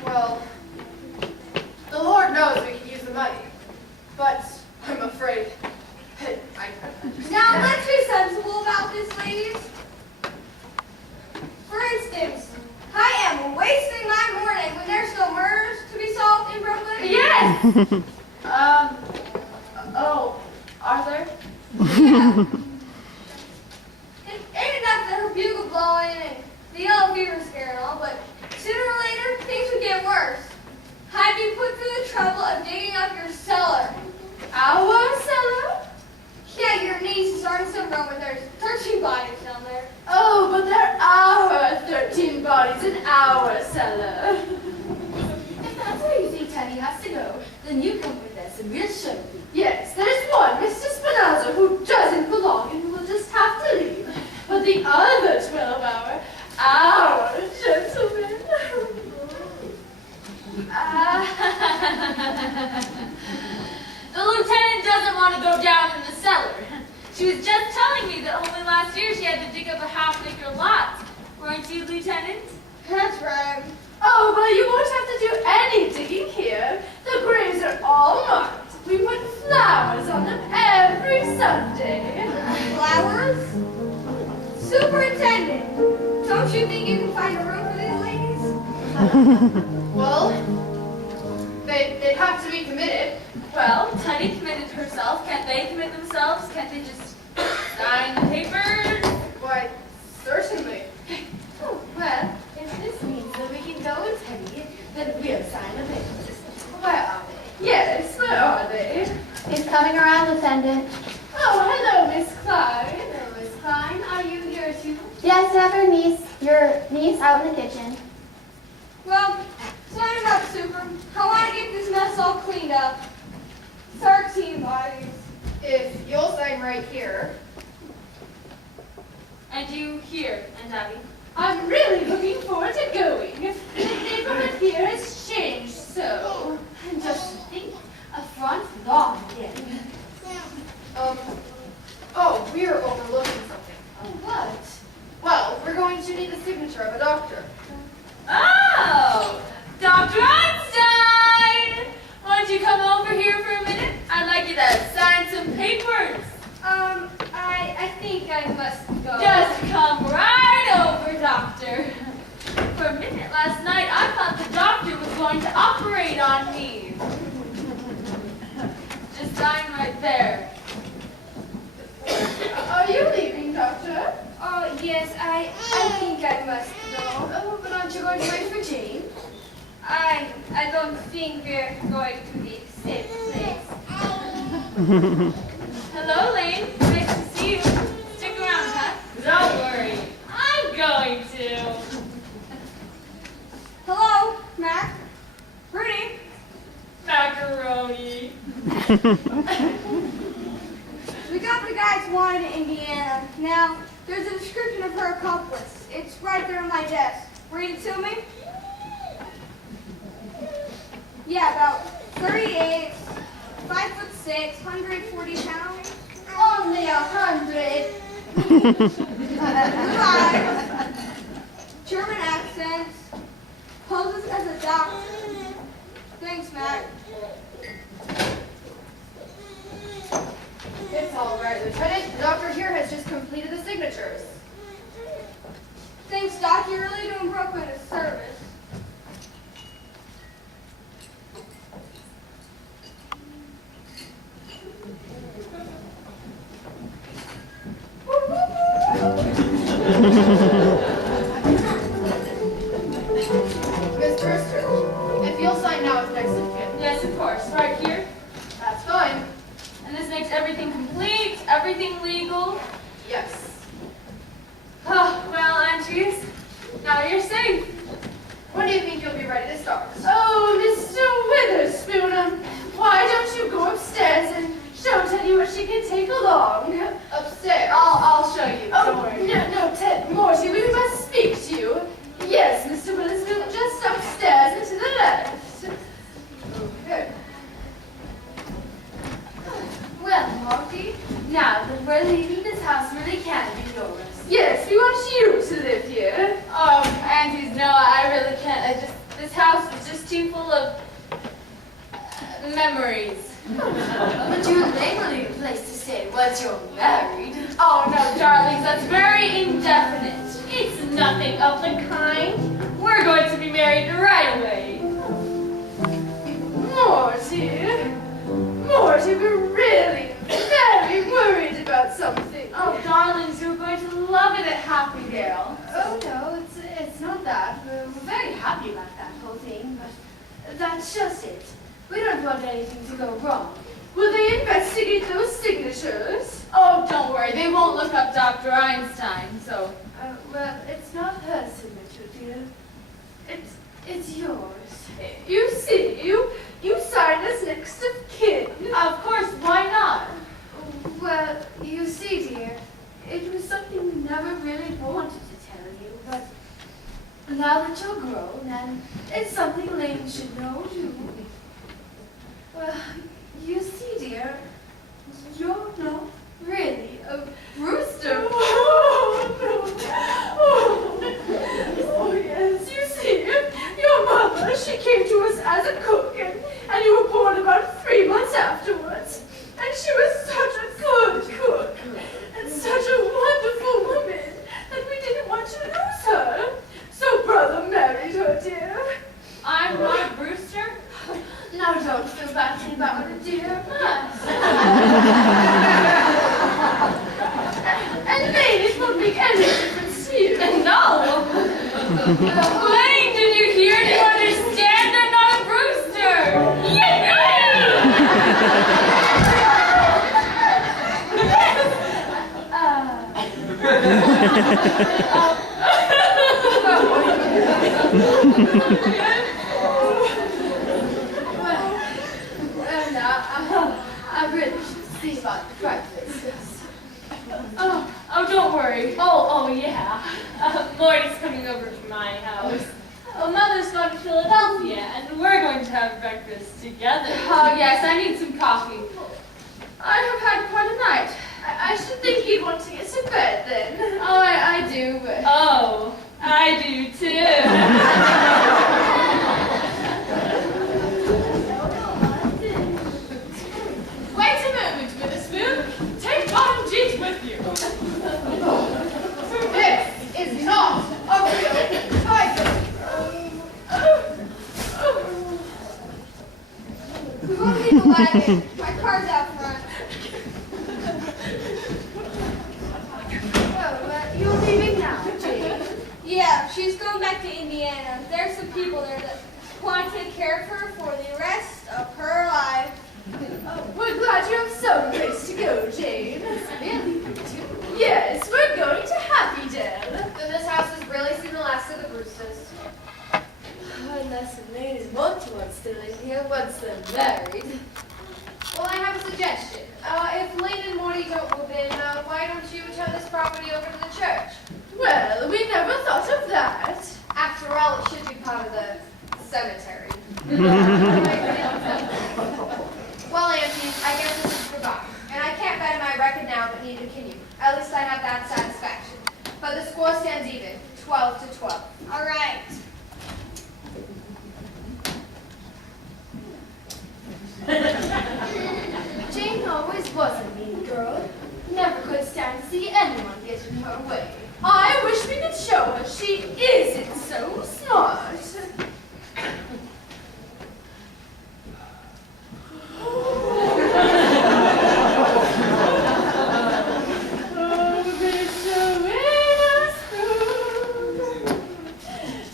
Well, the Lord knows we could use the money, but I'm afraid Now let's be sensible about this, ladies. For instance, I am wasting my morning when there's no murders to be solved in Brooklyn. Yes! Arthur? Yeah. It ain't enough that her bugle blowing and the yellow fever scare and all, but sooner or later, things would get worse. I'd be put through the trouble of digging up your cellar. our cellar? Yeah, your niece is starting some room with there's 13 bodies down there. Oh, but there are 13 bodies in our cellar. If that's where you think Teddy has to go, then you come with us and we'll show you. Yes, there's one, Mr. Spinazza, who doesn't belong and who will just have to leave. But the other 12 are our gentlemen. The lieutenant doesn't want to go down in the cellar. She was just telling me that only last year she had to dig up a half-acre lot. Weren't you, Lieutenant? That's right. Oh, well, you won't have to do any digging here. The graves are all marked. We put flowers on them every Sunday. Flowers? Superintendent, don't you think you can find a room for these ladies? Well, they'd have to be committed. Well, Teddy committed herself. Can't they commit themselves? Can't they just sign the papers? Why, certainly. Oh, well, if this means that we can go with Teddy, then we'll sign the papers. Where are they? Yes, where are they? He's coming around, Lieutenant. Oh, hello, Miss Clyde. Hello, Miss Klein. Are you here too? Yes, I have your niece out in the kitchen. Well, sign them up, Super. I want to get this mess all cleaned up. 13 bodies. If you'll sign right here. And you here, and Abby? I'm really looking forward to going. The neighborhood here has changed so. And just to think, a front lawn again. Oh, we're overlooking something. Oh, what? Well, we're going to need the signature of a doctor. Oh! Dr. Einstein! Why don't you come over here for a minute? I'd like you to sign some papers. I think I must go. Just come right over, Doctor. For a minute last night, I thought the doctor was going to operate on me. Just sign right there. Are you leaving, doctor? Oh, yes, I think I must go. Oh, but aren't you going to wait for Jane? I don't think we're going to be safe place. Hello, Lane. Nice to see you. Stick around, huh? Don't worry. I'm going to. Hello, Mac. Rudy. Macaroni. We got the guys wanted in Indiana. Now, There's a description of her accomplice. It's right there on my desk. Read it to me. Yeah, about 38, 5'6", 140 pounds. Only 100. Blue eyes, German accent, poses as a doctor. Thanks, Matt. It's all right, Lieutenant. The doctor here has just completed the signatures. Thanks, Doc. You're really doing Brooklyn a service. Miss Brewster, if you'll sign now as next of kin. Yes, of course. Right here. That's fine. And this makes everything complete, everything legal. Yes. Oh, well, aunties, now you're safe. When do you think you'll be ready to start? Oh, Mr. Witherspoon, why don't you go upstairs and show Teddy what she can take along? Upstairs? I'll show you. Don't Oh, worry. no, Ted, Morty, we must speak to you. Yes, Mr. Witherspoon, just upstairs and to the left. Okay. Well, Morty, now that we're leaving this house really can be yours. Yes, we want you to live here. Oh, aunties, no, I really can't. This house is just too full of memories. But you're legally a place to stay once you're married. Oh, no, darlings, that's very indefinite. It's nothing of the kind. We're going to be married right away. Morty, we're really very worried about something. Oh, darlings, you're going to love it at Happydale. Oh no, it's not that. We're very happy about that whole thing, but that's just it. We don't want anything to go wrong. Will they investigate those signatures? Oh, don't worry, they won't look up Dr. Einstein, so... Well, it's not her signature, dear. It's yours. You see, you signed as next of kin. Of course, why not? Well, you see, dear, it was something we never really wanted to tell you, but now that you're grown, and it's something Lane should know too. Well, you see, dear, you're not really a Brewster. Oh, yes, you see, your mother, she came to us as a cook, and you were born about 3 months afterwards. And she was such a good cook, and such a wonderful woman, that we didn't want to lose her. So brother married her, dear. I'm not a Brewster? Now don't feel badly about it, dear. And Lane, it won't make any difference to you. No! Lane, did you hear? Do you understand? I'm not a Brewster! Well, now, I really should see about the breakfast. Oh, don't worry. Oh, yeah. Lloyd is coming over to my house. Mother's going to Philadelphia, and we're going to have breakfast together. Oh, yes, I need some coffee. I have had quite a night. I should think you'd want to get to bed then. Oh, I do, but... Oh, I do too. Wait a moment, Witherspoon. Take Bottom Jeet with you. This is not a real tiger. We won't leave the wagon. My car's out front. Oh, you're leaving now, Jane? Yeah, she's going back to Indiana. There's some people there that want to take care of her for the rest of her life. We're glad you have some place to go, Jane. Really? Yes, we're going to Happydale. Then this house has really seen the last of the Brewsters. Unless the ladies want to still in here once they're married. Well, I have a suggestion. If Lane and Morty don't move in, why don't you turn this property over to the church? cemetery. Well, aunties, I guess this is forgotten. And I can't bet my record now, but neither can you. At least I have that satisfaction. But the score stands even, 12 to 12. All right. Jane always was a mean girl. Never could stand to see anyone get in her way. I wish we could show her she isn't so smart.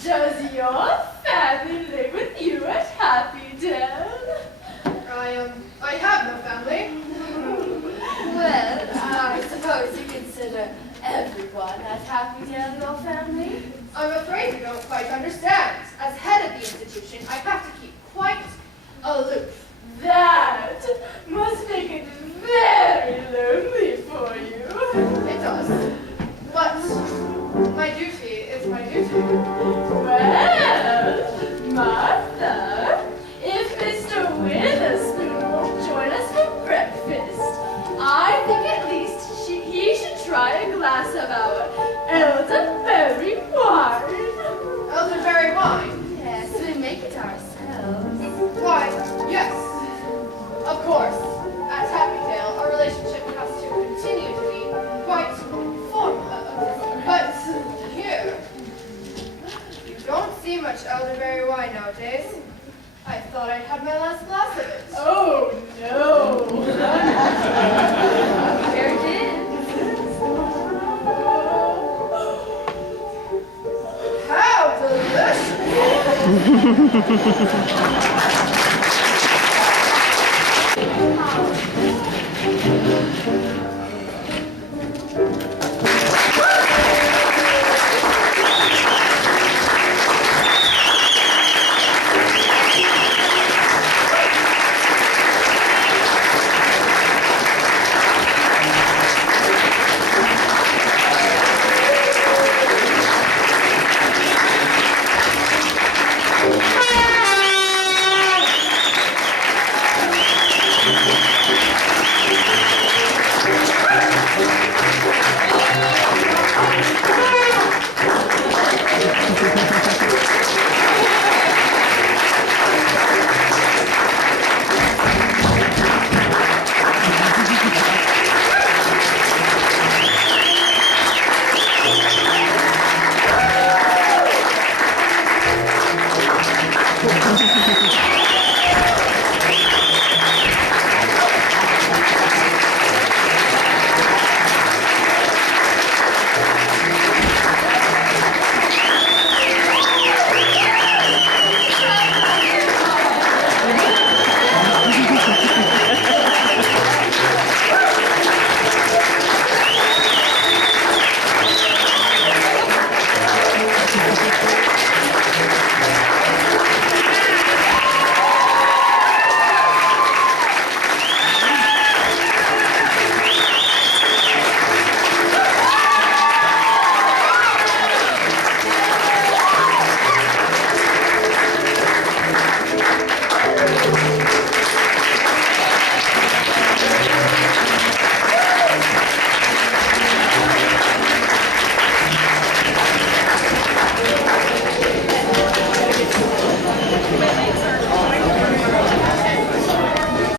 Does your family live with you at Happy Dale? I have no family. Well, I suppose you consider everyone at Happy Dale your family? I'm afraid you don't quite understand. As head of the institution, I have to keep quite aloof. That must make it very lonely for you. It does. But my duty is my duty. Well, Martha, if Mr. Witherspoon won't join us for breakfast, I think at least he should try a glass of our elderberry wine. Elderberry wine? Yes, we make it ourselves. Why, yes. Of course. At Happydale, our relationship has to continue to be quite formal. But here, you don't see much elderberry wine nowadays. I thought I'd had my last glass of it. Oh, no. Here it is. How delicious!